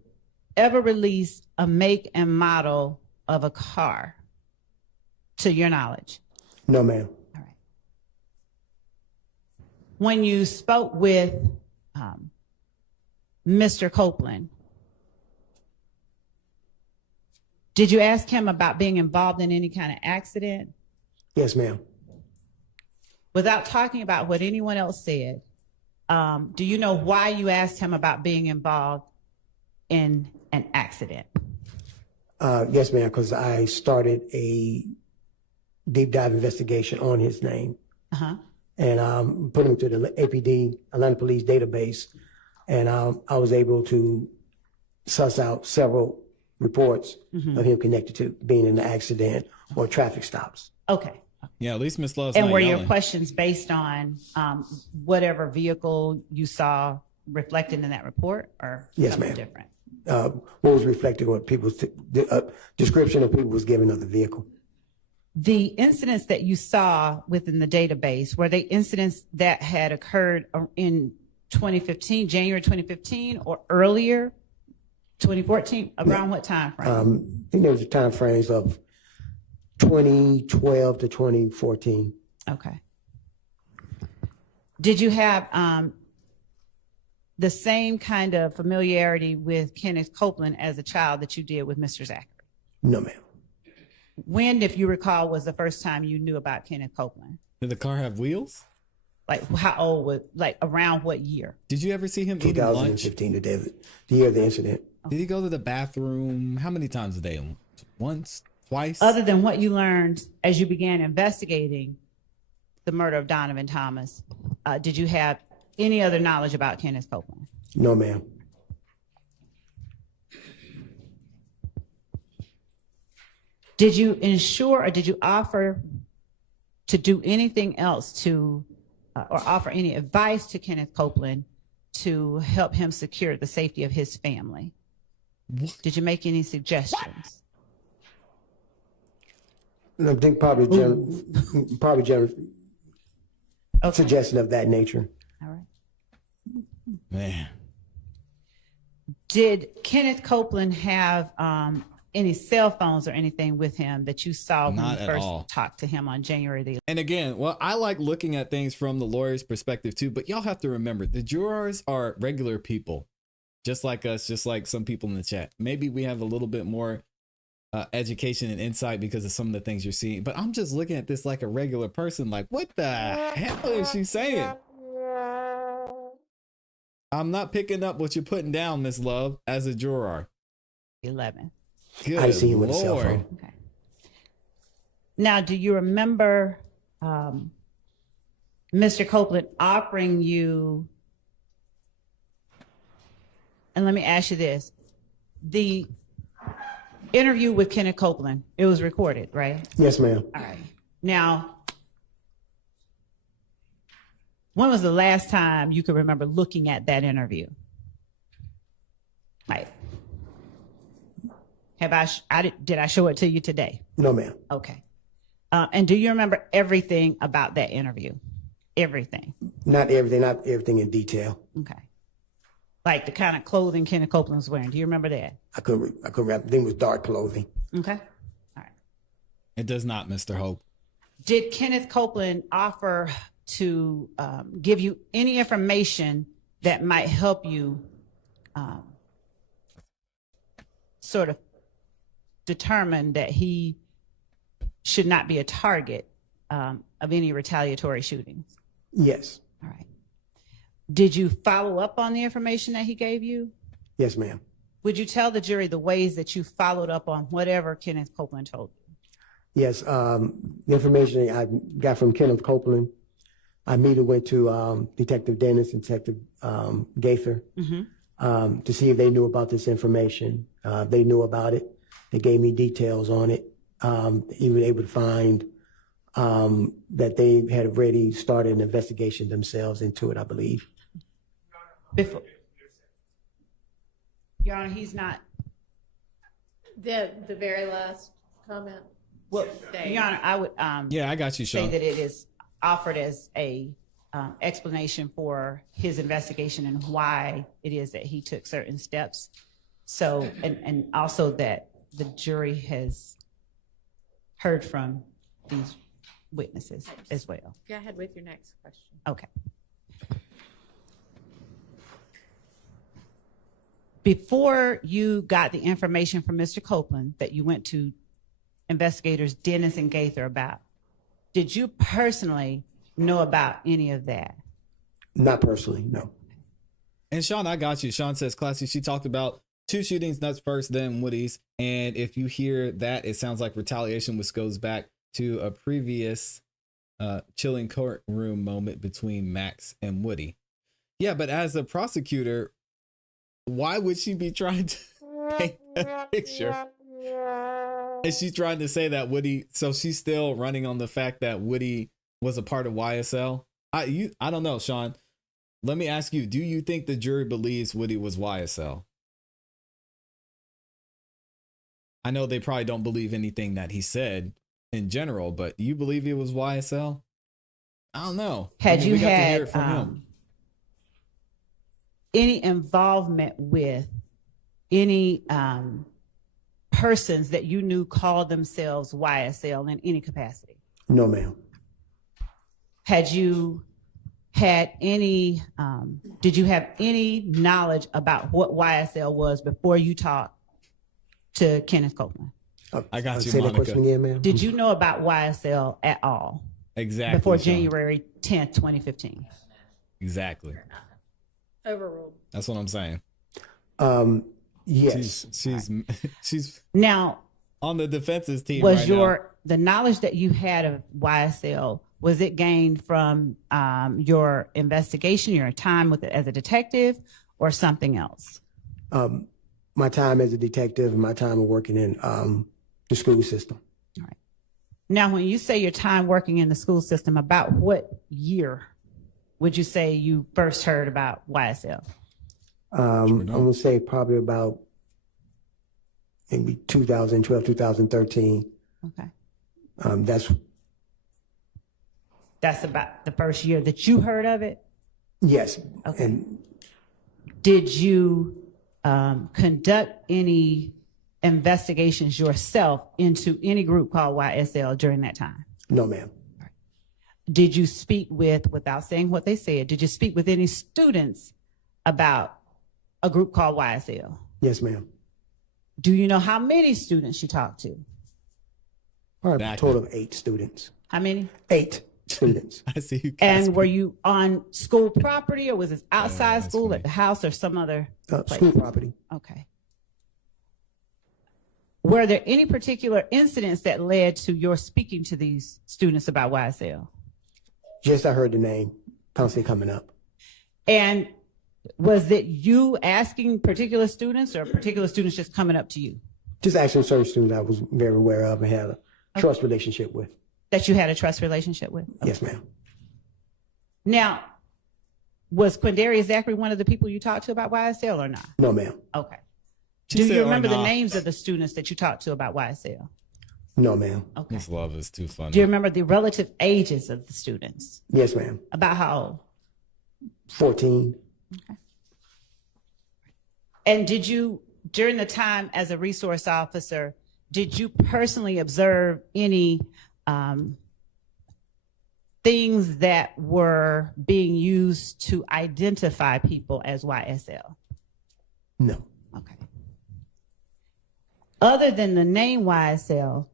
ever release a make and model of a car, to your knowledge? No, ma'am. When you spoke with Mr. Copeland, did you ask him about being involved in any kind of accident Yes, ma'am. Without talking about what anyone else said, do you know why you asked him about being involved in an accident? Yes, ma'am, because I started a deep dive investigation on his name. Uh-huh. And put him to the APD, Atlanta Police database. And I was able to suss out several reports of him connected to being in an accident or traffic stops. Okay. Yeah, at least Miss Love's And not were yelling. your questions based on whatever vehicle you saw reflected in that report, or Yes, something ma'am. different? What was reflected on people's description of people was given of the vehicle. The incidents that you saw within the database, were they incidents that had occurred in 2015, January 2015, or earlier, 2014? Around what time frame? I think there was time frames of 2012 to 2014. Okay. Did you have the same kind of familiarity with Kenneth Copeland as a child that you did with Mr. Zachary? No, ma'am. When, if you recall, was the first time you knew about Kenneth Copeland? Did the car have wheels? Like how old was, like around what year? Did you ever see him eating lunch? 2015, the year of the incident. Did he go to the bathroom? How many times a day? Once? Twice? Other than what you learned as you began investigating the murder of Donovan Thomas, did you have any other knowledge about Kenneth Copeland? No, ma'am. Did you ensure or did you offer to do anything else to, or offer any advice to Kenneth Copeland to help him secure the safety of his family? Did you make any suggestions? I think probably general suggestion of that nature. All right. Man. Did Kenneth Copeland have any cell phones or anything with him that you saw when Not you at first all. talked to him on January the 11th? And again, well, I like looking at things from the lawyer's perspective too, but y'all have to remember the jurors are regular people, just like us, just like some people in the chat. Maybe we have a little bit more education and insight because of some of the things you're seeing, but I'm just looking at this like a regular person. Like, what the hell is she saying? I'm not picking up what you're putting down, Miss Love, as a juror. 11. Good I see him with a cell Lord. phone. Okay. Now, do you remember Mr. Copeland offering you, and let me ask you this, the interview with Kenneth Copeland, it was recorded, right? Yes, ma'am. All right. Now, when was the last time you could remember looking at that interview? Like, did I show it to you today? No, ma'am. Okay. And do you remember everything about that interview? Everything? Not everything in detail. Okay. Like the kind of clothing Kenneth Copeland was wearing. Do you remember that? I couldn't remember. I think it was dark clothing. Okay. It does not, Mr. Hope. Did Kenneth Copeland offer to give you any information that might help you sort of determine that he should not be a target of any retaliatory shootings? Yes. All right. Did you follow up on the information that he gave you? Yes, ma'am. Would you tell the jury the ways that you followed up on whatever Kenneth Copeland told you? Yes. The information I got from Kenneth Copeland, I immediately went to Detective Dennis and Detective Gaither to see if they knew about this information. They knew about it. They gave me details on it. He was able to find that they had already started an investigation themselves into it, I believe. Before. Your Honor, he's not. The very last comment. Well, Your Honor, I would Yeah, I got you, say Sean. that it is offered as a explanation for his investigation and why it is that he took certain steps. So, and also that the jury has heard from these witnesses as well. Go ahead with your next question. Okay. Before you got the information from Mr. Copeland that you went to investigators Dennis and Gaither about, Did you personally know about any of that? Not personally, no. And Sean, I got you. Sean says, ClassE, she talked about 2 shootings, nuts first, then Woody's. And if you hear that, it sounds like retaliation, which goes back to a previous chilling courtroom moment between Max and Woody. Yeah, but as a prosecutor, why would she be trying to paint that picture? Is she trying to say that Woody, so she's still running on the fact that Woody was a part of YSL? I don't know, Sean. Let me ask you, do you think the jury believes Woody was YSL? I know they probably don't believe anything that he said in general, but you believe he was YSL? I don't know. Had you we got to hear had it from him. any involvement with any persons that you knew called themselves YSL in any capacity? No, ma'am. Had you had any, did you have any knowledge about what YSL was before you talked to Kenneth Copeland? I got you, Say that Monica. question again, ma'am. Did you know about YSL at all Exactly. before Sean. January 10th, 2015? Exactly. Overruled. That's what I'm saying. Yes. She's Now, on the defense's team was right your the knowledge that you had of YSL, was it gained from your investigation, your time with it as a detective, or something else? My time as a detective and my time of working in the school system. Now, when you say your time working in the school system, about what year would you say you first heard about YSL? I'm going to say probably about maybe 2012, 2013. Okay. That's about the first year that you heard of it? Yes. Okay. And did you conduct any investigations yourself into any group called YSL during that time? No, ma'am. Did you speak with, without saying what they said, did you speak with any students about a group called YSL? Yes, ma'am. Do you know how many students you talked to? Probably a total of 8 students. How many? 8 students. I see you. And were you on school property, or was it outside school, at the house, or some other place? School property. Okay. Were there any particular incidents that led to your speaking to these students about YSL? Just I heard the name constantly coming up. And was it you asking particular students, or particular students just coming up to you? Just asking certain students I was very aware of and had a trust relationship with. That you had a trust relationship with? Yes, ma'am. Now, was Quindarius Zachary one of the people you talked to about YSL or not? No, ma'am. Okay. She Do said, you or remember the not. names of the students that you talked to about YSL? No, ma'am. Okay. This love is too funny. Do you remember the relative ages of the students? Yes, ma'am. About how old? 14. And did you, during the time as a resource officer, did you personally observe any things that were being used to identify people as YSL? No. Okay. Other than the name YSL,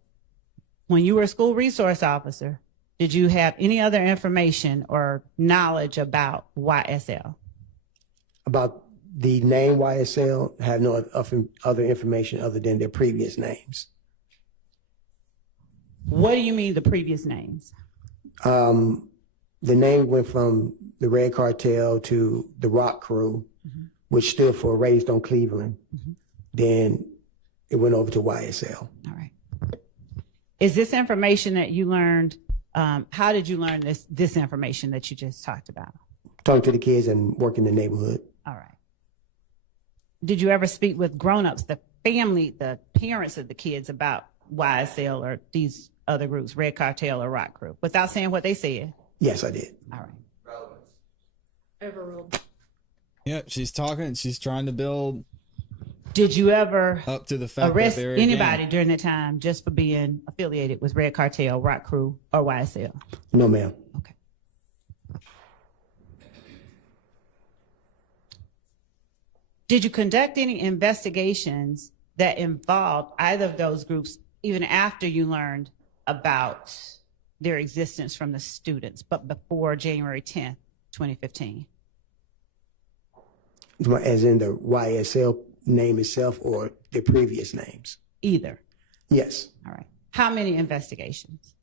when you were a school resource officer, did you have any other information or knowledge about YSL? About the name YSL, I have no other information other than their previous names. What do you mean the previous names? The name went from the Red Cartel to the Rock Crew, which stood for Raised on Cleveland. Then it went over to YSL. All right. Is this information that you learned, how did you learn this information that you just talked about? Talking to the kids and working in the neighborhood. All right. Did you ever speak with grown-ups, the family, the parents of the kids about YSL or these other groups, Red Cartel or Rock Crew, without saying what they said? Yes, I did. All right. Overruled. Yep, she's talking. She's trying to build. Did you ever up to the fact arrest that they're anybody during that time just for being affiliated with Red Cartel, Rock Crew, or YSL? No, ma'am. Okay. Did you conduct any investigations that involved either of those groups even after you learned about their existence from the students, but before January 10th, 2015? As in the YSL name itself or the previous names? Either. Yes. All right. How many investigations?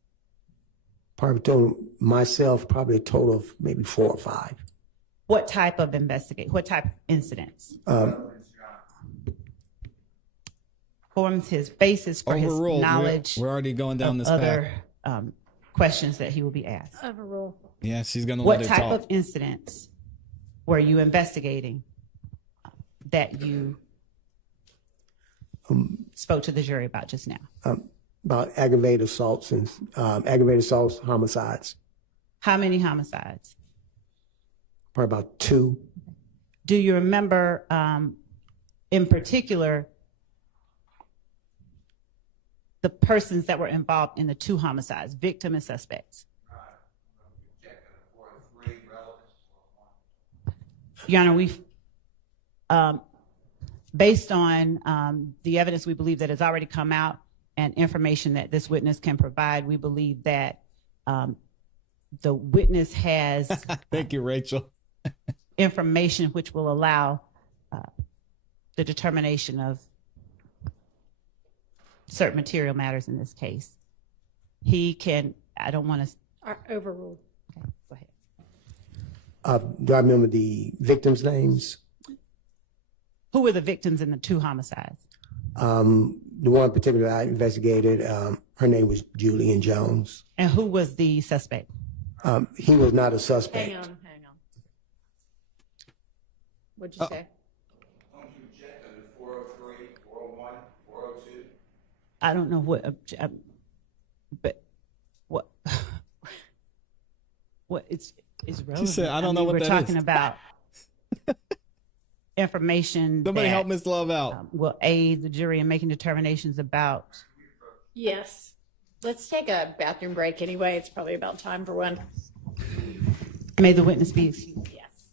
Probably total, myself, probably a total of maybe 4 or 5. What type of what type of incidents? Forms his basis for his Overruled. knowledge. We're already going down this other path. Questions that he will be asked. Overrule. Yeah, she's gonna What let her type talk. of incidents were you investigating that you spoke to the jury about just now? About aggravated assaults and aggravated assaults, homicides. How many homicides? Probably about 2. Do you remember, in particular, the persons that were involved in the 2 homicides, victim and suspects? Your Honor, we've, based on the evidence we believe that has already come out and information that this witness can provide, we believe that the witness has Thank you, Rachel. information which will allow the determination of certain material matters in this case. He can, I don't want to. Overruled. Okay, go ahead. Do I remember the victims' names? Who were the victims in the 2 homicides? The one in particular I investigated, her name was Julian Jones. And who was the suspect? He was not a suspect. Hang on. What'd you say? I don't know what, but what it's relevant. She said, I don't know what we're that talking is. about information. Somebody that, help Miss Love out. Will aid the jury in making determinations about. Yes. Let's take a bathroom break anyway. It's probably about time for one. May the witness be excused. Yes.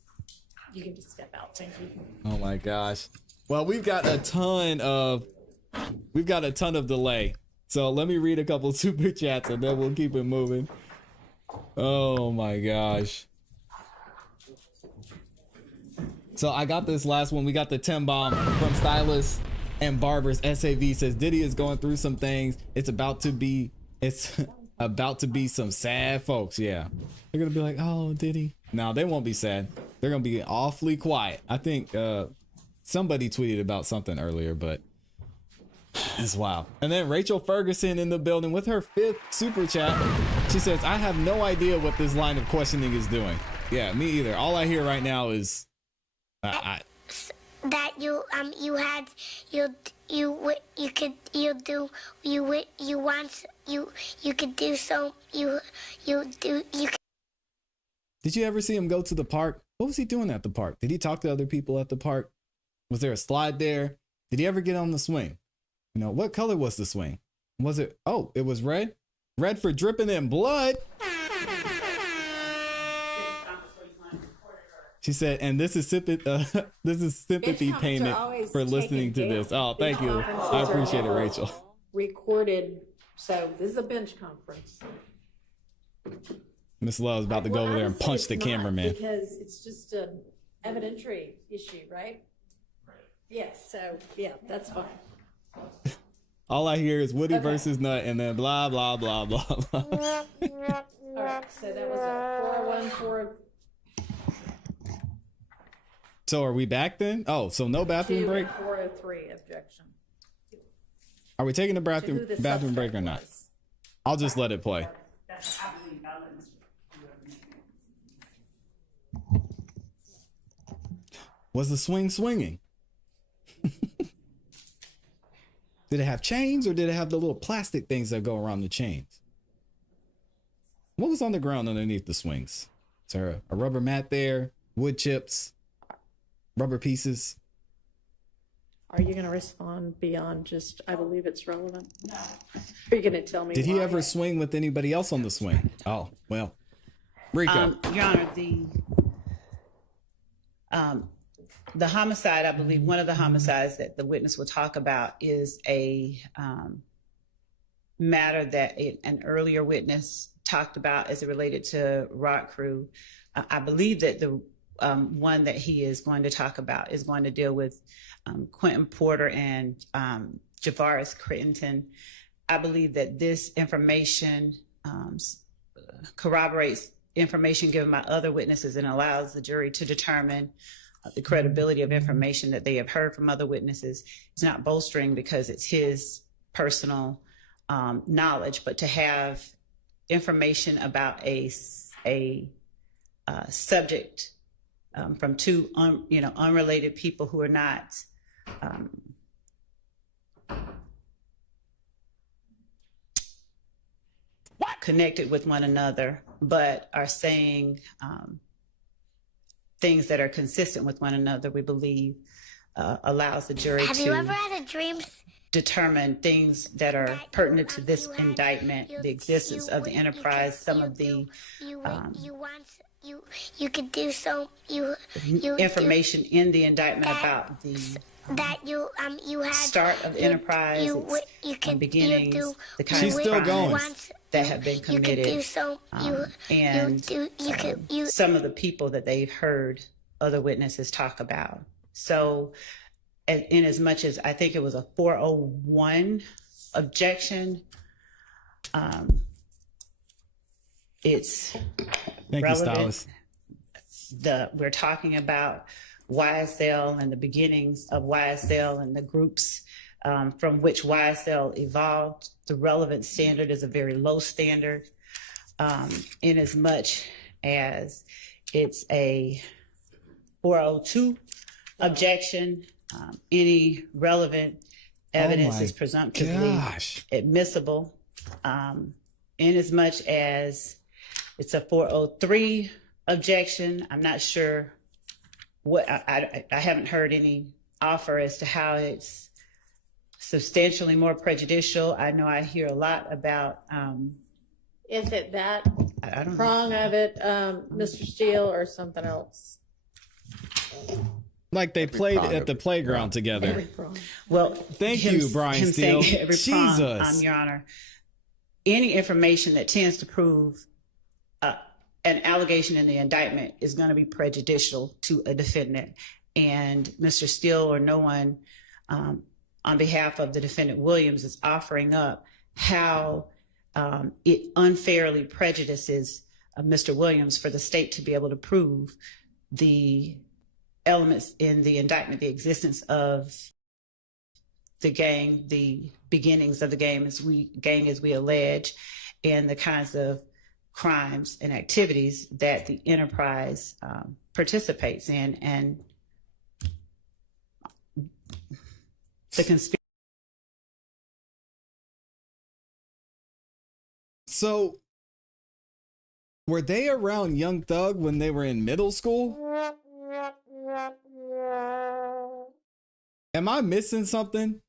You can just step out. Thank you. Oh my gosh. Well, we've got a ton of delay. So let me read a couple of super chats and then we'll keep it moving. Oh my gosh. So I got this last one. We got the 10 bomb from Stylists and Barbers. SAV says Diddy is going through some things. It's about to be some sad folks. Yeah. They're going to be like, oh, Diddy. No, they won't be sad. They're going to be awfully quiet. I think somebody tweeted about something earlier, but it's wild. And then Rachel Ferguson in the building with her 5th super chat. She says, I have no idea what this line of questioning is doing. Yeah, me either. All I hear right now is that you Did you ever see him go to the park? What was he doing at the park? Did he talk to other people at the park? Was there a slide there? Did he ever get on the swing? You know, what color was the swing? Was it, oh, it was red? Red for dripping in blood. She said, and this is sympathy payment for listening to this. Oh, thank you. I appreciate it, Rachel. Recorded. So this is a bench conference. Miss Love's about to go over there and punch the cameraman. Because it's just an evidentiary issue, right? Right. Yes. So yeah, that's fine. All I hear is Woody versus Nut and then blah, blah, blah, blah, blah. All right. So that was a 414. So are we back then? Oh, so no bathroom break? 403 objection. Are we taking a bathroom break or not? I'll just let it play. Was the swing swinging? Did it have chains or did it have the little plastic things that go around the chains? What was on the ground underneath the swings? Is there a rubber mat there? Wood chips? Rubber pieces? Are you going to respond beyond just, I believe it's relevant? No. Are you going to tell me Did why? he ever swing with anybody else on the swing? Oh, well. Rico. Your Honor, the homicide, I believe one of the homicides that the witness will talk about is a matter that an earlier witness talked about as it related to Rock Crew. I believe that the one that he is going to talk about is going to deal with Quentin Porter and Javaris Crittenton. I believe that this information corroborates information given by other witnesses and allows the jury to determine the credibility of information that they have heard from other witnesses. It's not bolstering because it's his personal knowledge, but to have information about a subject from two unrelated people who are not connected with one another, but are saying things that are consistent with one another, we believe allows the jury Have to you ever had a dream determine things that are pertinent to this indictment, the existence of the enterprise, some of the you could do so information in the indictment about the you had start of the enterprise, its beginnings, the kind of crimes that have been committed, and some of the people that they've heard other witnesses talk about. So, in as much as I think it was a 401 objection, it's relevant. We're talking about YSL and the beginnings of YSL and the groups from which YSL evolved. The relevant standard is a very low standard, in as much as it's a 402 objection. Any relevant evidence is presumptively admissible, in as much as it's a 403 objection. I'm not sure what, I haven't heard any offer as to how it's substantially more prejudicial. I know I hear a lot about. Is it that I don't prong of it, Mr. Steele, or something else? Like they played at the playground together. Well, thank you, Brian Steele. Jesus, Your Honor. Any information that tends to prove an allegation in the indictment is going to be prejudicial to a defendant. And Mr. Steele or no one on behalf of the defendant Williams is offering up how it unfairly prejudices Mr. Williams for the state to be able to prove the elements in the indictment, the existence of the gang, the beginnings of the gang as we allege, and the kinds of crimes and activities that the enterprise participates in, and the conspiracy. So, were they around Young Thug when they were in middle school? Am I missing something?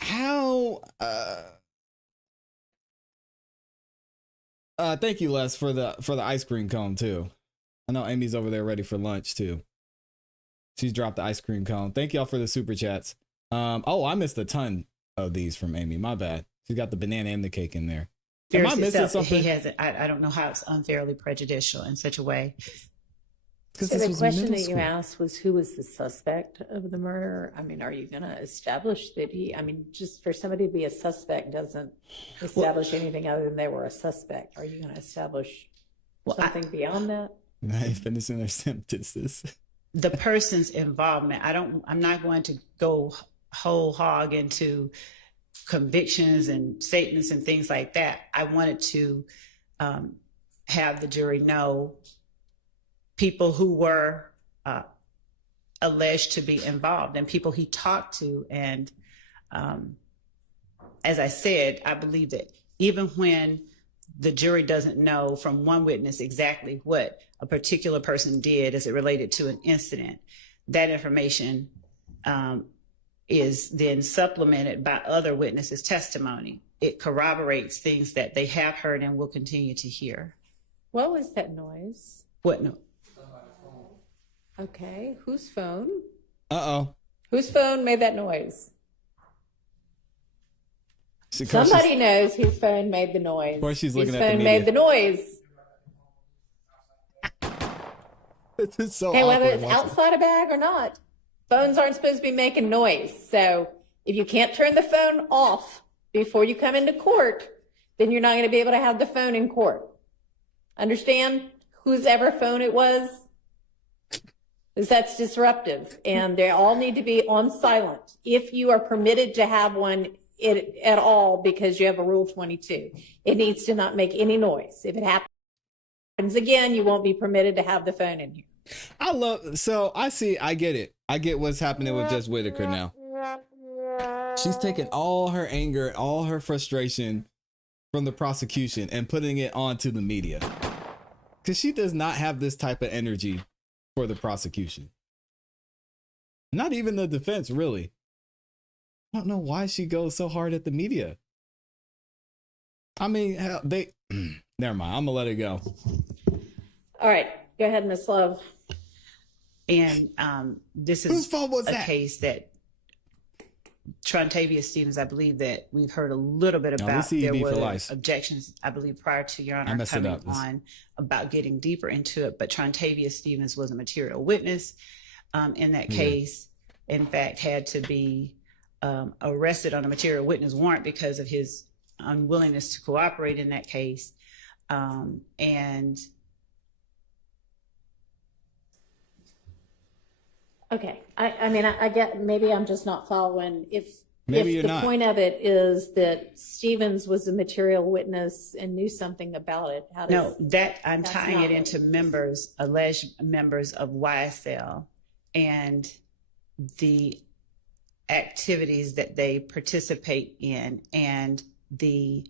How? Thank you, Les, for the ice cream cone too. I know Amy's over there ready for lunch too. She's dropped the ice cream cone. Thank y'all for the super chats. Oh, I missed a ton of these from Amy. My bad. She's got the banana and the cake in there. Am I missing something? He has it. I don't know how it's unfairly prejudicial in such a way. So the question that you asked was, who was the suspect of the murder? I mean, are you going to establish that he, I mean, just for somebody to be a suspect doesn't establish anything other than they were a suspect. Are you going to establish something beyond that? Not finishing their sentences. The person's involvement. I'm not going to go whole hog into convictions and statements and things like that. I wanted to have the jury know people who were alleged to be involved and people he talked to. And as I said, I believe that even when the jury doesn't know from one witness exactly what a particular person did as it related to an incident, that information is then supplemented by other witnesses' testimony. It corroborates things that they have heard and will continue to hear. What was that noise? What noise? Okay, whose phone? Uh-oh. Whose phone made that noise? Somebody knows whose phone made the noise. Of course she's looking whose at the phone media. made the noise. This is so Okay, whether awkward it's watching. outside a bag or not, phones aren't supposed to be making noise. So if you can't turn the phone off before you come into court, then you're not going to be able to have the phone in court. Understand? Whose ever phone it was? Because that's disruptive, and they all need to be on silent if you are permitted to have one at all because you have a Rule 22. It needs to not make any noise. If it happens again, you won't be permitted to have the phone in here. I get it. I get what's happening with Judge Whitaker now. She's taking all her anger, all her frustration from the prosecution and putting it onto the media. Because she does not have this type of energy for the prosecution. Not even the defense, really. I don't know why she goes so hard at the media. I mean, hell, never mind. I'm gonna let it go. All right, go ahead, Ms. Love. And this is Whose fault was a that? case that Trontavia Stevens, I believe that we've heard a little bit No, about. we There CED for were life. objections, I believe, prior to Your I Honor messed it coming up. on about getting deeper into it. But Trontavia Stevens was a material witness in that case. In fact, had to be arrested on a material witness warrant because of his unwillingness to cooperate in that case. And Okay, I mean, I get, maybe I'm just not following. If Maybe the point of it is that Stevens was a material witness and knew something about it, how does no, that I'm that's tying not it into members, alleged members of YSL and the activities that they participate in and the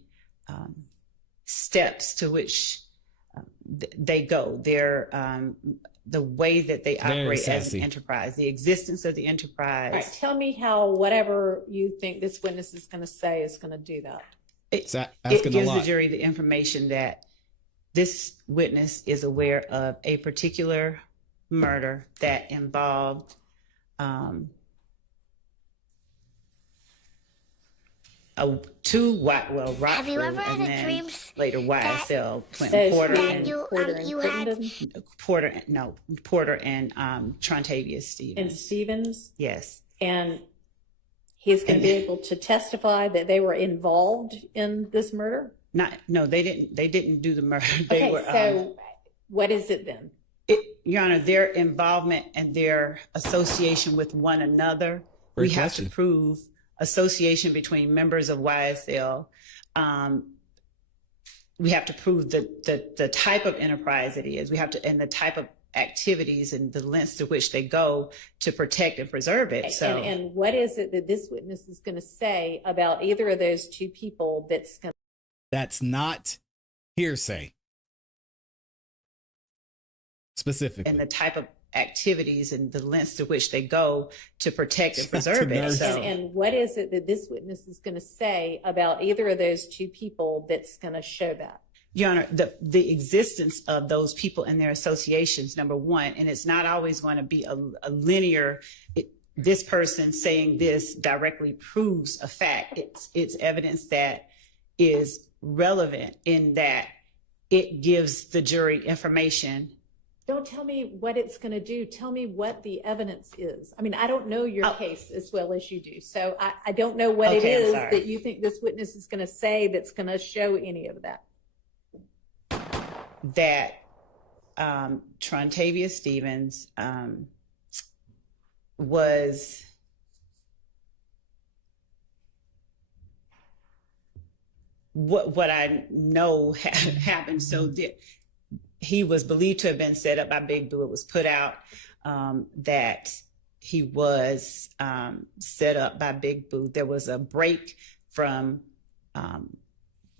steps to which they go. The way that they Very operate as sassy. an enterprise, the existence of the enterprise. All right, tell me how whatever you think this witness is going to say is going to do that. It asking a gives the lot. jury the information that this witness is aware of a particular murder that involved Have you ever had and a then dream later YSL, Clinton Those Porter, three and you had Porter and Trontavia And Stevens. Stevens, Yes. and he's going to be able to testify that they were involved in this murder? No, they didn't do the murder. They Okay, were so what is it then? Your Honor, their involvement and their association with one another, Great we have question. to prove association between members of YSL. We have to prove the type of enterprise it is. We have to, and the type of activities and the lengths to which they go to protect and preserve it. So, And what is it that this witness is going to say about either of those two people That's not hearsay. Specifically. and the type of activities and the lengths to which they go to protect and preserve it. nurse. So, and what is it that this witness is going to say about either of those two people that's going to show that? Your Honor, the existence of those people and their associations, number one, and it's not always going to be a linear, this person saying this directly proves a fact. It's evidence that is relevant in that it gives the jury information. Don't tell me what it's going to do. Tell me what the evidence is. I mean, I don't know your case as well as you do. So I don't know what it Okay, I'm is sorry. that you think this witness is going to say that's going to show any of that. That Trontavia Stevens was what I know happened. So he was believed to have been set up by Big Boo. It was put out that he was set up by Big Boo. There was a break from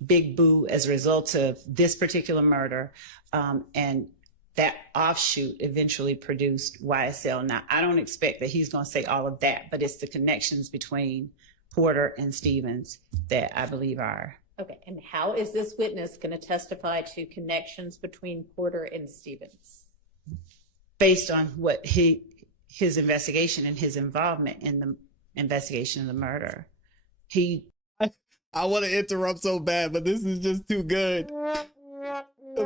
Big Boo as a result of this particular murder. And that offshoot eventually produced YSL. Now, I don't expect that he's going to say all of that, but it's the connections between Porter and Stevens that I believe are. Okay, and how is this witness going to testify to connections between Porter and Stevens? Based on what his investigation and his involvement in the investigation of the murder. I want to interrupt so bad, but this is just too good.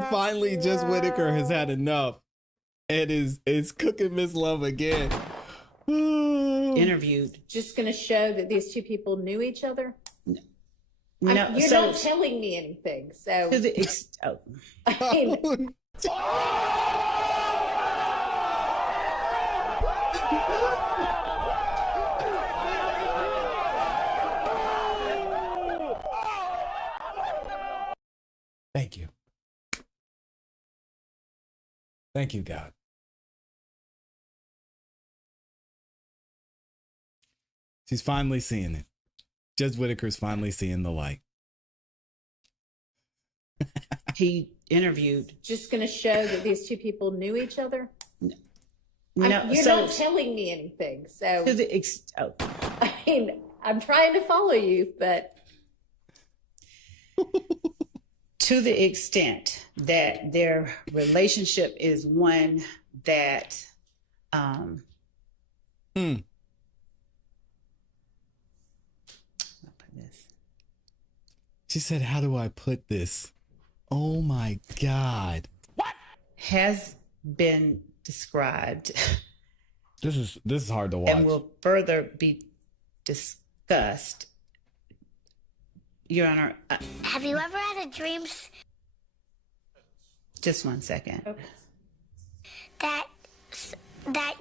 Finally, Judge Whitaker has had enough and is cooking Miss Love again. Interviewed. Just going to show that these two people knew each other? No, you're so not telling me anything. So to the I mean, Thank you. Thank you, God. She's finally seeing it. Judge Whitaker's finally seeing the light. he interviewed. just going to show that these two people knew each other? No, you're so not telling me anything. So to the I mean, I'm trying to follow you, but to the extent that their relationship is one that She said, how do I put this? Oh my God. has been described This is hard to watch. and will further be discussed. Your Honor, Have you ever had a dream just one second. that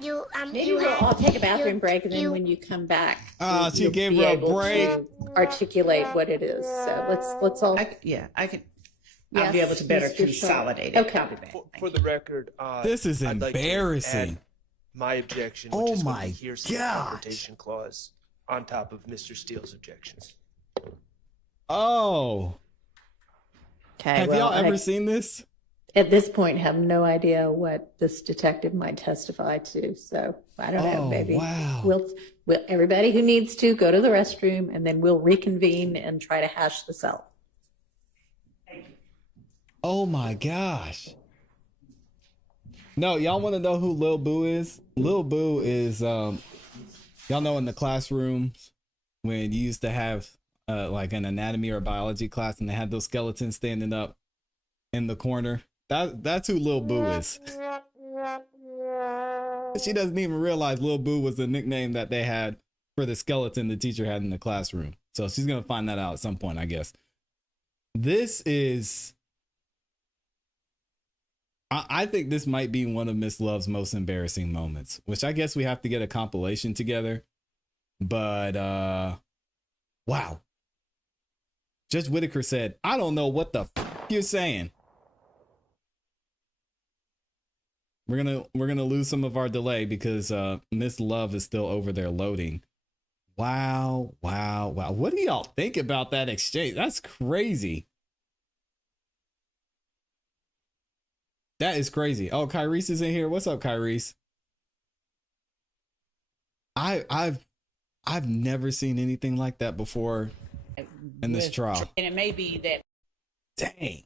you maybe you we'll had, all take a bathroom break, and then you- when you come back, She you'll gave be her a able break. to articulate what it is. So let's all. I can. I'll be Yes, able to better Mr. Shaw. consolidate it. Okay. I'll be back. For the record, This is I'd like to embarrassing. add my objection, Oh which is my with the hearsay gosh. confrontation clause on top of Mr. Steele's objections. Oh. Okay. Have well, y'all ever I, seen this? at this point, have no idea what this detective might testify to. So I don't know. Oh, Maybe wow. we'll everybody who needs to go to the restroom, and then we'll reconvene and try to hash this out. Oh my gosh. No, y'all want to know who Lil Boo is? Lil Boo is, y'all know in the classrooms when you used to have like an anatomy or biology class and they had those skeletons standing up in the corner. That's who Lil Boo is. She doesn't even realize Lil Boo was the nickname that they had for the skeleton the teacher had in the classroom. So she's going to find that out at some point, I guess. This is... I think this might be one of Miss Love's most embarrassing moments, which I guess we have to get a compilation together. But, wow. Judge Whitaker said, I don't know what the you're saying. We're gonna lose some of our delay because Miss Love is still over there loading. Wow. What do y'all think about that exchange? That's crazy. That is crazy. Oh, Kyrese is in here. What's up, Kyrese? I've never seen anything like that before in this trial. And it may be that. Dang.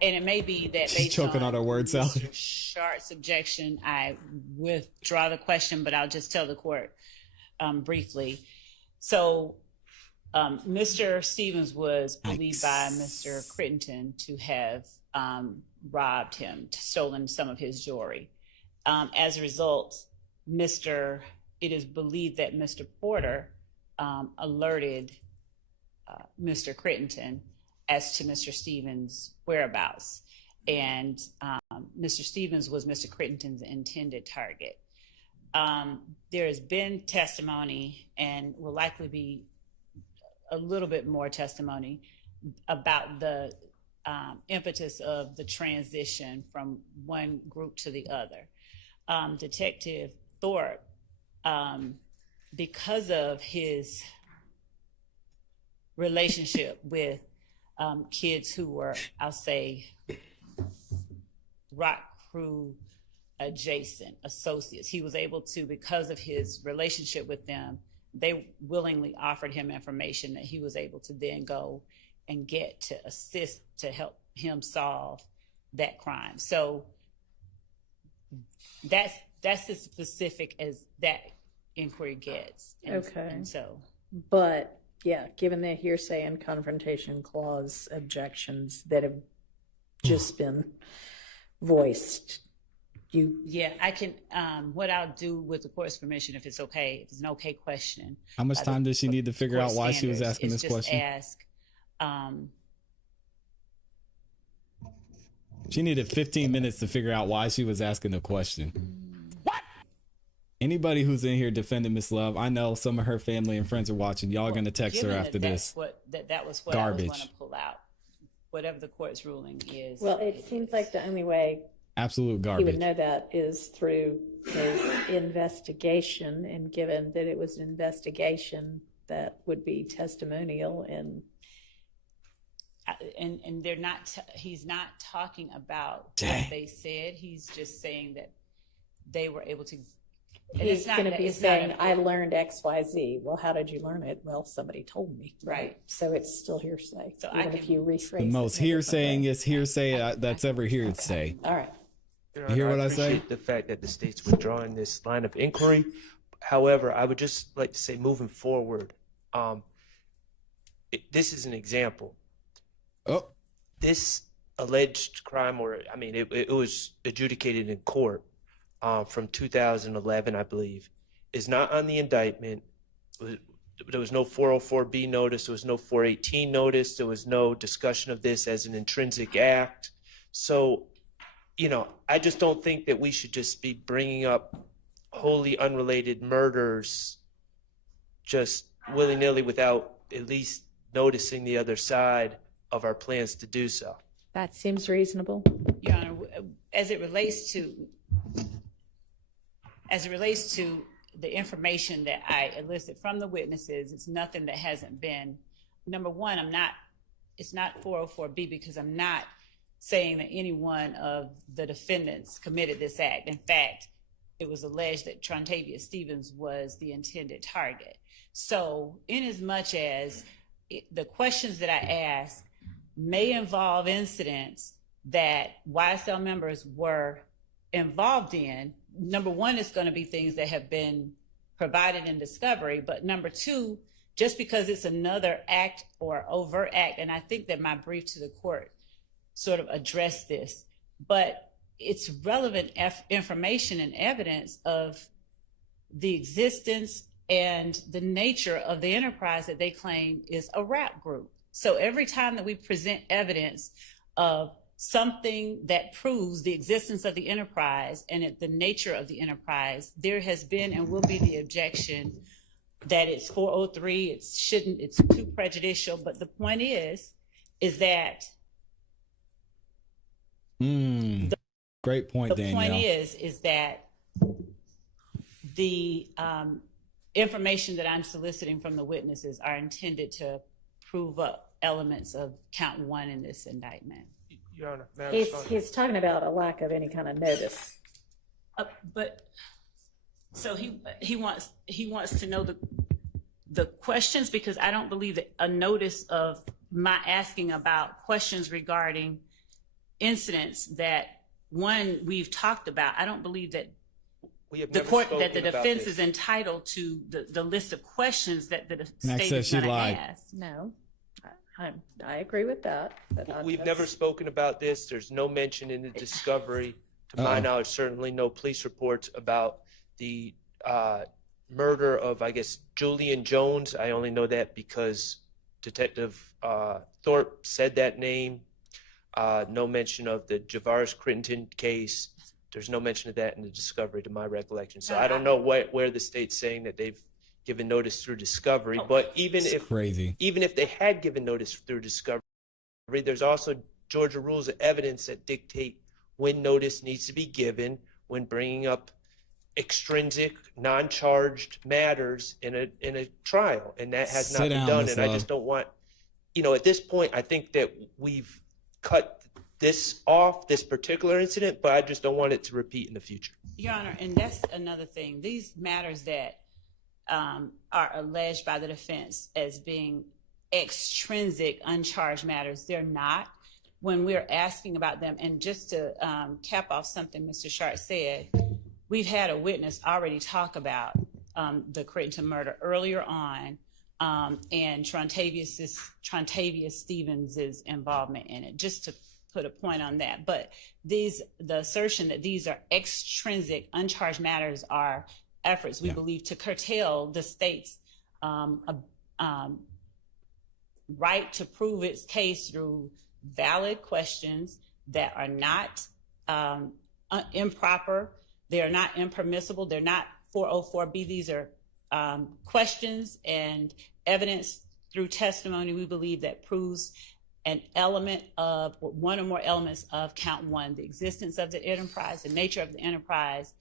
And it may be that She's choking on her word salad. Short subjection, I withdraw the question, but I'll just tell the court briefly. So Mr. Stevens was believed by Mr. Crittenton to have robbed him, stolen some of his jewelry. As a result, it is believed that Mr. Porter alerted Mr. Crittenton as to Mr. Stevens' whereabouts. And Mr. Stevens was Mr. Crittenton's intended target. There has been testimony and will likely be a little bit more testimony about the impetus of the transition from one group to the other. Detective Thorp, because of his relationship with kids who were, I'll say, rock crew adjacent associates, he was able to, because of his relationship with them, they willingly offered him information that he was able to then go and get to assist to help him solve that crime. So that's as specific as that inquiry gets. And so But yeah, given the hearsay and confrontation clause objections that have just been voiced, Yeah, I can, what I'll do with the court's permission, if it's okay, if it's an okay question. How much time does she need to figure out why she was asking this question? She needed 15 minutes to figure out why she was asking the question. What? Anybody who's in here defending Miss Love, I know some of her family and friends are watching. Y'all gonna text her after this. That was what Garbage. I was going to pull out. Whatever the court's ruling is. well, it seems like the only way Absolute he garbage. would know that is through his investigation, and given that it was an investigation that would be testimonial and they're not, he's not talking about what they said. He's just saying that they were able to. he's going to be saying, I learned XYZ. Well, how did you learn it? Well, somebody told me. Right. So it's still hearsay, So even if you rephrase The most hearsaying is hearsay that's ever hearsay. All right. You hear what I say? appreciate the fact that the state's withdrawing this line of inquiry. However, I would just like to say, moving forward, this is an example. Oh. This alleged crime, or I mean, it was adjudicated in court from 2011, I believe, is not on the indictment. There was no 404B notice. There was no 418 notice. There was no discussion of this as an intrinsic act. So, you know, I just don't think that we should just be bringing up wholly unrelated murders just willy-nilly without at least noticing the other side of our plans to do so. That seems reasonable. Your Honor, as it relates to the information that I elicited from the witnesses, it's nothing that hasn't been, number one, it's not 404B because I'm not saying that any one of the defendants committed this act. In fact, it was alleged that Trontavia Stevens was the intended target. So in as much as the questions that I ask may involve incidents that YSL members were involved in, number one, it's going to be things that have been provided in discovery. But number two, just because it's another act or overt act, and I think that my brief to the court sort of addressed this, but it's relevant information and evidence of the existence and the nature of the enterprise that they claim is a rap group. So every time that we present evidence of something that proves the existence of the enterprise and the nature of the enterprise, there has been and will be the objection that it's 403, it's too prejudicial. But the point is that great point, Danielle. The point is that the information that I'm soliciting from the witnesses are intended to prove up elements of count one in this indictment. Your Honor, may I respond? He's talking about a lack of any kind of notice. But so he wants to know the questions, because I don't believe that a notice of my asking about questions regarding incidents that one we've talked about. I don't believe that the court, that the defense is entitled to the list of questions that the state is going to ask. No, I agree with that. We've never spoken about this. There's no mention in the discovery, to my knowledge, certainly no police reports about the murder of, I guess, Julian Jones. I only know that because Detective Thorp said that name. No mention of the Javaris Crittenton case. There's no mention of that in the discovery, to my recollection. So I don't know where the state's saying that they've given notice through discovery. But even if they had given notice through discovery, there's also Georgia rules of evidence that dictate when notice needs to be given when bringing up extrinsic, non-charged matters in a trial, and that has not been done. And I just don't want, at this point, I think that we've cut this off, this particular incident, but I just don't want it to repeat in the future. Your Honor, and that's another thing. These matters that are alleged by the defense as being extrinsic, uncharged matters, they're not. When we're asking about them, and just to cap off something Mr. Sharp said, we've had a witness already talk about the Crittenton murder earlier on and Trontavious Stevens' involvement in it, just to put a point on that. But the assertion that these are extrinsic, uncharged matters are efforts, we believe, to curtail the state's right to prove its case through valid questions that are not improper, they are not impermissible, they're not 404B. These are questions and evidence through testimony, we believe, that proves an element of one or more elements of count one, the existence of the enterprise, the nature of the enterprise,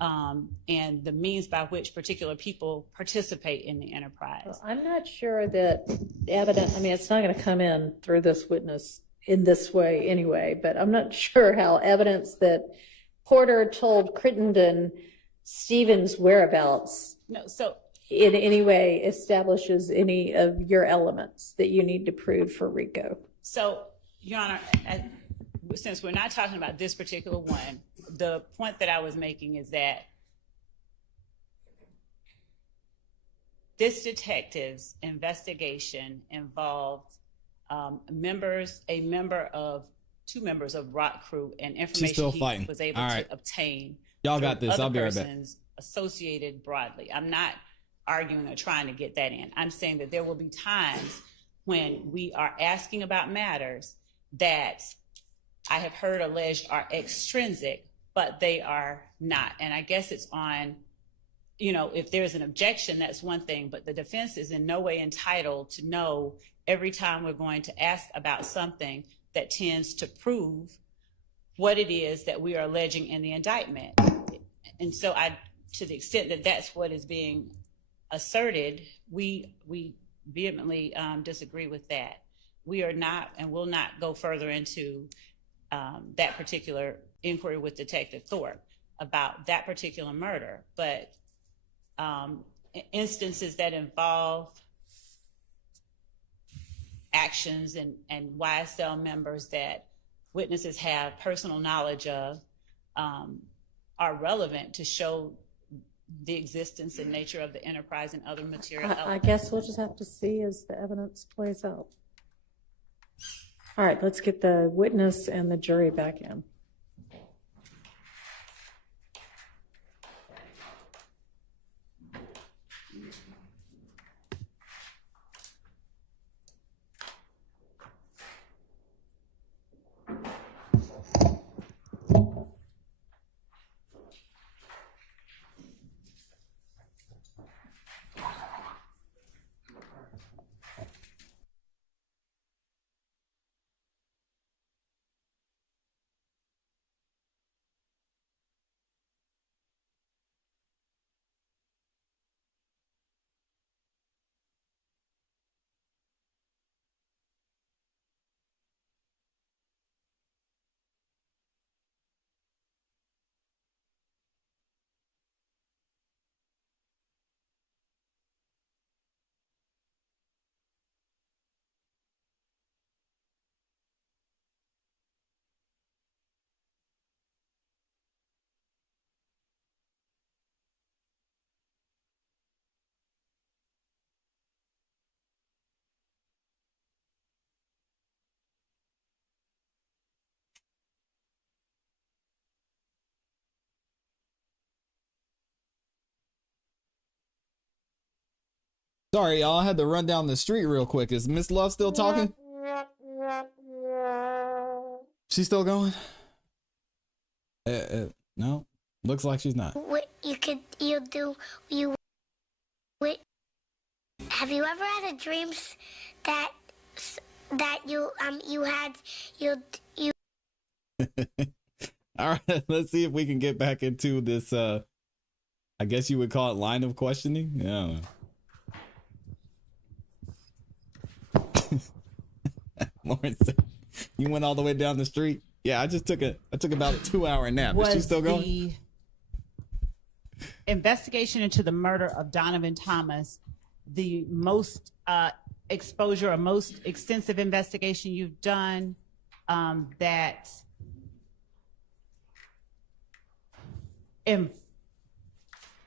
and the means by which particular people participate in the enterprise. Well, I'm not sure that evidence, I mean, it's not going to come in through this witness in this way anyway, but I'm not sure how evidence that Porter told Crittenden Stevens' whereabouts in any way establishes any of your elements that you need to prove for RICO. So, Your Honor, since we're not talking about this particular one, the point that I was making is that this detective's investigation involved two members of Rock Crew, and information he was able to obtain. Y'all got this. I'll be right back. Associated broadly. I'm not arguing or trying to get that in. I'm saying that there will be times when we are asking about matters that I have heard alleged are extrinsic, but they are not. And I guess it's on, if there's an objection, that's one thing, but the defense is in no way entitled to know every time we're going to ask about something that tends to prove what it is that we are alleging in the indictment. And so to the extent that that's what is being asserted, we vehemently disagree with that. We are not and will not go further into that particular inquiry with Detective Thorp about that particular murder, but instances that involve actions and YSL members that witnesses have personal knowledge of are relevant to show the existence and nature of the enterprise and other material elements. I guess we'll just have to see as the evidence plays out. All right, let's get the witness and the jury back in. Sorry, y'all. I had to run down the street real quick. Is Miss Love still talking? She's still going? No, looks like she's not. Have you ever had a dream that you had. All right, let's see if we can get back into this. I guess you would call it line of questioning. Yeah. Lauren said, you went all the way down the street. Yeah, I took about a 2-hour nap. Is she still going? The investigation into the murder of Donovan Thomas the most exposure or most extensive investigation you've done that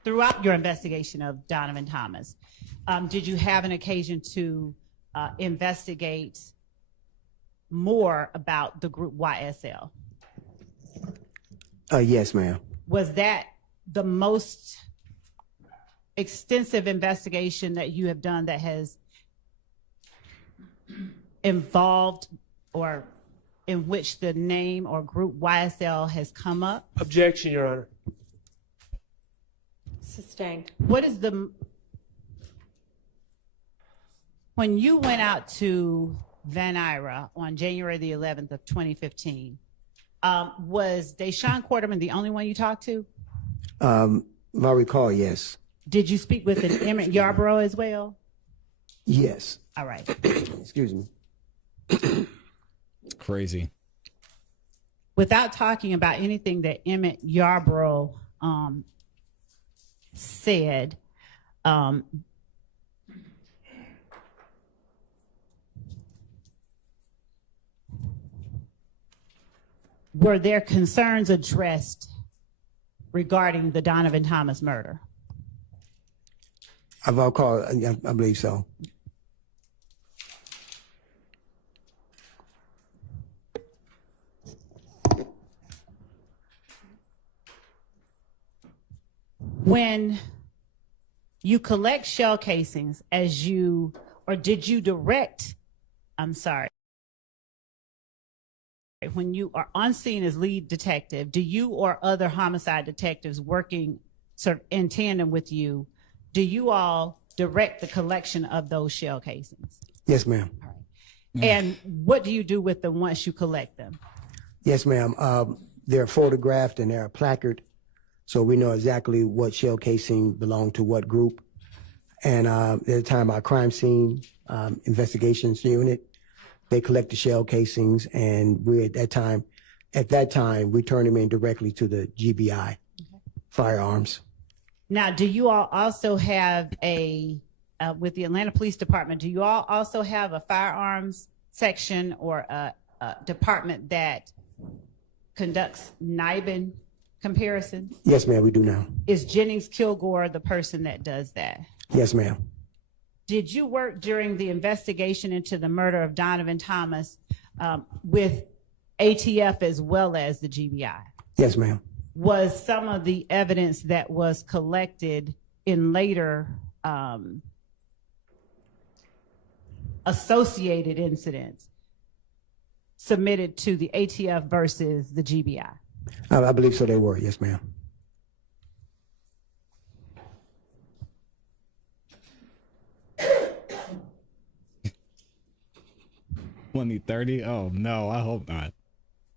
throughout your investigation of Donovan Thomas, Did you have an occasion to investigate more about the group YSL? Yes, ma'am. Was that the most extensive investigation that you have done that has involved or in which the name or group YSL has come up? Objection, Your Honor. Sustained. What is when you went out to Van Ira on January the 11th of 2015, was Deshaun Quarterman the only one you talked to? I recall, yes. Did you speak with an Emmett Yarborough as well? Yes. All right. Excuse me. Crazy. Without talking about anything that Emmett Yarborough said, were there concerns addressed regarding the Donovan Thomas murder? I believe so. When you collect shell casings, did you direct, when you are on scene as lead detective, do you or other homicide detectives working sort of in tandem with you, do you all direct the collection of those shell casings? Yes, ma'am. And what do you do with them once you collect them? Yes, ma'am. They're photographed and they're placarded, so we know exactly what shell casing belonged to what group. And at the time, our crime scene investigations unit, they collect the shell casings, and at that time, we turn them in directly to the GBI, firearms. Now, do you all also have with the Atlanta Police Department, do you all also have a firearms section or a department that conducts NIBIN comparison? Yes, ma'am, we do now. Is Jennings Kilgore the person that does that? Yes, ma'am. Did you work during the investigation into the murder of Donovan Thomas with ATF as well as the GBI? Yes, ma'am. Was some of the evidence that was collected in later associated incidents submitted to the ATF versus the GBI? I believe so, they were. Yes, ma'am. $20, $30? Oh no, I hope not.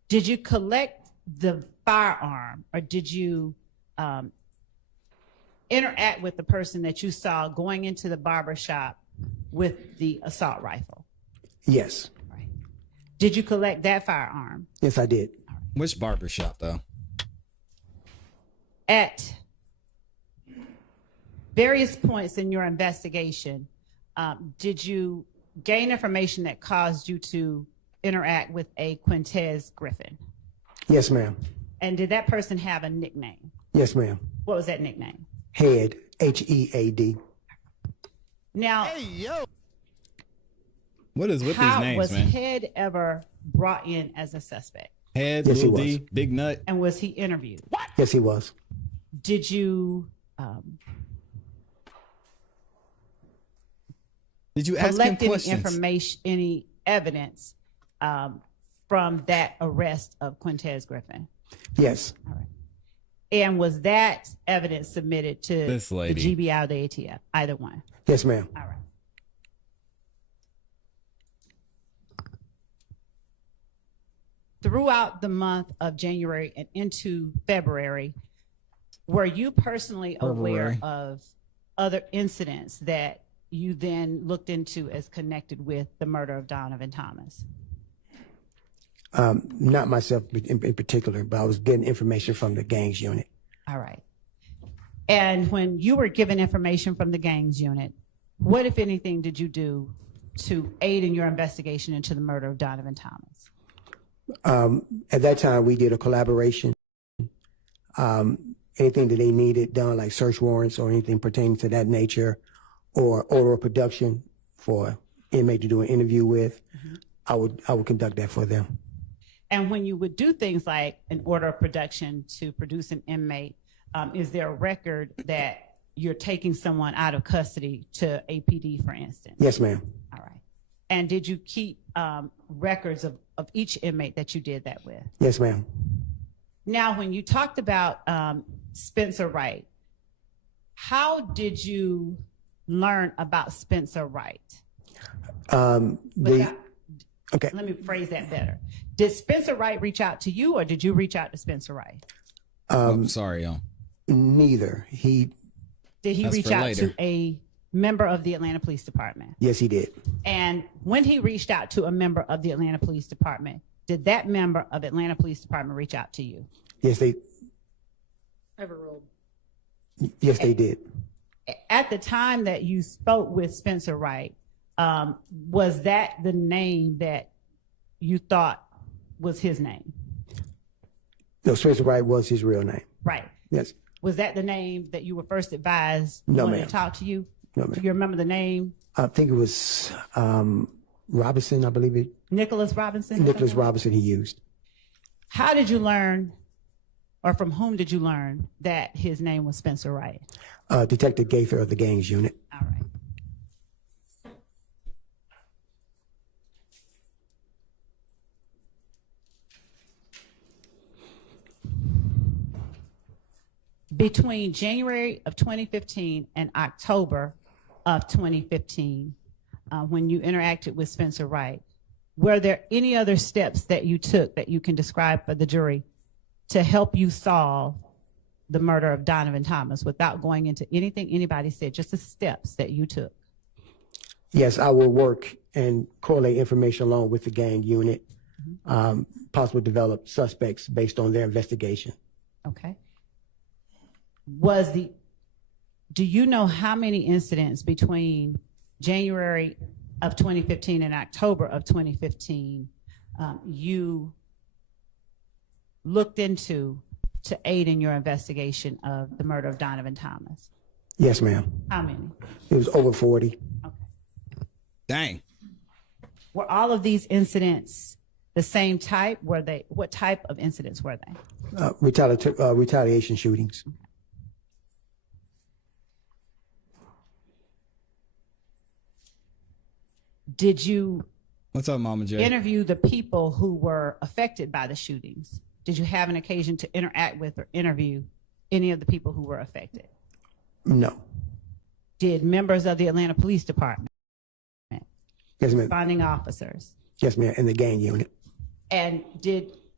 Did you collect the firearm, or did you interact with the person that you saw going into the barber shop with the assault rifle? Yes. Right. Did you collect that firearm? Yes, I did. Which barber shop though? At various points in your investigation, did you gain information that caused you to interact with a Quintez Griffin? Yes, ma'am. And did that person have a nickname? Yes, ma'am. What was that nickname? Head, H-E-A-D. Now, what is with these names, man? Was Head ever brought in as a suspect? Head, yes, Lil he D, Big Nut. And was he interviewed? What? Yes, he was. Did you ask him questions? Any information, any evidence from that arrest of Quintez Griffin? Yes. All right. And was that evidence submitted to this lady, the GBI or the ATF? Either one? Yes, ma'am. All right. Throughout the month of January and into February, were you personally aware of other incidents that you then looked into as connected with the murder of Donovan Thomas? Not myself in particular, but I was getting information from the gangs unit. All right. And when you were given information from the gangs unit, what, if anything, did you do to aid in your investigation into the murder of Donovan Thomas? At that time, we did a collaboration. Anything that they needed done, like search warrants or anything pertaining to that nature, or oral production for inmate to do an interview with, I would conduct that for them. And when you would do things like an order of production to produce an inmate, is there a record that you're taking someone out of custody to APD, for instance? Yes, ma'am. All right. And did you keep records of each inmate that you did that with? Yes, ma'am. Now, when you talked about Spencer Wright, how did you learn about Spencer Wright? Okay. Let me phrase that better. Did Spencer Wright reach out to you, or did you reach out to Spencer Wright? Sorry, y'all. Neither. Did he reach out to a member of the Atlanta Police Department? Yes, he did. And when he reached out to a member of the Atlanta Police Department, did that member of Atlanta Police Department reach out to you? Yes, they. Overruled. Yes, they did. At the time that you spoke with Spencer Wright, was that the name that you thought was his name? No, Spencer Wright was his real name. Right. Yes. Was that the name that you were first advised No, when ma'am. to talk to you? No, ma'am. Do you remember the name? I think it was Robinson, I believe it. Nicholas Robinson? Nicholas Robinson he used. How did you learn, or from whom did you learn that his name was Spencer Wright? Detective Gaither of the Gangs Unit. All right. Between January of 2015 and October of 2015, when you interacted with Spencer Wright, were there any other steps that you took that you can describe for the jury to help you solve the murder of Donovan Thomas without going into anything anybody said, just the steps that you took? Yes, I will work and correlate information along with the gang unit, possibly develop suspects based on their investigation. Okay. Do you know how many incidents between January of 2015 and October of 2015 you looked into to aid in your investigation of the murder of Donovan Thomas? Yes, ma'am. How many? It was over 40. Dang. Were all of these incidents the same type? What type of incidents were they? Retaliation shootings. Did you What's up, Mama J? interview the people who were affected by the shootings? Did you have an occasion to interact with or interview any of the people who were affected? No. Did members of the Atlanta Police Department, Yes, ma'am. responding officers, Yes, ma'am. In the gang unit. and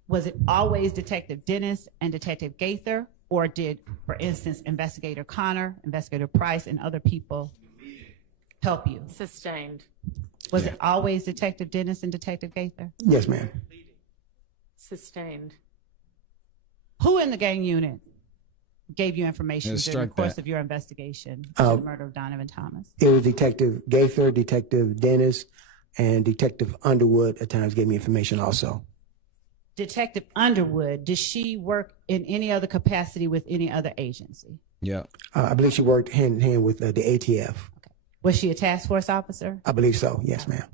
was it always Detective Dennis and Detective Gaither, or did, for instance, Investigator Connor, Investigator Price, and other people help you? Sustained. Was it always Detective Dennis and Detective Gaither? Yes, ma'am. Sustained. Who in the gang unit gave you information Yeah, during the strike course that. of your investigation of the murder of Donovan Thomas? It was Detective Gaither, Detective Dennis, and Detective Underwood at times gave me information also. Detective Underwood, did she work in any other capacity with any other agency? Yeah. I believe she worked hand in hand with the ATF. Was she a task force officer? I believe so. Yes, ma'am.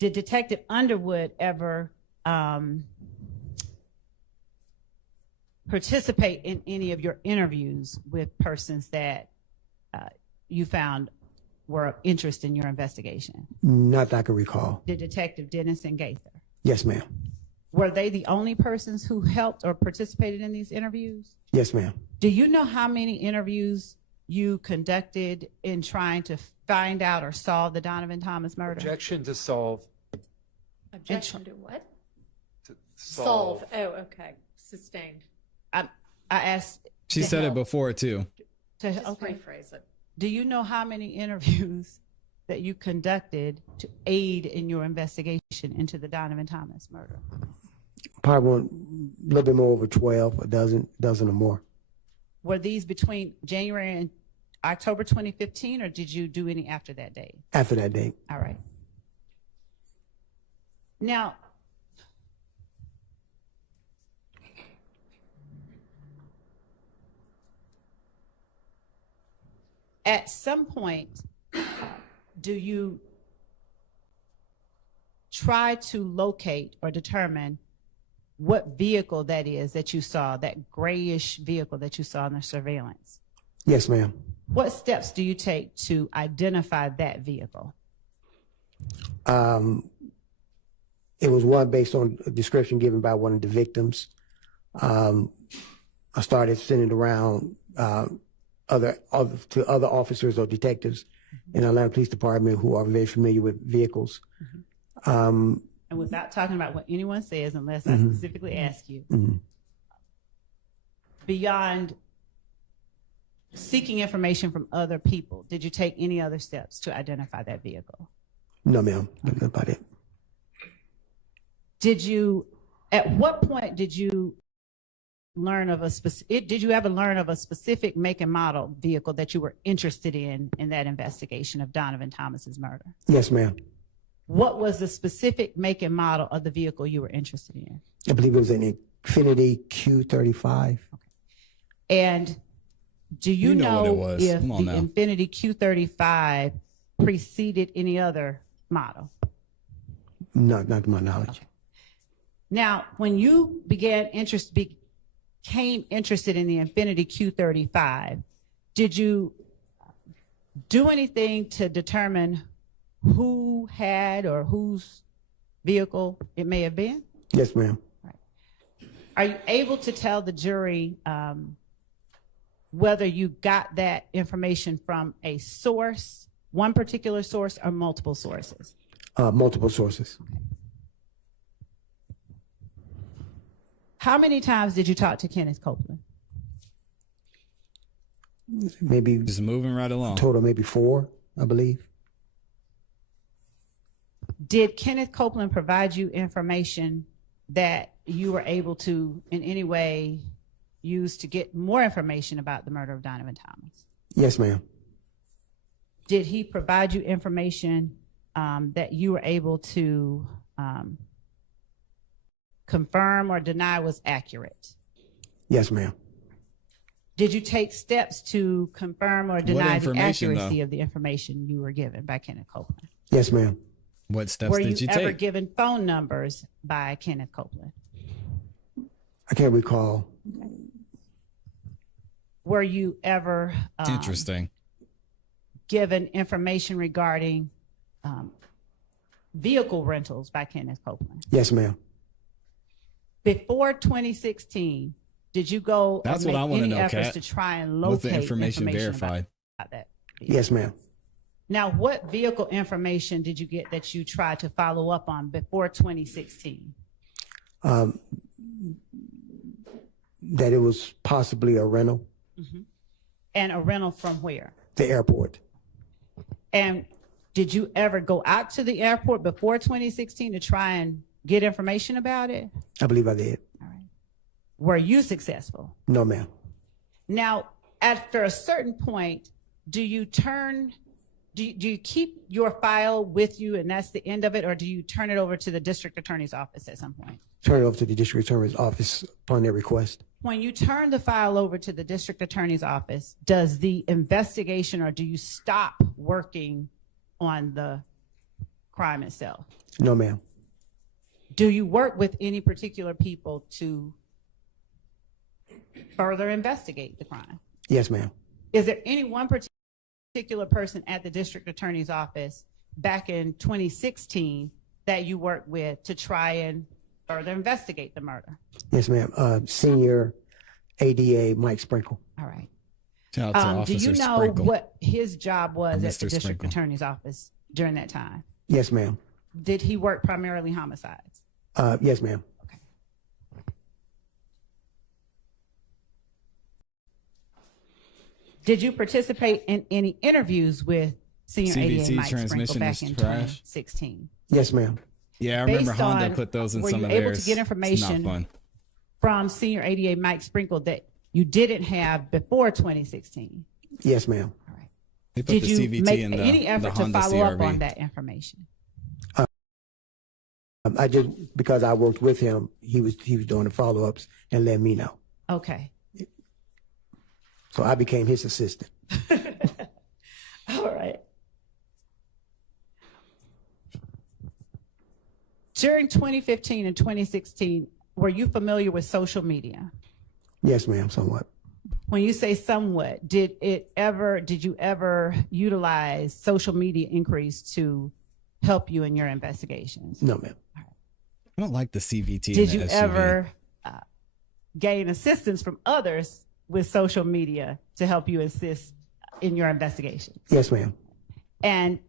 Did Detective Underwood ever participate in any of your interviews with persons that you found were of interest in your investigation? Not that I can recall. Did Detective Dennis and Gaither? Yes, ma'am. Were they the only persons who helped or participated in these interviews? Yes, ma'am. Do you know how many interviews you conducted in trying to find out or solve the Donovan Thomas murder? Objection to solve. Objection to what? To Solve. Oh, okay. Sustained. I asked. She to said it help. before too. Just Okay. rephrase it. Do you know how many interviews that you conducted to aid in your investigation into the Donovan Thomas murder? Probably a little bit more over 12, a dozen or more. Were these between January and October 2015, or did you do any after that date? After that date. All right. Now, at some point do you try to locate or determine what vehicle that is that you saw, that grayish vehicle that you saw in the surveillance? Yes, ma'am. What steps do you take to identify that vehicle? It was one based on a description given by one of the victims. I started sending around other officers or detectives in the Atlanta Police Department who are very familiar with vehicles. And without talking about what anyone says, unless I specifically ask you, beyond seeking information from other people, did you take any other steps to identify that vehicle? No, ma'am. That's about it. At what point did you learn of did you ever learn of a specific make and model vehicle that you were interested in that investigation of Donovan Thomas's murder? Yes, ma'am. What was the specific make and model of the vehicle you were interested in? I believe it was an Infiniti Q35. Okay. And do you know what it was. if Come on the now. Infiniti Q35 preceded any other model? No, not to my knowledge. Okay. Now, when you became interested in the Infiniti Q35, did you do anything to determine who had or whose vehicle it may have been? Yes, ma'am. Right. Are you able to tell the jury whether you got that information from a source, one particular source, or multiple sources? Multiple sources. Okay. How many times did you talk to Kenneth Copeland? Maybe Just moving right along. total, maybe 4, I believe. Did Kenneth Copeland provide you information that you were able to in any way use to get more information about the murder of Donovan Thomas? Yes, ma'am. Did he provide you information that you were able to confirm or deny was accurate? Yes, ma'am. Did you take steps to confirm or deny the information, accuracy though? of the information you were given by Kenneth Copeland? Yes, ma'am. What steps Were did you you ever take? given phone numbers by Kenneth Copeland? I can't recall. Were you ever Interesting. given information regarding vehicle rentals by Kenneth Copeland? Yes, ma'am. Before 2016, did you go That's or what I make wanna any know, efforts Kat. to try and Was locate the information verified? about that? Yes, ma'am. Now, what vehicle information did you get that you tried to follow up on before 2016? That it was possibly a rental. And a rental from where? The airport. And did you ever go out to the airport before 2016 to try and get information about it? I believe I did. All right. Were you successful? No, ma'am. Now, after a certain point, do you keep your file with you and that's the end of it, or do you turn it over to the district attorney's office at some point? Turn it over to the district attorney's office upon their request. When you turn the file over to the district attorney's office, does the investigation or do you stop working on the crime itself? No, ma'am. Do you work with any particular people to further investigate the crime? Yes, ma'am. Is there any one particular person at the district attorney's office back in 2016 that you worked with to try and further investigate the murder? Yes, ma'am. Senior ADA Mike Sprinkle. All right. Shout out to Do Officer you know Sprinkle. what his job was at the Mr. district Sprinkle. attorney's office during that time? Yes, ma'am. Did he work primarily homicides? Yes, ma'am. Okay. Did you participate in any interviews with Senior CVT ADA Mike Sprinkle transmission back is in trash. 2016? Yes, ma'am. Yeah, I remember Based Honda on- put those in were some you of able theirs. to get It's information not fun. from Senior ADA Mike Sprinkle that you didn't have before 2016? Yes, ma'am. All right. They put Did the you CVT make in any the effort to Honda follow up CRV. on that information? I just, because I worked with him, he was doing the follow-ups and let me know. Okay. So I became his assistant. All right. During 2015 and 2016, were you familiar with social media? Yes, ma'am, somewhat. When you say somewhat, did you ever utilize social media inquiries to help you in your investigations? No, ma'am. I don't like the CVT. Did you ever gain assistance from others with social media to help you assist in your investigations? Yes, ma'am. And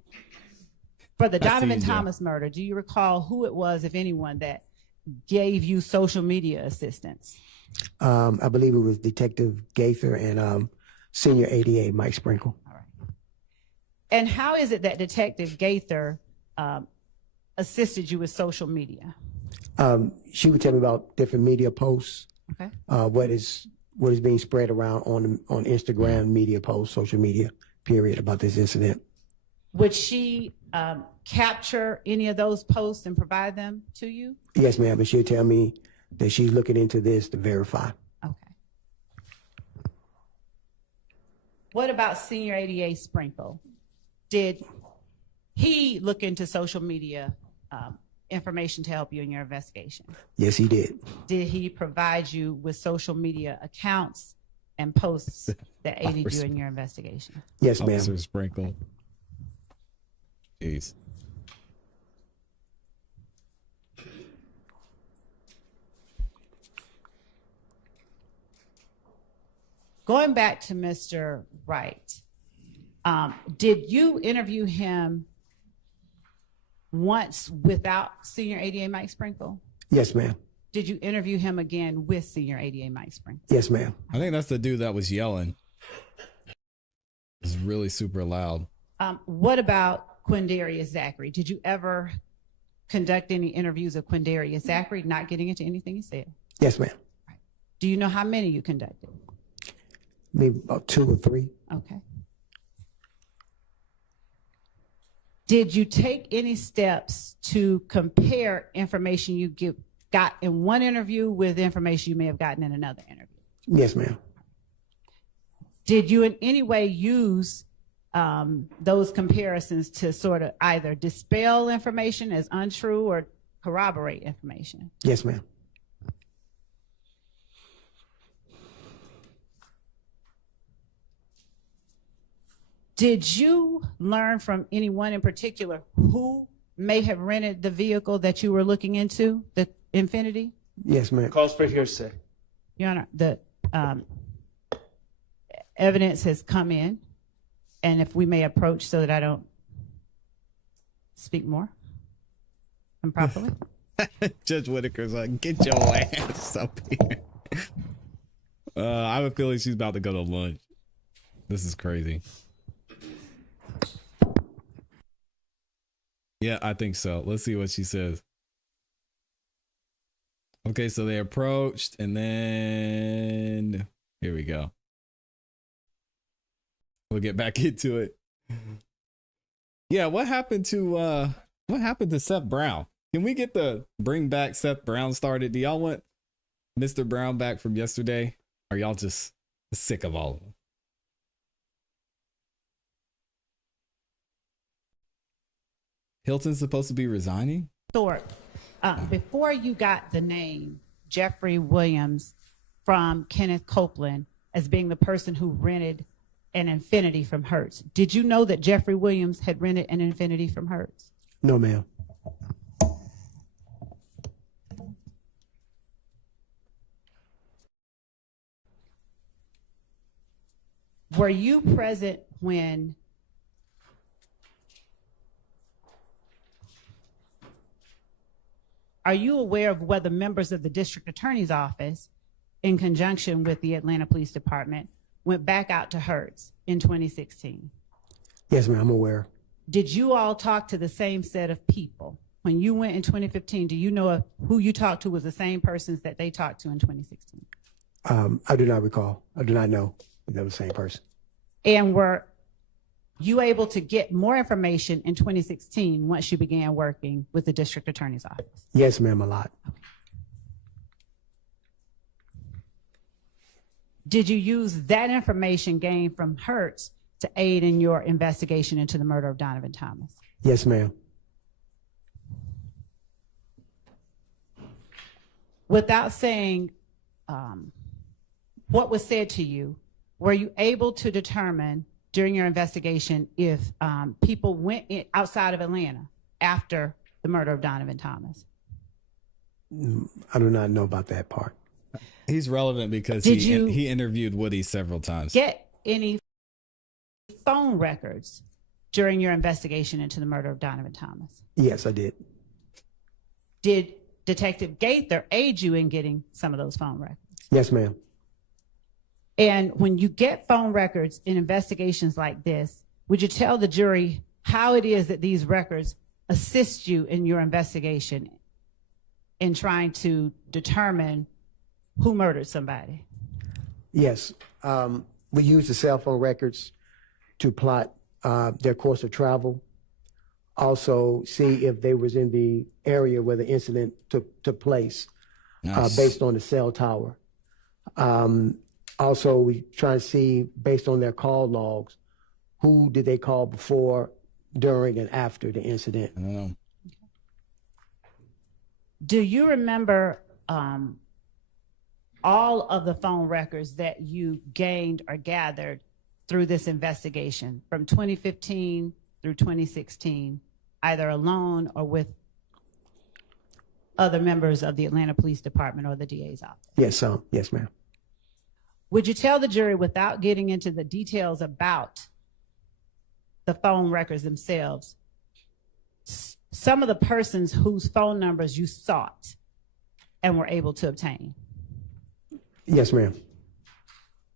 for the I see Donovan you, Joe. Thomas murder, do you recall who it was, if anyone, that gave you social media assistance? I believe it was Detective Gaither and Senior ADA Mike Sprinkle. And how is it that Detective Gaither assisted you with social media? She would tell me about different media posts, Okay. what is being spread around on Instagram, media posts, social media, period, about this incident. Would she capture any of those posts and provide them to you? Yes, ma'am, but she'll tell me that she's looking into this to verify. What about Senior ADA Sprinkle? Did he look into social media information to help you in your investigation? Yes, he did. Did he provide you with social media accounts and posts that aided you in your investigation? Yes, ma'am. Officer Sprinkle. Jeez. Going back to Mr. Wright, did you interview him once without Senior ADA Mike Sprinkle? Yes, ma'am. Did you interview him again with Senior ADA Mike Sprinkle? Yes, ma'am. I think that's the dude that was yelling. It's really super loud. What about Quindarius Zachary? Did you ever conduct any interviews of Quindarius Zachary, not getting into anything he said? Yes, ma'am. Do you know how many you conducted? Maybe about 2 or 3. Okay. Did you take any steps to compare information you got in one interview with information you may have gotten in another interview? Yes, ma'am. Did you in any way use those comparisons to sort of either dispel information as untrue or corroborate information? Yes, ma'am. Did you learn from anyone in particular who may have rented the vehicle that you were looking into, the Infinity? Yes, ma'am. Calls for hearsay. Your Honor, the evidence has come in, and if we may approach so that I don't speak more improperly. Judge Whitaker's like, get your ass up here. I have a feeling she's about to go to lunch. This is crazy. Yeah, I think so. Let's see what she says. Okay, so they approached and then here we go. We'll get back into it. Yeah, what happened to Seth Brown? Can we get the bring back Seth Brown started? Do y'all want Mr. Brown back from yesterday? Or y'all just sick of all of them? Hilton's supposed to be resigning? Thorp, before you got the name Jeffrey Williams from Kenneth Copeland as being the person who rented an Infinity from Hertz, did you know that Jeffrey Williams had rented an Infinity from Hertz? No, ma'am. Were you present when are you aware of whether members of the district attorney's office, in conjunction with the Atlanta Police Department, went back out to Hertz in 2016? Yes, ma'am, I'm aware. Did you all talk to the same set of people? When you went in 2015, do you know if who you talked to was the same persons that they talked to in 2016? I do not recall. I do not know if they were the same person. And were you able to get more information in 2016 once you began working with the district attorney's office? Yes, ma'am, a lot. Did you use that information gained from Hertz to aid in your investigation into the murder of Donovan Thomas? Yes, ma'am. without saying what was said to you, were you able to determine during your investigation if people went outside of Atlanta after the murder of Donovan Thomas? I do not know about that part. He's relevant because he interviewed Woody several times. Get any phone records during your investigation into the murder of Donovan Thomas? Yes, I did. Did Detective Gaither aid you in getting some of those phone records? Yes, ma'am. And when you get phone records in investigations like this, would you tell the jury how it is that these records assist you in your investigation in trying to determine who murdered somebody? Yes. We use the cell phone records to plot their course of travel. Also see if they was in the area where the incident took place. Nice. Based on the cell tower. Also, we try to see, based on their call logs, who did they call before, during, and after the incident. I don't know. Do you remember all of the phone records that you gained or gathered through this investigation from 2015 through 2016, either alone or with other members of the Atlanta Police Department or the DA's office? Yes, yes, ma'am. Would you tell the jury, without getting into the details about the phone records themselves, some of the persons whose phone numbers you sought and were able to obtain? Yes, ma'am.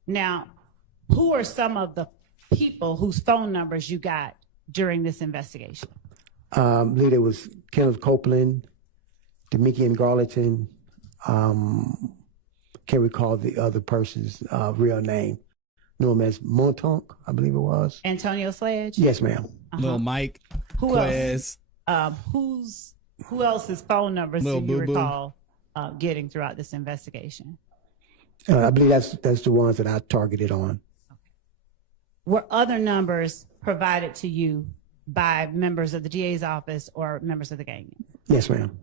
Now, who are some of the people whose phone numbers you got during this investigation? I believe it was Kenneth Copeland, Demikian Garlington, can't recall the other person's real name. Knew him as Montonk, I believe it was. Antonio Sledge? Yes, ma'am. Lil Mike. Who Quez. else? Who else's phone numbers do you recall getting throughout this investigation? I believe that's the ones that I targeted on. Were other numbers provided to you by members of the DA's office or members of the gang? Yes, ma'am.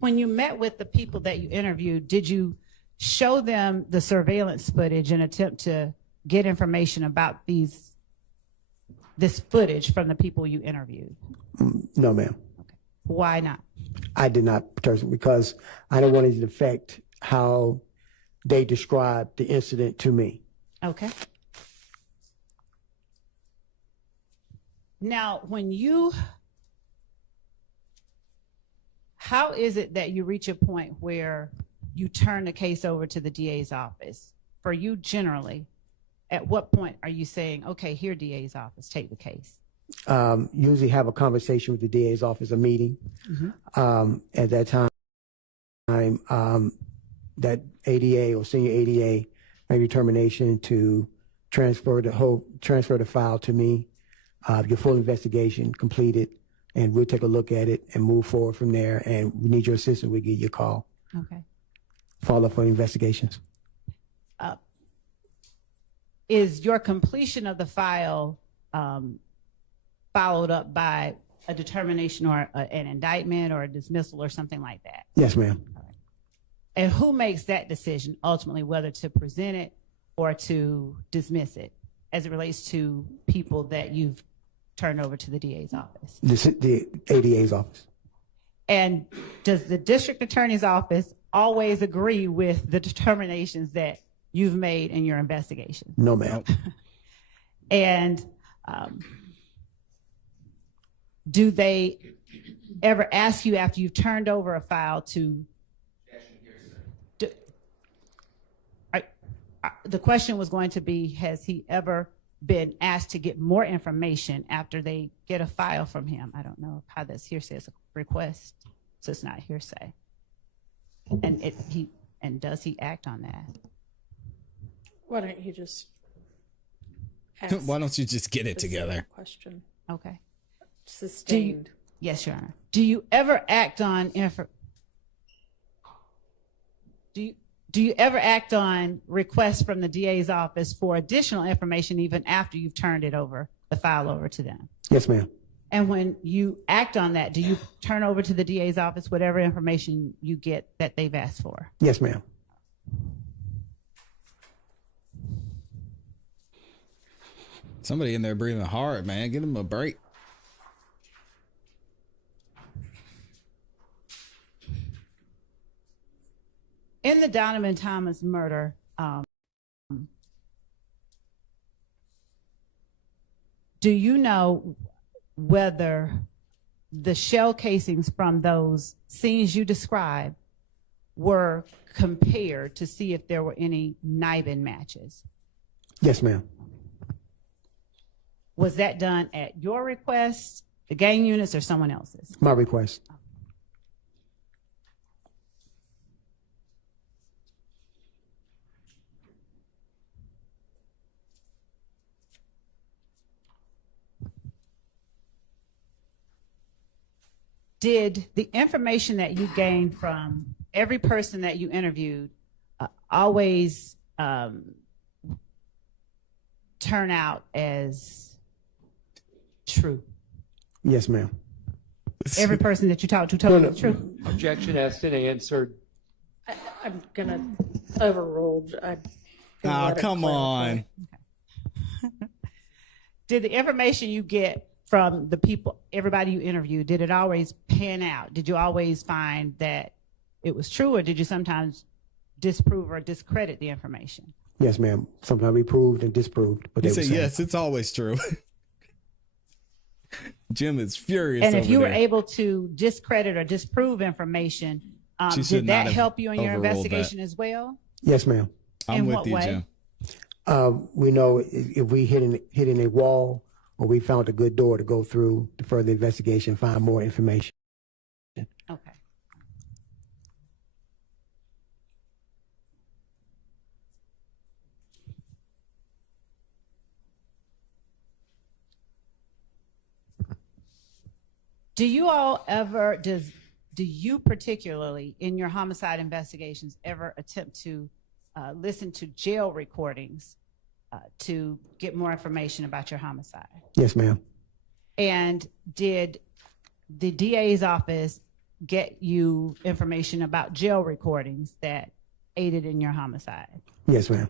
When you met with the people that you interviewed, did you show them the surveillance footage and attempt to get information about this footage from the people you interviewed? No, ma'am. Okay. Why not? I did not, because I didn't want it to affect how they described the incident to me. Okay. Now, how is it that you reach a point where you turn the case over to the DA's office? For you generally, at what point are you saying, okay, here, DA's office, take the case? Usually have a conversation with the DA's office, a meeting. Mm-hmm. At that time, that ADA or senior ADA made a determination to transfer the file to me, your full investigation completed, and we'll take a look at it and move forward from there. And we need your assistance, we give you a call. Okay. Follow up on investigations. Is your completion of the file followed up by a determination or an indictment or a dismissal or something like that? Yes, ma'am. All right. And who makes that decision ultimately, whether to present it or to dismiss it, as it relates to people that you've turned over to the DA's office? The ADA's office. And does the district attorney's office always agree with the determinations that you've made in your investigation? No, ma'am. And do they ever ask you after you've turned over a file to... the question was going to be, has he ever been asked to get more information after they get a file from him? I don't know how that's hearsay. It's a request, so it's not hearsay. And does he act on that? Why don't you just Why don't you just get it together? Question. Okay. Sustained. Yes, Your Honor. Do you ever act on Do you ever act on requests from the DA's office for additional information even after you've turned it over, the file over to them? Yes, ma'am. And when you act on that, do you turn over to the DA's office whatever information you get that they've asked for? Yes, ma'am. Somebody in there breathing hard, man. Give them a break. In the Donovan Thomas murder, do you know whether the shell casings from those scenes you described were compared to see if there were any Nibin matches? Yes, ma'am. Was that done at your request, the gang units, or someone else's? My request. Did the information that you gained from every person that you interviewed always turn out as true? Yes, ma'am. Every person that you talked to told you the truth? Objection asked and answered. I'm gonna overrule. Come on. Did the information you get from the people, everybody you interviewed, did it always pan out? Did you always find that it was true, or did you sometimes disprove or discredit the information? Yes, ma'am. Sometimes we proved and disproved. But He they said, were saying, yes, it's always true. Jim is furious. And if you were there. able to discredit or disprove information, She should did not that have help you in your overruled investigation as well? Yes, ma'am. I'm In with what you, way? Jim. We know if we hit in a wall or we found a good door to go through to further investigation, find more information. Okay. Do you all ever, do you particularly in your homicide investigations ever attempt to listen to jail recordings to get more information about your homicide? Yes, ma'am. And did the DA's office get you information about jail recordings that aided in your homicide? Yes, ma'am.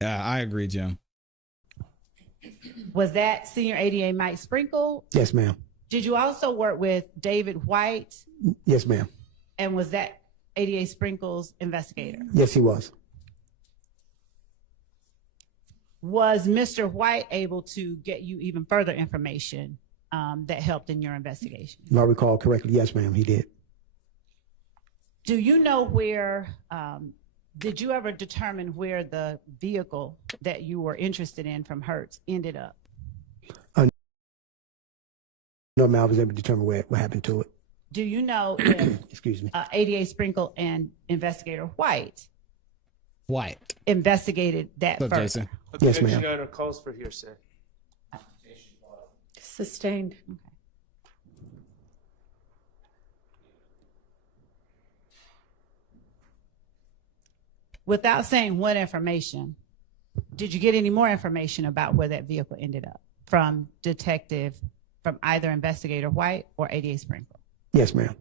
Yeah, I agree, Jim. Was that Senior ADA Mike Sprinkle? Yes, ma'am. Did you also work with David White? Yes, ma'am. And was that ADA Sprinkle's investigator? Yes, he was. Was Mr. White able to get you even further information that helped in your investigation? If I recall correctly, yes, ma'am, he did. Do you know where, did you ever determine where the vehicle that you were interested in from Hertz ended up? No, ma'am, I was able to determine what happened to it. Do you know if Excuse me. ADA Sprinkle and Investigator White investigated that What's up, further? Jason? Yes, ma'am. Objection on calls for hearsay. Sustained. Without saying what information, did you get any more information about where that vehicle ended up from either Investigator White or ADA Sprinkle? Yes, ma'am.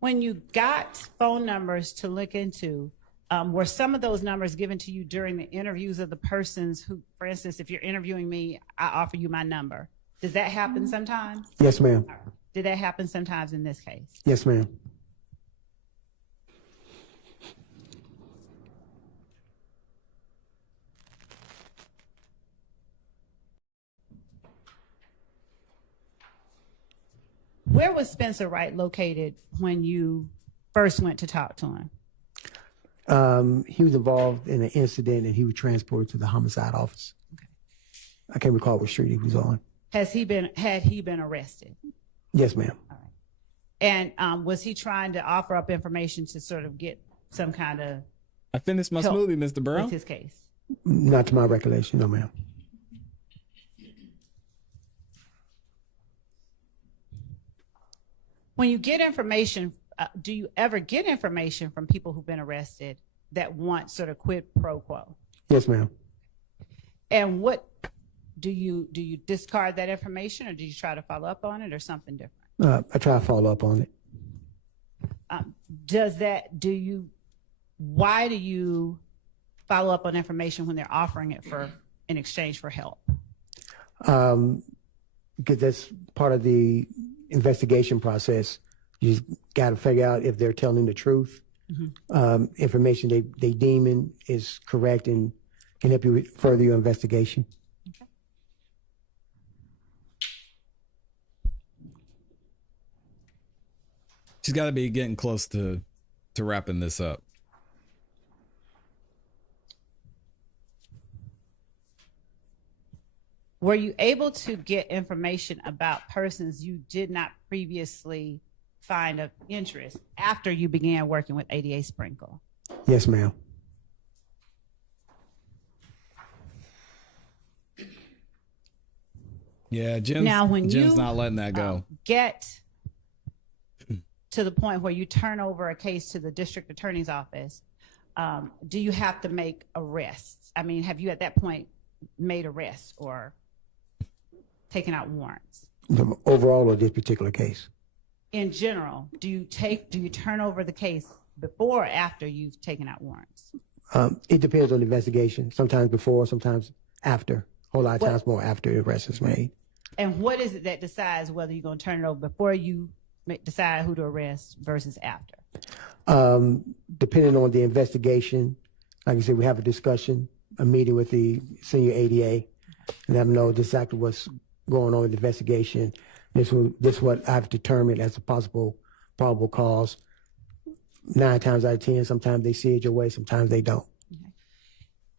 When you got phone numbers to look into, were some of those numbers given to you during the interviews of the persons who, for instance, if you're interviewing me, I offer you my number. Does that happen sometimes? Yes, ma'am. Did that happen sometimes in this case? Yes, ma'am. Where was Spencer Wright located when you first went to talk to him? He was involved in an incident and he was transported to the homicide office. Okay. I can't recall what street he was on. had he been arrested? Yes, ma'am. And was he trying to offer up information to sort of get some kind of I finished my help smoothie, Mr. Brown. with his case? Not to my recollection, no, ma'am. When you get information, do you ever get information from people who've been arrested that want sort of quid pro quo? Yes, ma'am. And what do you discard that information, or do you try to follow up on it, or something different? I try to follow up on it. Why do you follow up on information when they're offering it in exchange for help? Because that's part of the investigation process. You got to figure out if they're telling the truth. Information they deeming is correct and can help you with further your investigation. She's got to be getting close to wrapping this up. Were you able to get information about persons you did not previously find of interest after you began working with ADA Sprinkle? Yes, ma'am. Yeah, Jim's not letting that go. Get to the point where you turn over a case to the district attorney's office, do you have to make arrests? I mean, have you at that point made arrests or taken out warrants? Overall, of this particular case. In general, do you turn over the case before or after you've taken out warrants? It depends on the investigation. Sometimes before, sometimes after. A whole lot of times more after the arrest is made. And what is it that decides whether you're going to turn it over before you decide who to arrest versus after? Depending on the investigation, like I said, we have a discussion, a meeting with the senior ADA, and let them know exactly what's going on with the investigation. This is what I've determined as a possible probable cause. 9 times out of 10, sometimes they see it your way, sometimes they don't. Okay.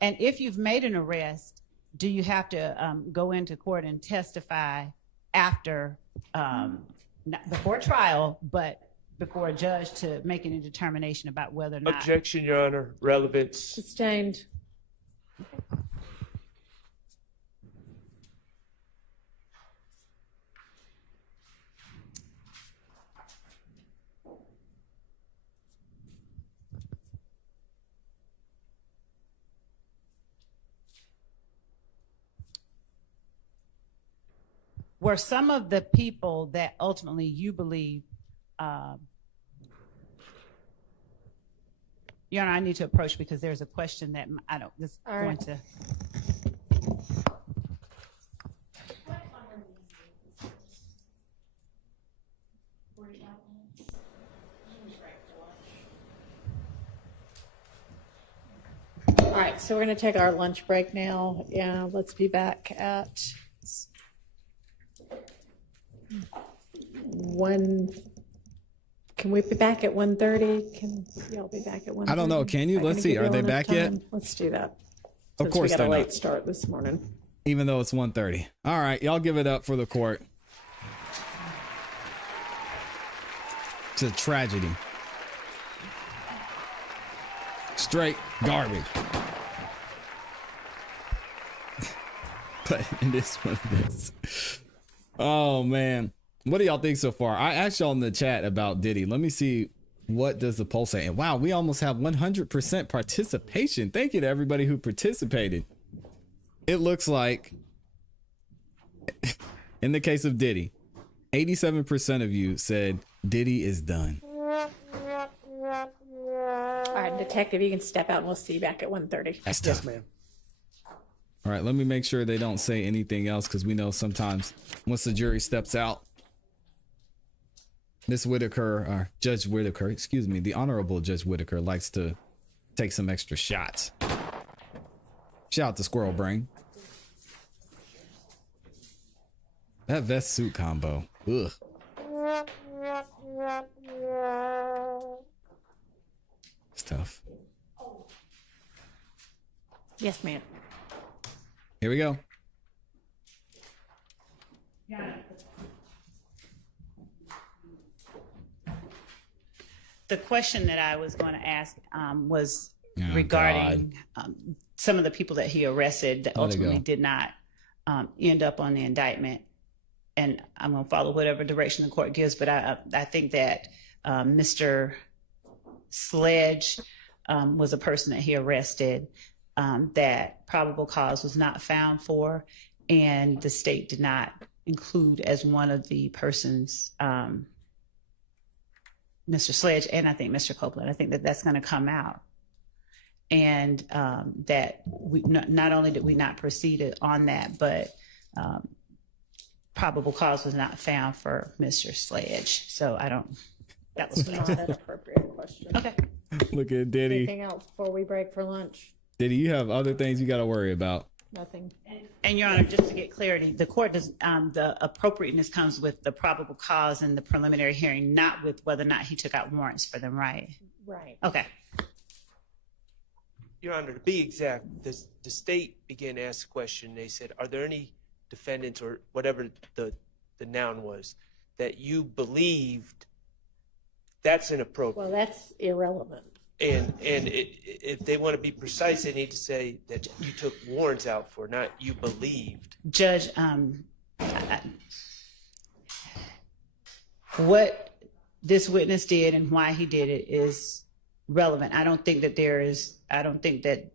And if you've made an arrest, do you have to go into court and testify after, not before trial, but before a judge to make any determination about whether or not? Objection, Your Honor. Relevance. Sustained. Were some of the people that ultimately you believe, Your Honor, I need to approach because there's a question that I don't, this is going to. All right, so we're going to take our lunch break now. Yeah, let's be back at 1. Can we be back at 1:30? Can y'all be back at 1:30? I don't know. Can you? Let's see. Are they back yet? Let's do that. Of course we got they're a late not. start this morning. Even though it's 1:30. All right, y'all give it up for the court. It's a tragedy. Straight garbage. But it is what it is. Oh man. What do y'all think so far? I asked y'all in the chat about Diddy. Let me see, what does the poll say? And wow, we almost have 100% participation. Thank you to everybody who participated. It looks like, in the case of Diddy, 87% of you said Diddy is done. All right, detective, you can step out and we'll see you back at 1:30. That's tough. Yes, ma'am. All right, let me make sure they don't say anything else, because we know sometimes once the jury steps out, Miss Whitaker, or Judge Whitaker, excuse me, the Honorable Judge Whitaker likes to take some extra shots. Shout out to Squirrel Brain. That vest suit combo. Ugh. It's tough. Yes, ma'am. Here we go. The question that I was going to ask was regarding some of the people that he arrested that ultimately did not end up on the indictment. And I'm going to follow whatever direction the court gives, but I think that Mr. Sledge was a person that he arrested that probable cause was not found for, and the state did not include as one of the persons Mr. Sledge and I think Mr. Copeland. I think that that's going to come out. And that we not only did we not proceed on that, but probable cause was not found for Mr. Sledge. So that was not an appropriate question. Okay. Look at Diddy. Anything else before we break for lunch? Diddy, you have other things you got to worry about. Nothing. And Your Honor, just to get clarity, the court does, the appropriateness comes with the probable cause and the preliminary hearing, not with whether or not he took out warrants for them, right? Right. Okay. Your Honor, to be exact, the state began to ask the question. They said, are there any defendants or whatever the noun was that you believed? That's inappropriate. Well, that's irrelevant. And if they want to be precise, they need to say that you took warrants out for, not you believed. Judge, what this witness did and why he did it is relevant. I don't think that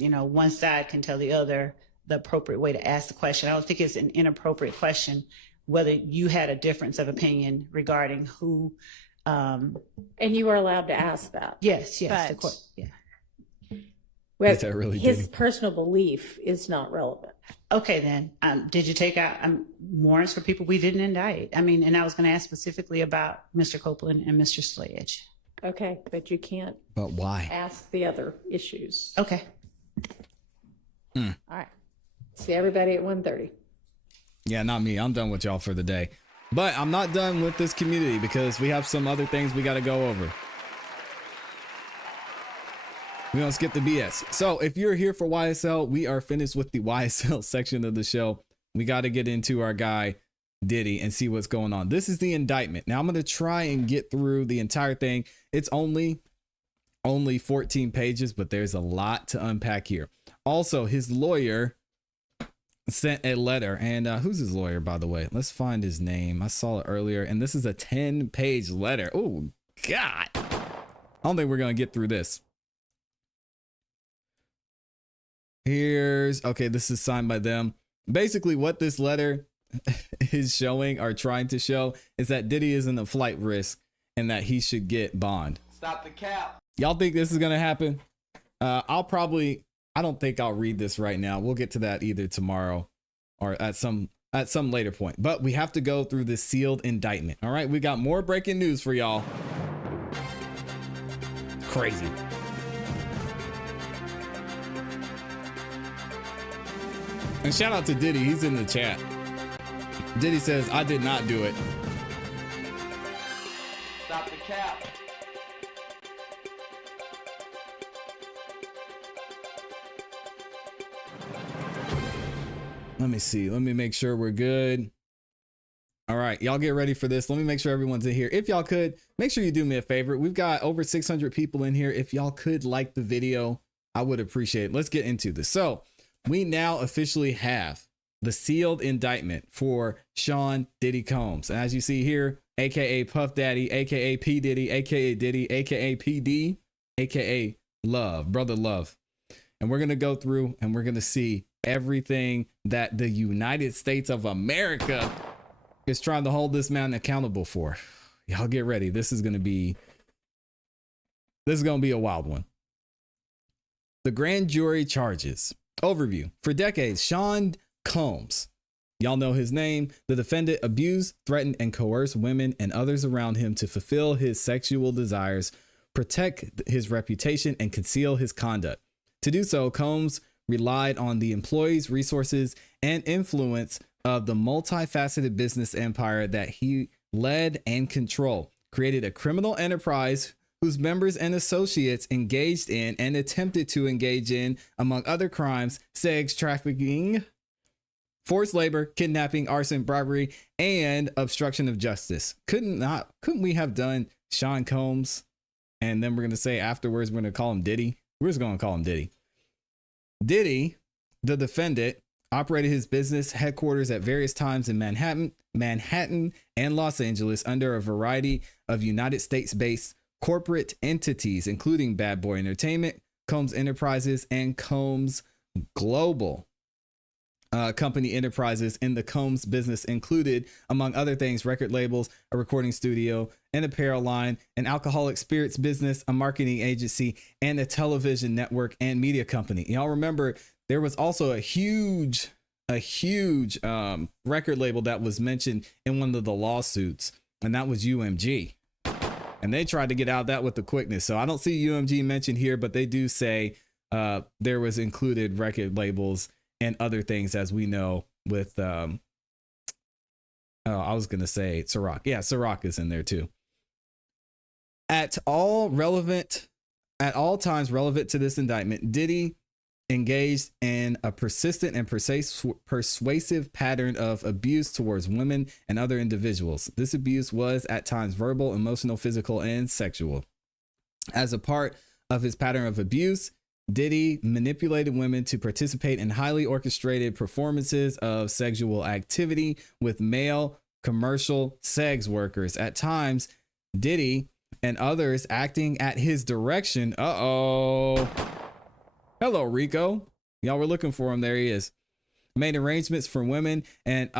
one side can tell the other the appropriate way to ask the question. I don't think it's an inappropriate question whether you had a difference of opinion regarding who. And you were allowed to ask that. Yes, But the court, yeah. Is that really his Diddy? personal belief is not relevant. Okay, then. Did you take out warrants for people we didn't indict? I mean, and I was going to ask specifically about Mr. Copeland and Mr. Sledge. Okay, but you can't But why? ask the other issues. Okay. All right. See everybody at 1:30. Yeah, not me. I'm done with y'all for the day. But I'm not done with this community because we have some other things we got to go over. We're going to skip the BS. So if you're here for YSL, we are finished with the YSL section of the show. We got to get into our guy, Diddy, and see what's going on. This is the indictment. Now I'm going to try and get through the entire thing. It's only 14 pages, but there's a lot to unpack here. Also, his lawyer sent a letter, and who's his lawyer, by the way? Let's find his name. I saw it earlier, and this is a 10-page letter. Oh, God. I don't think we're going to get through this. Okay, this is signed by them. Basically, what this letter is showing or trying to show is that Diddy isn't a flight risk and that he should get bond. Stop the cap. Y'all think this is going to happen? I don't think I'll read this right now. We'll get to that either tomorrow or at some later point. But we have to go through this sealed indictment. All right, we got more breaking news for y'all. Crazy. And shout out to Diddy. He's in the chat. Diddy says, I did not do it. Stop the cap. Let me see. Let me make sure we're good. All right, y'all get ready for this. Let me make sure everyone's in here. If y'all could, make sure you do me a favor. We've got over 600 people in here. If y'all could like the video, I would appreciate it. Let's get into this. So we now officially have the sealed indictment for Sean Diddy Combs. And as you see here, AKA Puff Daddy, AKA P Diddy, AKA Diddy, AKA PD, AKA Love, Brother Love. And we're going to go through and we're going to see everything that the United States of America is trying to hold this man accountable for. Y'all get ready. This is going to be a wild one. The grand jury charges. Overview. For decades, Sean Combs, y'all know his name, the defendant abused, threatened, and coerced women and others around him to fulfill his sexual desires, protect his reputation, and conceal his conduct. To do so, Combs relied on the employees, resources, and influence of the multifaceted business empire that he led and controlled, created a criminal enterprise whose members and associates engaged in and attempted to engage in, among other crimes, sex trafficking, forced labor, kidnapping, arson, bribery, and obstruction of justice. Couldn't we have done Sean Combs? And then we're going to say afterwards, we're going to call him Diddy. We're just going to call him Diddy. Diddy, the defendant, operated his business headquarters at various times in Manhattan and Los Angeles under a variety of United States-based corporate entities, including Bad Boy Entertainment, Combs Enterprises, and Combs Global. Company enterprises in the Combs business included, among other things, record labels, a recording studio, an apparel line, an alcoholic spirits business, a marketing agency, and a television network and media company. Y'all remember there was also a huge record label that was mentioned in one of the lawsuits, and that was UMG. And they tried to get out of that with the quickness. So I don't see UMG mentioned here, but they do say there was included record labels and other things, as we know, with I was gonna say Ciroc. Yeah, Ciroc is in there too. At all times relevant to this indictment, Diddy engaged in a persistent and persuasive pattern of abuse towards women and other individuals. This abuse was at times verbal, emotional, physical, and sexual. As a part of his pattern of abuse, Diddy manipulated women to participate in highly orchestrated performances of sexual activity with male commercial sex workers. At times, Diddy and others acting at his direction. Hello, Rico. Y'all were looking for him. There he is. Made arrangements for women and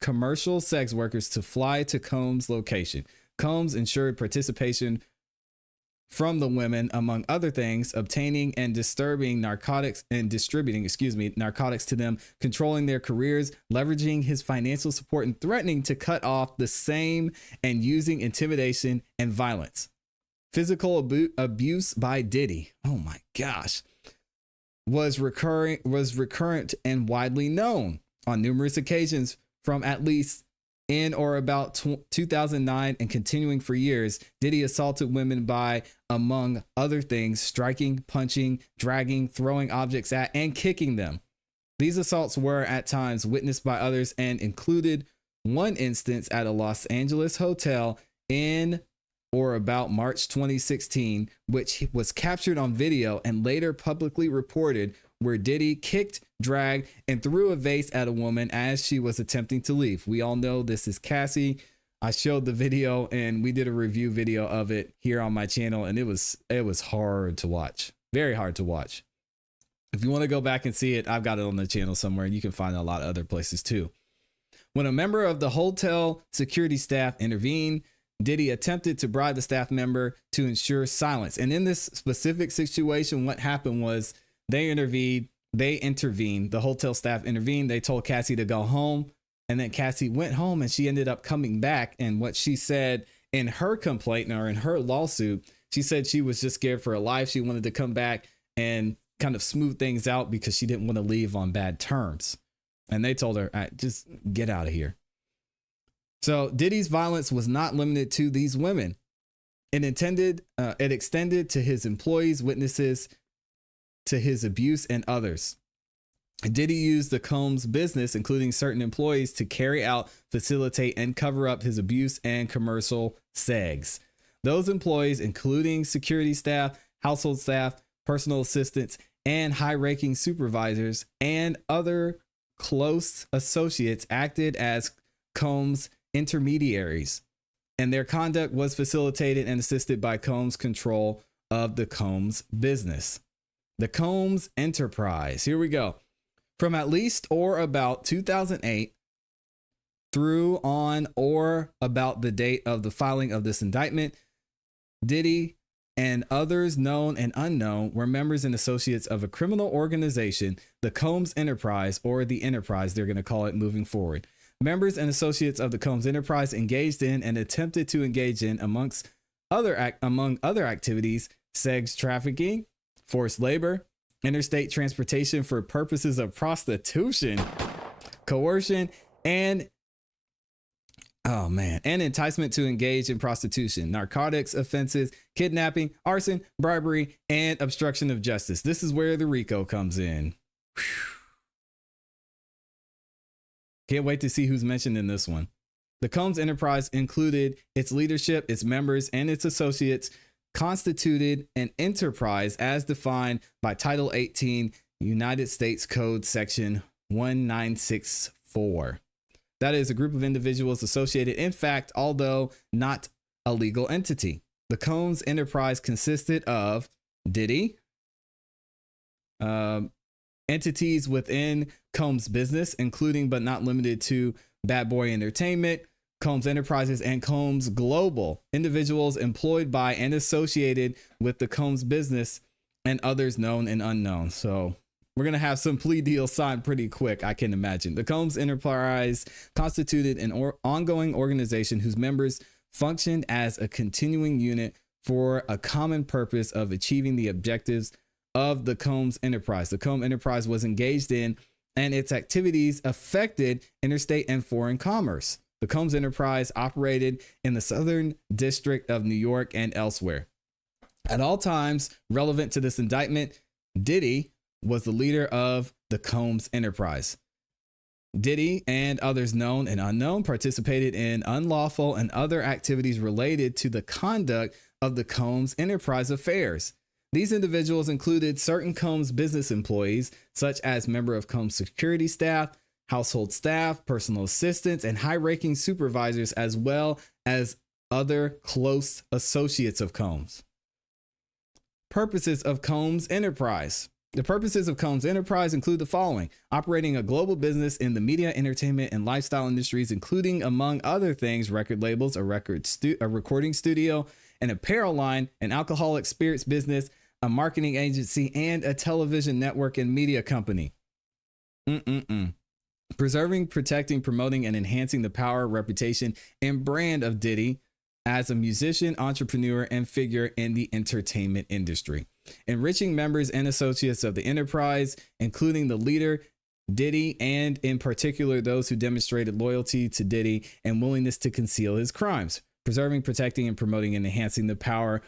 commercial sex workers to fly to Combs' location. Combs ensured participation from the women, among other things, obtaining and distributing narcotics to them, controlling their careers, leveraging his financial support, and threatening to cut off the same, and using intimidation and violence. Physical abuse by Diddy, oh my gosh, was recurrent and widely known. On numerous occasions from at least in or about 2009 and continuing for years, Diddy assaulted women by, among other things, striking, punching, dragging, throwing objects at, and kicking them. These assaults were at times witnessed by others and included one instance at a Los Angeles hotel in or about March 2016, which was captured on video and later publicly reported, where Diddy kicked, dragged, and threw a vase at a woman as she was attempting to leave. We all know this is ClassE. I showed the video and we did a review video of it here on my channel, and it was hard to watch. Very hard to watch. If you want to go back and see it, I've got it on the channel somewhere, and you can find it a lot of other places too. When a member of the hotel security staff intervened, Diddy attempted to bribe the staff member to ensure silence. And in this specific situation, what happened was they intervened, the hotel staff intervened, they told ClassE to go home, and then ClassE went home, and she ended up coming back. And what she said in her complaint, or in her lawsuit, she said she was just scared for her life. She wanted to come back and kind of smooth things out because she didn't want to leave on bad terms. And they told her, just get out of here. So Diddy's violence was not limited to these women. It extended to his employees, witnesses to his abuse, and others. Diddy used the Combs business, including certain employees, to carry out, facilitate, and cover up his abuse and commercial segs. Those employees, including security staff, household staff, personal assistants, and high-ranking supervisors, and other close associates, acted as Combs intermediaries, and their conduct was facilitated and assisted by Combs' control of the Combs business. The Combs enterprise. Here we go. From at least or about 2008 through on or about the date of the filing of this indictment, Diddy and others known and unknown were members and associates of a criminal organization, the Combs Enterprise, or the Enterprise, they're going to call it moving forward. Members and associates of the Combs Enterprise engaged in and attempted to engage in, among other activities, sex trafficking, forced labor, interstate transportation for purposes of prostitution, coercion, and enticement to engage in prostitution, narcotics offenses, kidnapping, arson, bribery, and obstruction of justice. This is where the RICO comes in. Whew. Can't wait to see who's mentioned in this one. The Combs enterprise included its leadership, its members, and its associates constituted an enterprise as defined by Title 18 United States Code Section 1964. That is a group of individuals associated, in fact, although not a legal entity. The Combs enterprise consisted of Diddy, entities within Combs business, including but not limited to Bad Boy Entertainment, Combs Enterprises, and Combs Global, individuals employed by and associated with the Combs business, and others known and unknown. So we're going to have some plea deals signed pretty quick, I can imagine. The Combs Enterprise constituted an ongoing organization whose members functioned as a continuing unit for a common purpose of achieving the objectives of the Combs Enterprise. The Combs Enterprise was engaged in and its activities affected interstate and foreign commerce. The Combs Enterprise operated in the Southern District of New York and elsewhere. At all times relevant to this indictment, Diddy was the leader of the Combs Enterprise. Diddy and others known and unknown participated in unlawful and other activities related to the conduct of the Combs Enterprise affairs. These individuals included certain Combs business employees, such as member of Combs security staff, household staff, personal assistants, and high-ranking supervisors, as well as other close associates of Combs. Purposes of Combs Enterprise. The purposes of Combs Enterprise include the following: operating a global business in the media, entertainment, and lifestyle industries, including, among other things, record labels, a recording studio, an apparel line, an alcoholic spirits business, a marketing agency, and a television network and media company. Preserving, protecting, promoting, and enhancing the power, reputation, and brand of Diddy as a musician, entrepreneur, and figure in the entertainment industry. Enriching members and associates of the enterprise, including the leader, Diddy, and in particular those who demonstrated loyalty to Diddy and willingness to conceal his crimes. Preserving, protecting, and promoting and enhancing the power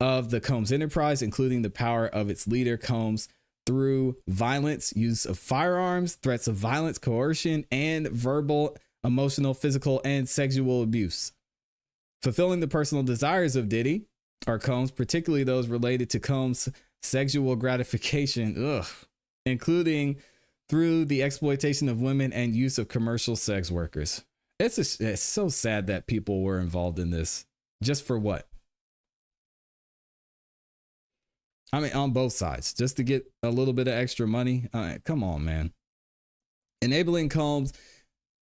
of the Combs Enterprise, including the power of its leader, Combs, through violence, use of firearms, threats of violence, coercion, and verbal, emotional, physical, and sexual abuse. Fulfilling the personal desires of Diddy or Combs, particularly those related to Combs' sexual gratification, including through the exploitation of women and use of commercial sex workers. It's so sad that people were involved in this. Just for what? I mean, on both sides, just to get a little bit of extra money. Come on, man. Enabling Combs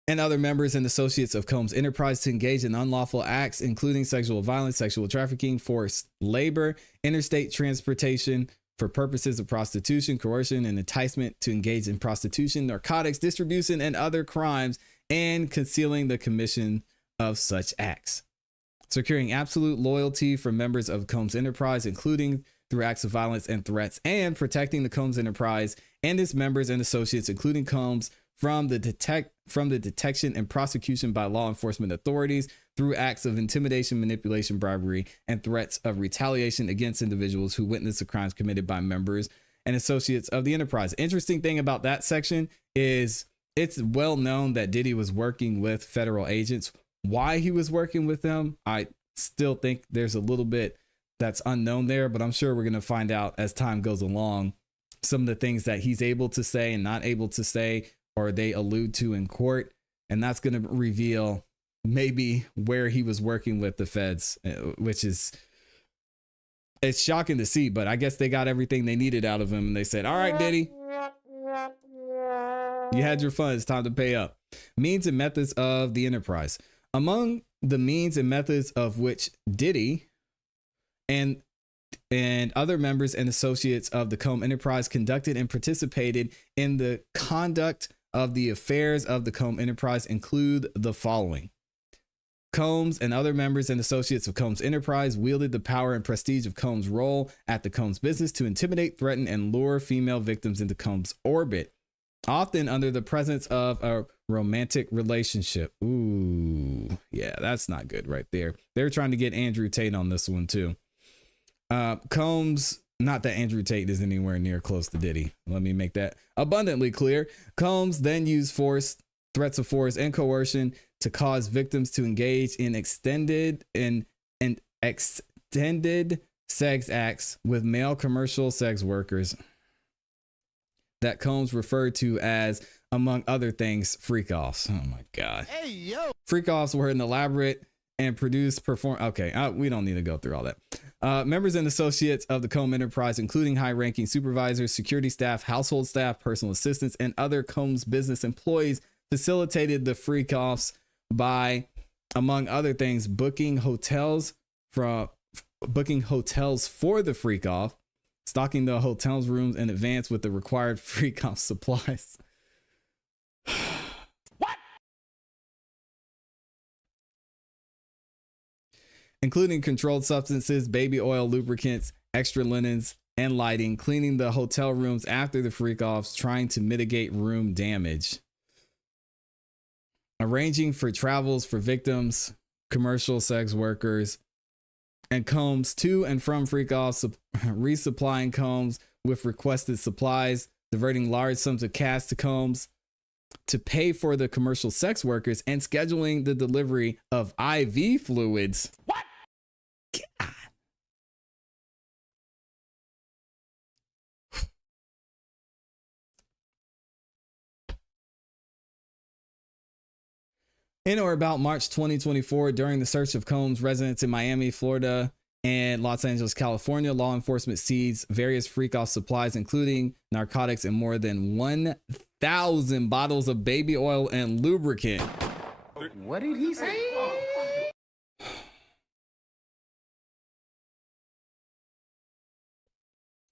and other members and associates of Combs Enterprise to engage in unlawful acts, including sexual violence, sexual trafficking, forced labor, interstate transportation for purposes of prostitution, coercion, and enticement to engage in prostitution, narcotics, distribution, and other crimes, and concealing the commission of such acts. Securing absolute loyalty from members of Combs Enterprise, including through acts of violence and threats, and protecting the Combs Enterprise and its members and associates, including Combs, from the detection and prosecution by law enforcement authorities through acts of intimidation, manipulation, bribery, and threats of retaliation against individuals who witness the crimes committed by members and associates of the enterprise. Interesting thing about that section is it's well known that Diddy was working with federal agents. Why he was working with them, I still think there's a little bit that's unknown there, but I'm sure we're going to find out as time goes along some of the things that he's able to say and not able to say, or they allude to in court. And that's going to reveal maybe where he was working with the feds, which is, it's shocking to see, but I guess they got everything they needed out of him. And they said, all right, Diddy, you had your fun. It's time to pay up. Means and methods of the enterprise. Among the means and methods of which Diddy and other members and associates of the Combs Enterprise conducted and participated in the conduct of the affairs of the Combs Enterprise include the following. Combs and other members and associates of Combs Enterprise wielded the power and prestige of Combs' role at the Combs business to intimidate, threaten, and lure female victims into Combs' orbit, often under the presence of a romantic relationship. Ooh, yeah, that's not good right there. They're trying to get Andrew Tate on this one too. Combs, not that Andrew Tate is anywhere near close to Diddy. Let me make that abundantly clear. Combs then used force threats of force, and coercion to cause victims to engage in extended sex acts with male commercial sex workers that Combs referred to as, among other things, freak-offs. Oh my God. Hey, yo. Freak-offs were an elaborate and produced okay, we don't need to go through all that. Members and associates of the Combs enterprise, including high-ranking supervisors, security staff, household staff, personal assistants, and other Combs business employees, facilitated the freak-offs by, among other things, booking hotels for the freak-off, stocking the hotel's rooms in advance with the required freak-off supplies. Including controlled substances, baby oil, lubricants, extra linens, and lighting, cleaning the hotel rooms after the freak-offs, trying to mitigate room damage, arranging for travels for victims, commercial sex workers, and Combs to and from freak-offs, resupplying Combs with requested supplies, diverting large sums of cash to Combs to pay for the commercial sex workers, and scheduling the delivery of IV fluids. What? God. In or about March 2024, during the search of Combs' residence in Miami, Florida, and Los Angeles, California, law enforcement seized various freak-off supplies, including narcotics and more than 1,000 bottles of baby oil and lubricant. What did he say?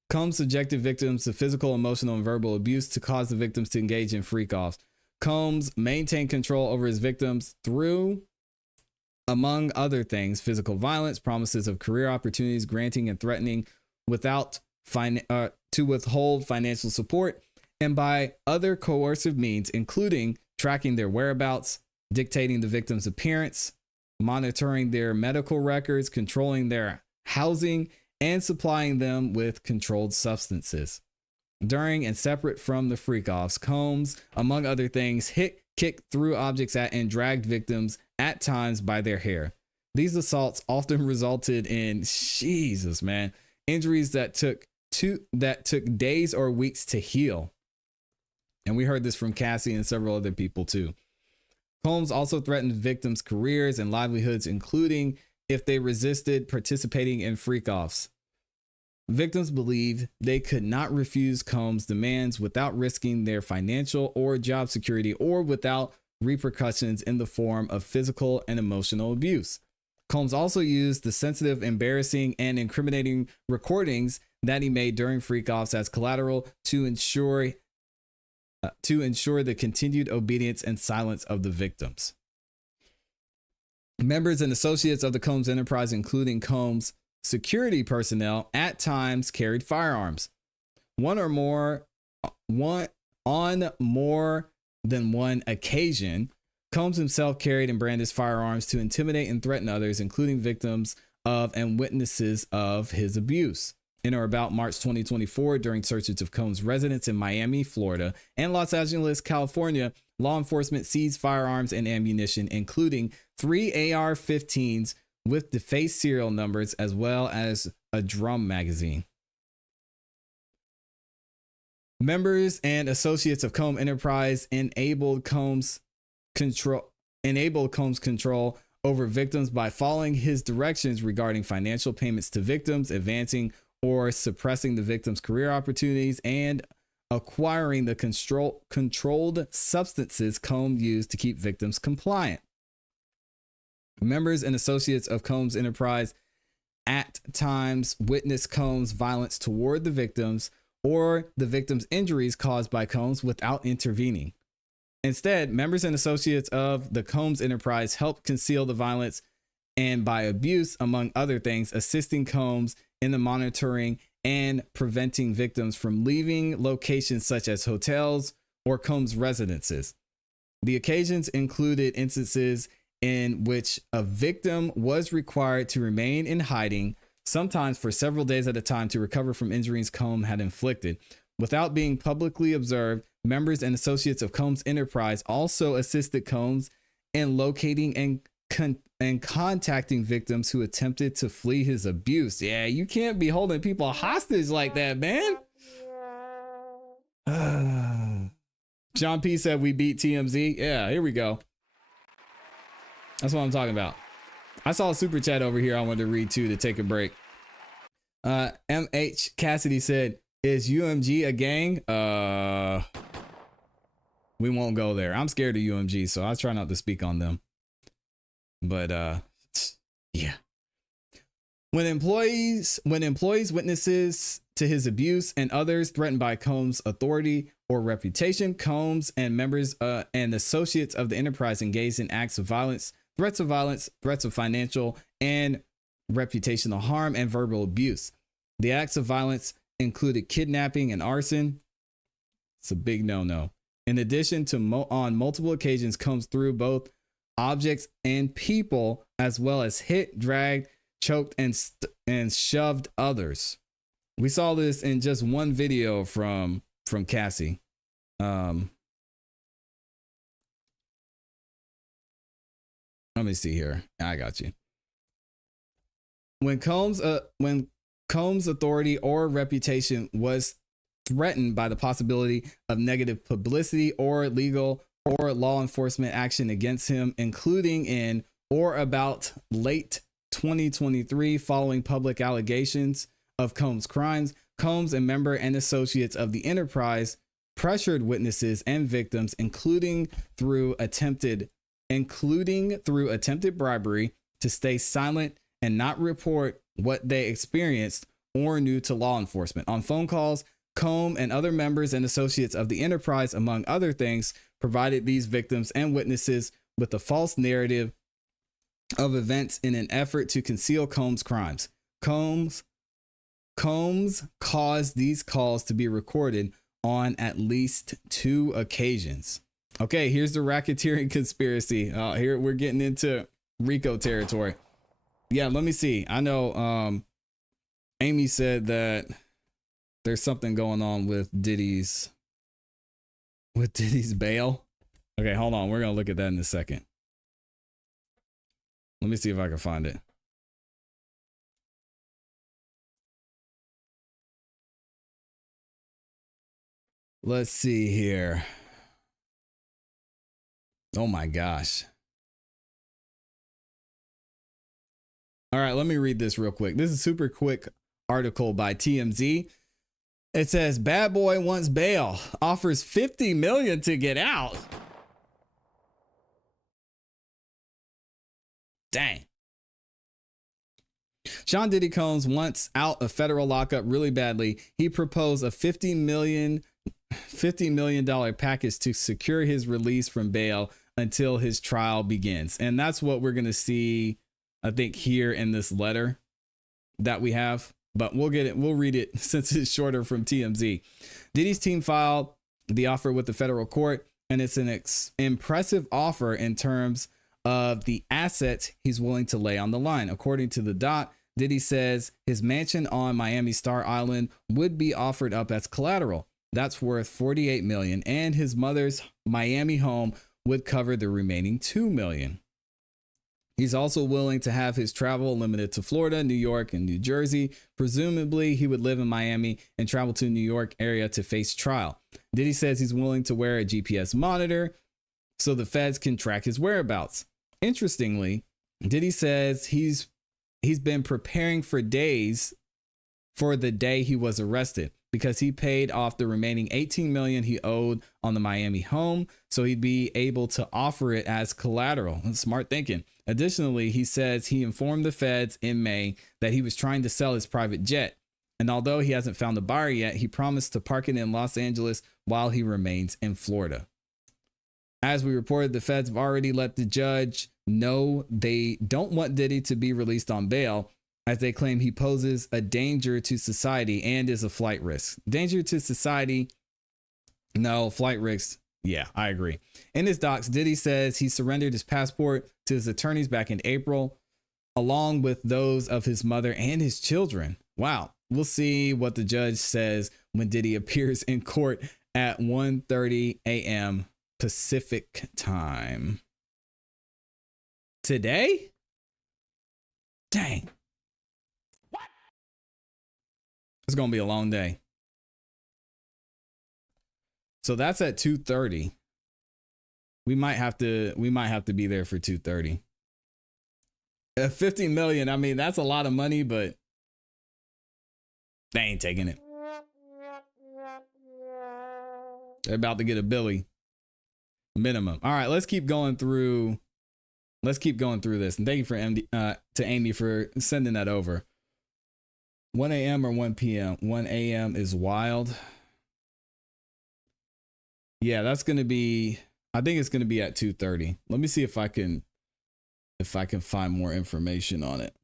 Combs subjected victims to physical, emotional, and verbal abuse to cause the victims to engage in freak-offs. Combs maintained control over his victims through, among other things, physical violence, promises of career opportunities, granting and threatening to withhold financial support, and by other coercive means, including tracking their whereabouts, dictating the victim's appearance, monitoring their medical records, controlling their housing, and supplying them with controlled substances. During and separate from the freak-offs, Combs, among other things, hit, kicked, threw objects at, and dragged victims at times by their hair. These assaults often resulted in, injuries that took days or weeks to heal. And we heard this from Cassie and several other people too. Combs also threatened victims' careers and livelihoods, including if they resisted participating in freak-offs. Victims believed they could not refuse Combs' demands without risking their financial or job security, or without repercussions in the form of physical and emotional abuse. Combs also used the sensitive, embarrassing, and incriminating recordings that he made during freak-offs as collateral to ensure the continued obedience and silence of the victims. Members and associates of the Combs enterprise, including Combs' security personnel, at times carried firearms. On more than one occasion, Combs himself carried and brandished firearms to intimidate and threaten others, including victims of and witnesses of his abuse. In or about March 2024, during searches of Combs' residence in Miami, Florida, and Los Angeles, California, law enforcement seized firearms and ammunition, including 3 AR-15s with defaced serial numbers, as well as a drum magazine. Members and associates of Combs Enterprise enabled Combs control over victims by following his directions regarding financial payments to victims, advancing or suppressing the victim's career opportunities, and acquiring the controlled substances Combs used to keep victims compliant. Members and associates of Combs Enterprise at times witnessed Combs' violence toward the victims or the victims' injuries caused by Combs without intervening. Instead, members and associates of the Combs Enterprise helped conceal the violence and, by abuse, among other things, assisting Combs in the monitoring and preventing victims from leaving locations such as hotels or Combs' residences. The occasions included instances in which a victim was required to remain in hiding, sometimes for several days at a time, to recover from injuries Combs had inflicted, without being publicly observed members and associates of Combs Enterprise also assisted Combs in locating and contacting victims who attempted to flee his abuse. Yeah, you can't be holding people hostage like that, man. John P said we beat TMZ. Yeah, here we go. That's what I'm talking about. I saw a super chat over here I wanted to read too to take a break. MH Cassidy said, is UMG a gang? We won't go there. I'm scared of UMG, so I try not to speak on them. But yeah. When employees witnesses to his abuse and others threatened by Combs' authority or reputation, Combs and members and associates of the enterprise engaged in acts of violence, threats of financial and reputational harm, and verbal abuse. The acts of violence included kidnapping and arson. It's a big no-no. In addition to on multiple occasions, Combs threw both objects and people, as well as hit, dragged, choked, and shoved others. We saw this in just one video from Cassie. Let me see here. I got you. When Combs' authority or reputation was threatened by the possibility of negative publicity or legal or law enforcement action against him, including in or about late 2023, following public allegations of Combs' crimes, Combs and member and associates of the enterprise pressured witnesses and victims, including through attempted bribery, to stay silent and not report what they experienced or knew to law enforcement. On phone calls, Combs and other members and associates of the enterprise, among other things, provided these victims and witnesses with a false narrative of events in an effort to conceal Combs' crimes. Combs caused these calls to be recorded on at least 2 occasions. Okay, here's the racketeering conspiracy. Here we're getting into RICO territory. Yeah, let me see. I know Amy said that there's something going on with Diddy's bail. Okay, hold on. We're going to look at that in a second. Let me see if I can find it. Let's see here. Oh my gosh. All right, let me read this real quick. This is a super quick article by TMZ. It says, bad boy wants bail, offers $50 million to get out. Dang. Sean Diddy Combs wants out of federal lockup really badly. He proposed a $50 million package to secure his release from bail until his trial begins. And that's what we're going to see, I think, here in this letter that we have. But we'll get it. We'll read it since it's shorter from TMZ. Diddy's team filed the offer with the federal court, and it's an impressive offer in terms of the assets he's willing to lay on the line. According to the dot, Diddy says his mansion on Miami Star Island would be offered up as collateral. That's worth $48 million, and his mother's Miami home would cover the remaining $2 million. He's also willing to have his travel limited to Florida, New York, and New Jersey. Presumably, he would live in Miami and travel to New York area to face trial. Diddy says he's willing to wear a GPS monitor so the feds can track his whereabouts. Interestingly, Diddy says he's been preparing for days for the day he was arrested, because he paid off the remaining $18 million he owed on the Miami home, so he'd be able to offer it as collateral. Smart thinking. Additionally, he says he informed the feds in May that he was trying to sell his private jet, and although he hasn't found a buyer yet, he promised to park it in Los Angeles while he remains in Florida. As we reported, the feds have already let the judge know they don't want Diddy to be released on bail, as they claim he poses a danger to society and is a flight risk. Danger to society? No. Flight risk? Yeah, I agree. In his docs, Diddy says he surrendered his passport to his attorneys back in April, along with those of his mother and his children. Wow. We'll see what the judge says when Diddy appears in court at 1:30 a.m. Pacific time. Today? Dang. What? It's going to be a long day. So that's at 2:30. We might have to be there for 2:30. 50 million. I mean, that's a lot of money, but they ain't taking it. They're about to get a Billy minimum. All right, let's keep going through. Let's keep going through this. And thank you for to Amy for sending that over. 1 a.m. or 1 p.m. 1 a.m. is wild. Yeah, that's going to be, I think it's going to be at 2:30. Let me see if I can find more information on it.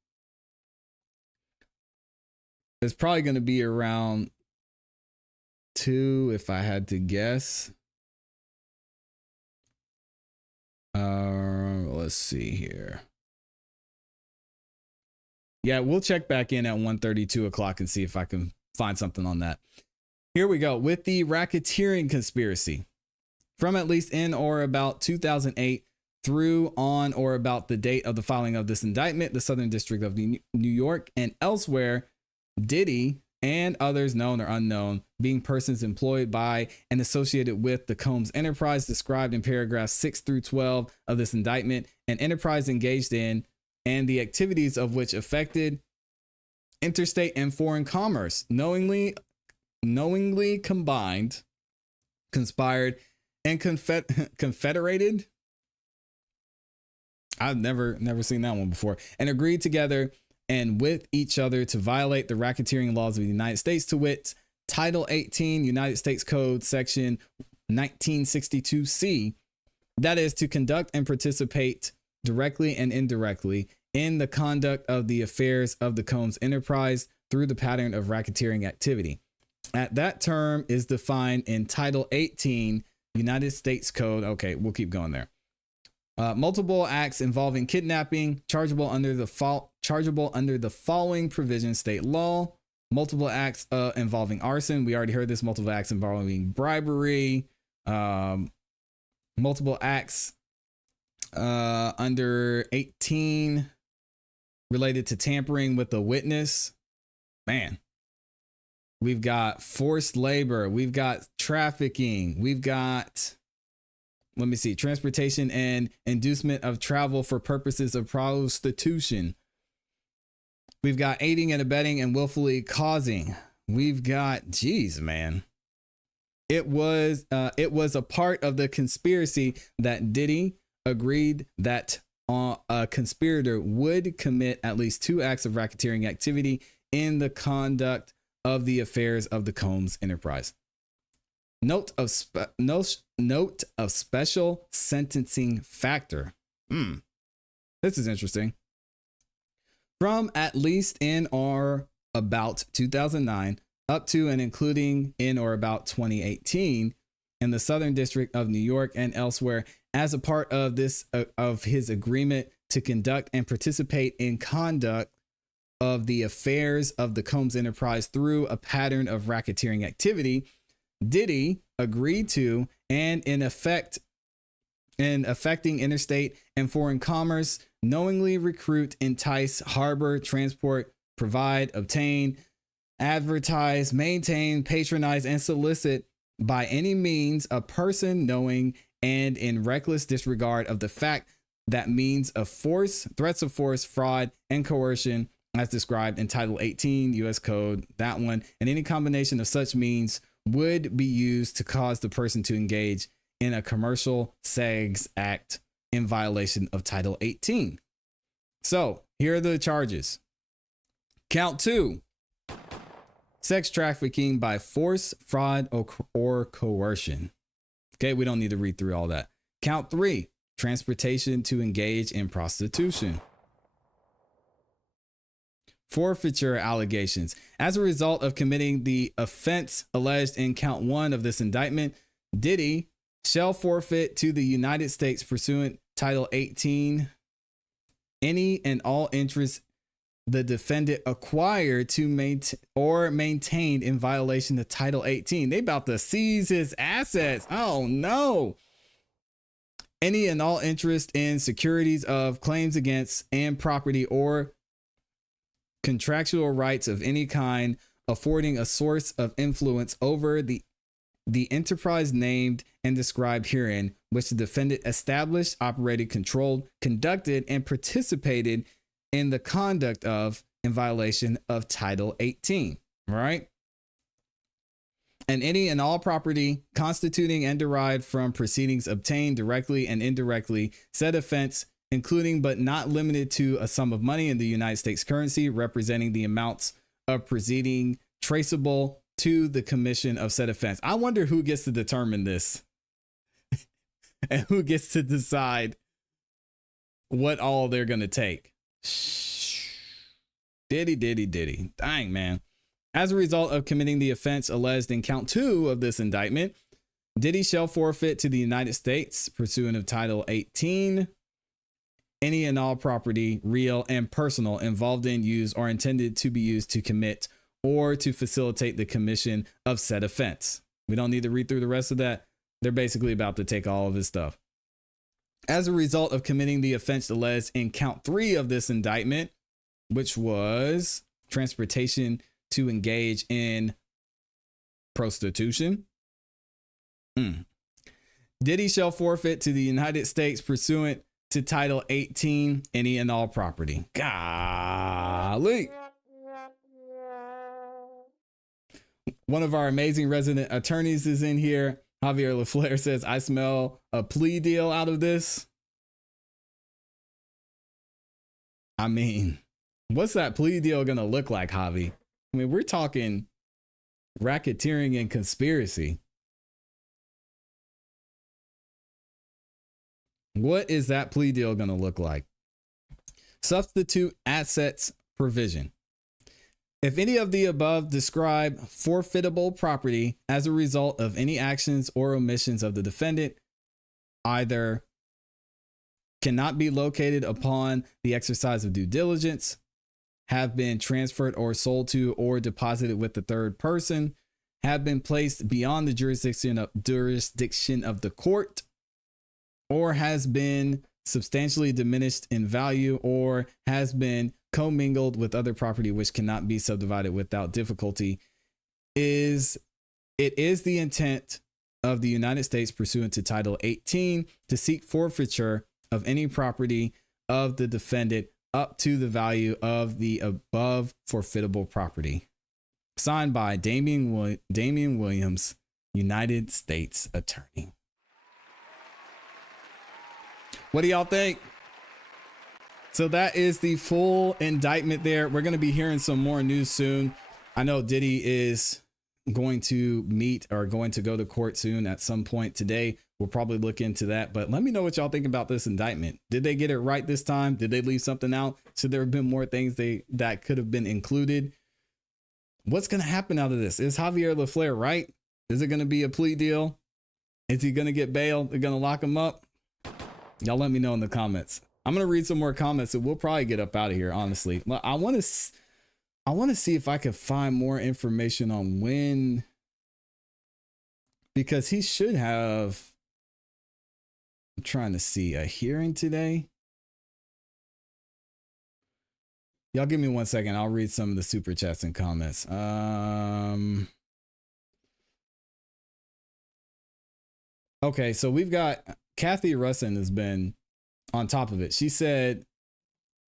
It's probably going to be around 2 if I had to guess. Let's see here. Yeah, we'll check back in at 1:30, 2 o'clock and see if I can find something on that. Here we go with the racketeering conspiracy. From at least in or about 2008 through on or about the date of the filing of this indictment, the Southern District of New York and elsewhere, Diddy and others known or unknown, being persons employed by and associated with the Combs enterprise described in paragraphs 6 through 12 of this indictment, an enterprise engaged in and the activities of which affected interstate and foreign commerce, knowingly combined, conspired, and confederated. I've never seen that one before. And agreed together and with each other to violate the racketeering laws of the United States, to wit, Title 18, United States Code, Section 1962C, that is to conduct and participate directly and indirectly in the conduct of the affairs of the Combs enterprise through the pattern of racketeering activity. That term is defined in Title 18, United States Code. Okay, we'll keep going there. Multiple acts involving kidnapping, chargeable under the following provisions: state law. Multiple acts involving arson. We already heard this. Multiple acts involving bribery. Multiple acts under 18 related to tampering with a witness. Man. We've got forced labor. We've got trafficking. We've got, let me see, transportation and inducement of travel for purposes of prostitution. We've got aiding and abetting and willfully causing. We've got, geez, man. It was a part of the conspiracy that Diddy agreed that a conspirator would commit at least 2 acts of racketeering activity in the conduct of the affairs of the Combs enterprise. Note of special sentencing factor. This is interesting. From at least in or about 2009 up to and including in or about 2018 in the Southern District of New York and elsewhere, as a part of this of his agreement to conduct and participate in conduct of the affairs of the Combs enterprise through a pattern of racketeering activity, Diddy agreed to and in affecting interstate and foreign commerce, knowingly recruit, entice, harbor, transport, provide, obtain, advertise, maintain, patronize, and solicit by any means a person knowing and in reckless disregard of the fact that means of force, threats of force, fraud, and coercion as described in Title 18 U.S. Code, that one, and any combination of such means would be used to cause the person to engage in a commercial sex act in violation of Title 18. So here are the charges. Count 2, sex trafficking by force, fraud, or coercion. Okay, we don't need to read through all that. Count 3, transportation to engage in prostitution. Forfeiture allegations. As a result of committing the offense alleged in count 1 of this indictment, Diddy shall forfeit to the United States pursuant Title 18 any and all interest the defendant acquired to maintained in violation of Title 18. They about to seize his assets. Oh no. Any and all interest in securities of claims against and property or contractual rights of any kind affording a source of influence over the enterprise named and described herein, which the defendant established, operated, controlled, conducted, and participated in the conduct of in violation of Title 18, right? And any and all property constituting and derived from proceedings obtained directly and indirectly, said offense, including but not limited to a sum of money in the United States currency, representing the amounts of proceeding traceable to the commission of said offense. I wonder who gets to determine this and who gets to decide what all they're going to take. Diddy. Dang, man. As a result of committing the offense alleged in count 2 of this indictment, Diddy shall forfeit to the United States, pursuant of Title 18, any and all property, real and personal, involved in, used, or intended to be used to commit or to facilitate the commission of said offense. We don't need to read through the rest of that. They're basically about to take all of his stuff. As a result of committing the offense alleged in count 3 of this indictment, which was transportation to engage in prostitution, Diddy shall forfeit to the United States, pursuant to Title 18, any and all property. Golly. One of our amazing resident attorneys is in here. Javier LaFleur says, I smell a plea deal out of this. I mean, what's that plea deal going to look like, Javi? I mean, we're talking racketeering and conspiracy. What is that plea deal going to look like? Substitute assets provision. If any of the above describe forfeitable property as a result of any actions or omissions of the defendant, either cannot be located upon the exercise of due diligence, have been transferred or sold to or deposited with the third person, have been placed beyond the jurisdiction of the court, or has been substantially diminished in value, or has been commingled with other property which cannot be subdivided without difficulty, it is the intent of the United States, pursuant to Title 18, to seek forfeiture of any property of the defendant up to the value of the above forfeitable property. Signed by Damian Williams, United States Attorney. What do y'all think? So that is the full indictment there. We're going to be hearing some more news soon. I know Diddy is going to meet or going to go to court soon at some point today. We'll probably look into that, but let me know what y'all think about this indictment. Did they get it right this time? Did they leave something out? Should there have been more things that could have been included? What's going to happen out of this? Is Javier LaFleur right? Is it going to be a plea deal? Is he going to get bail? They're going to lock him up? Y'all let me know in the comments. I'm going to read some more comments and we'll probably get up out of here, honestly. I want to see if I can find more information on when, because he should have, I'm trying to see, a hearing today. Y'all give me 1 second. I'll read some of the super chats and comments. Okay, so we've got Kathy Russin has been on top of it. She said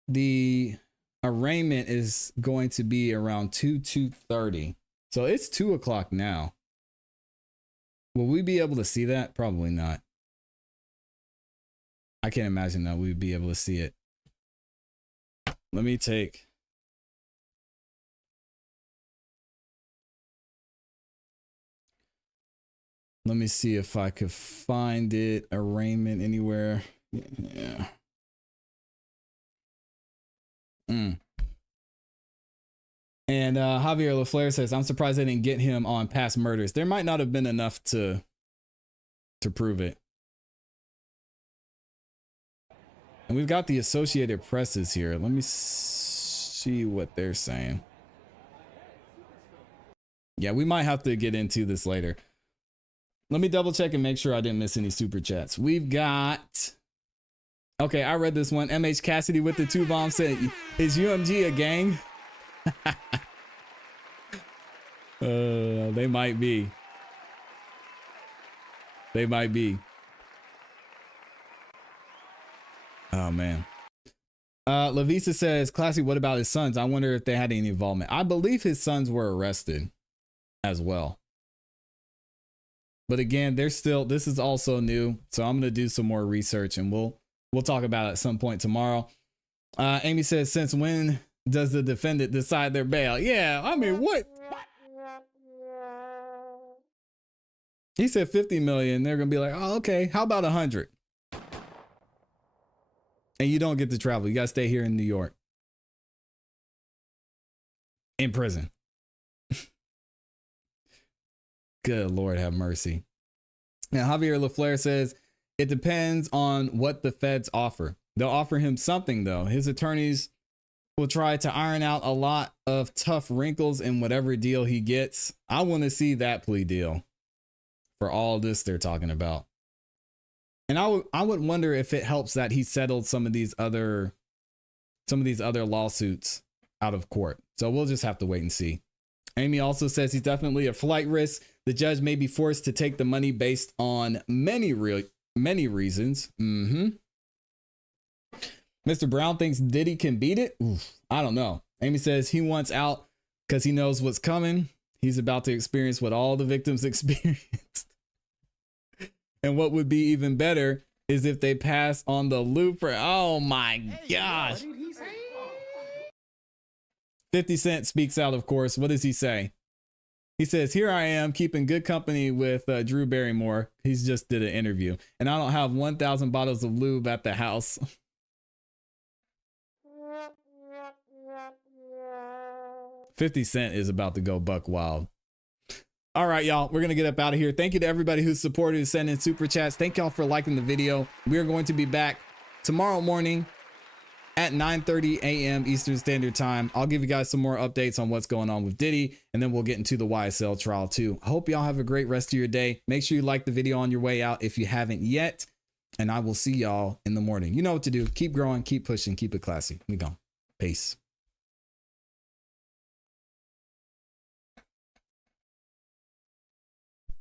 the arraignment is going to be around 2:30. So it's 2 o'clock now. Will we be able to see that? Probably not. I can't imagine that we'd be able to see it. Let me see if I could find it. Arraignment anywhere. Yeah. And Javier LaFleur says, I'm surprised they didn't get him on past murders. There might not have been enough to prove it. And we've got the Associated Presses here. Let me see what they're saying. Yeah, we might have to get into this later. Let me double check and make sure I didn't miss any super chats. We've got, okay, I read this one. MH Cassidy with the 2 bombs said, is UMG a gang? They might be. They might be. Oh man. Lavisa says, ClassE, what about his sons? I wonder if they had any involvement. I believe his sons were arrested as well. But again, they're still, this is also new. So I'm going to do some more research and we'll talk about it at some point tomorrow. Amy says, since when does the defendant decide their bail? Yeah, I mean, what? He said 50 million. They're going to be like, oh, okay, how about 100? And you don't get to travel. You got to stay here in New York. In prison. Good Lord have mercy. Now, Javier LaFleur says, it depends on what the feds offer. They'll offer him something, though. His attorneys will try to iron out a lot of tough wrinkles in whatever deal he gets. I want to see that plea deal for all this they're talking about. And I would wonder if it helps that he settled some of these other lawsuits out of court. So we'll just have to wait and see. Amy also says he's definitely a flight risk. The judge may be forced to take the money based on many reasons. Mr. Brown thinks Diddy can beat it. Oof, I don't know. Amy says he wants out because he knows what's coming. He's about to experience what all the victims experienced. And what would be even better is if they pass on the looper. Oh my gosh. 50 Cent speaks out, of course. What does he say? He says, here I am keeping good company with Drew Barrymore. He's just did an interview. And I don't have 1,000 bottles of lube at the house. $50 Cent is about to go buck wild. All right, y'all, we're going to get up out of here. Thank you to everybody who's supported and sent in super chats. Thank y'all for liking the video. We are going to be back tomorrow morning at 9:30 a.m. Eastern Standard Time. I'll give you guys some more updates on what's going on with Diddy, and then we'll get into the YSL trial too. I hope y'all have a great rest of your day. Make sure you like the video on your way out if you haven't yet, and I will see y'all in the morning. You know what to do. Keep growing, keep pushing, keep it classy. We go. Peace.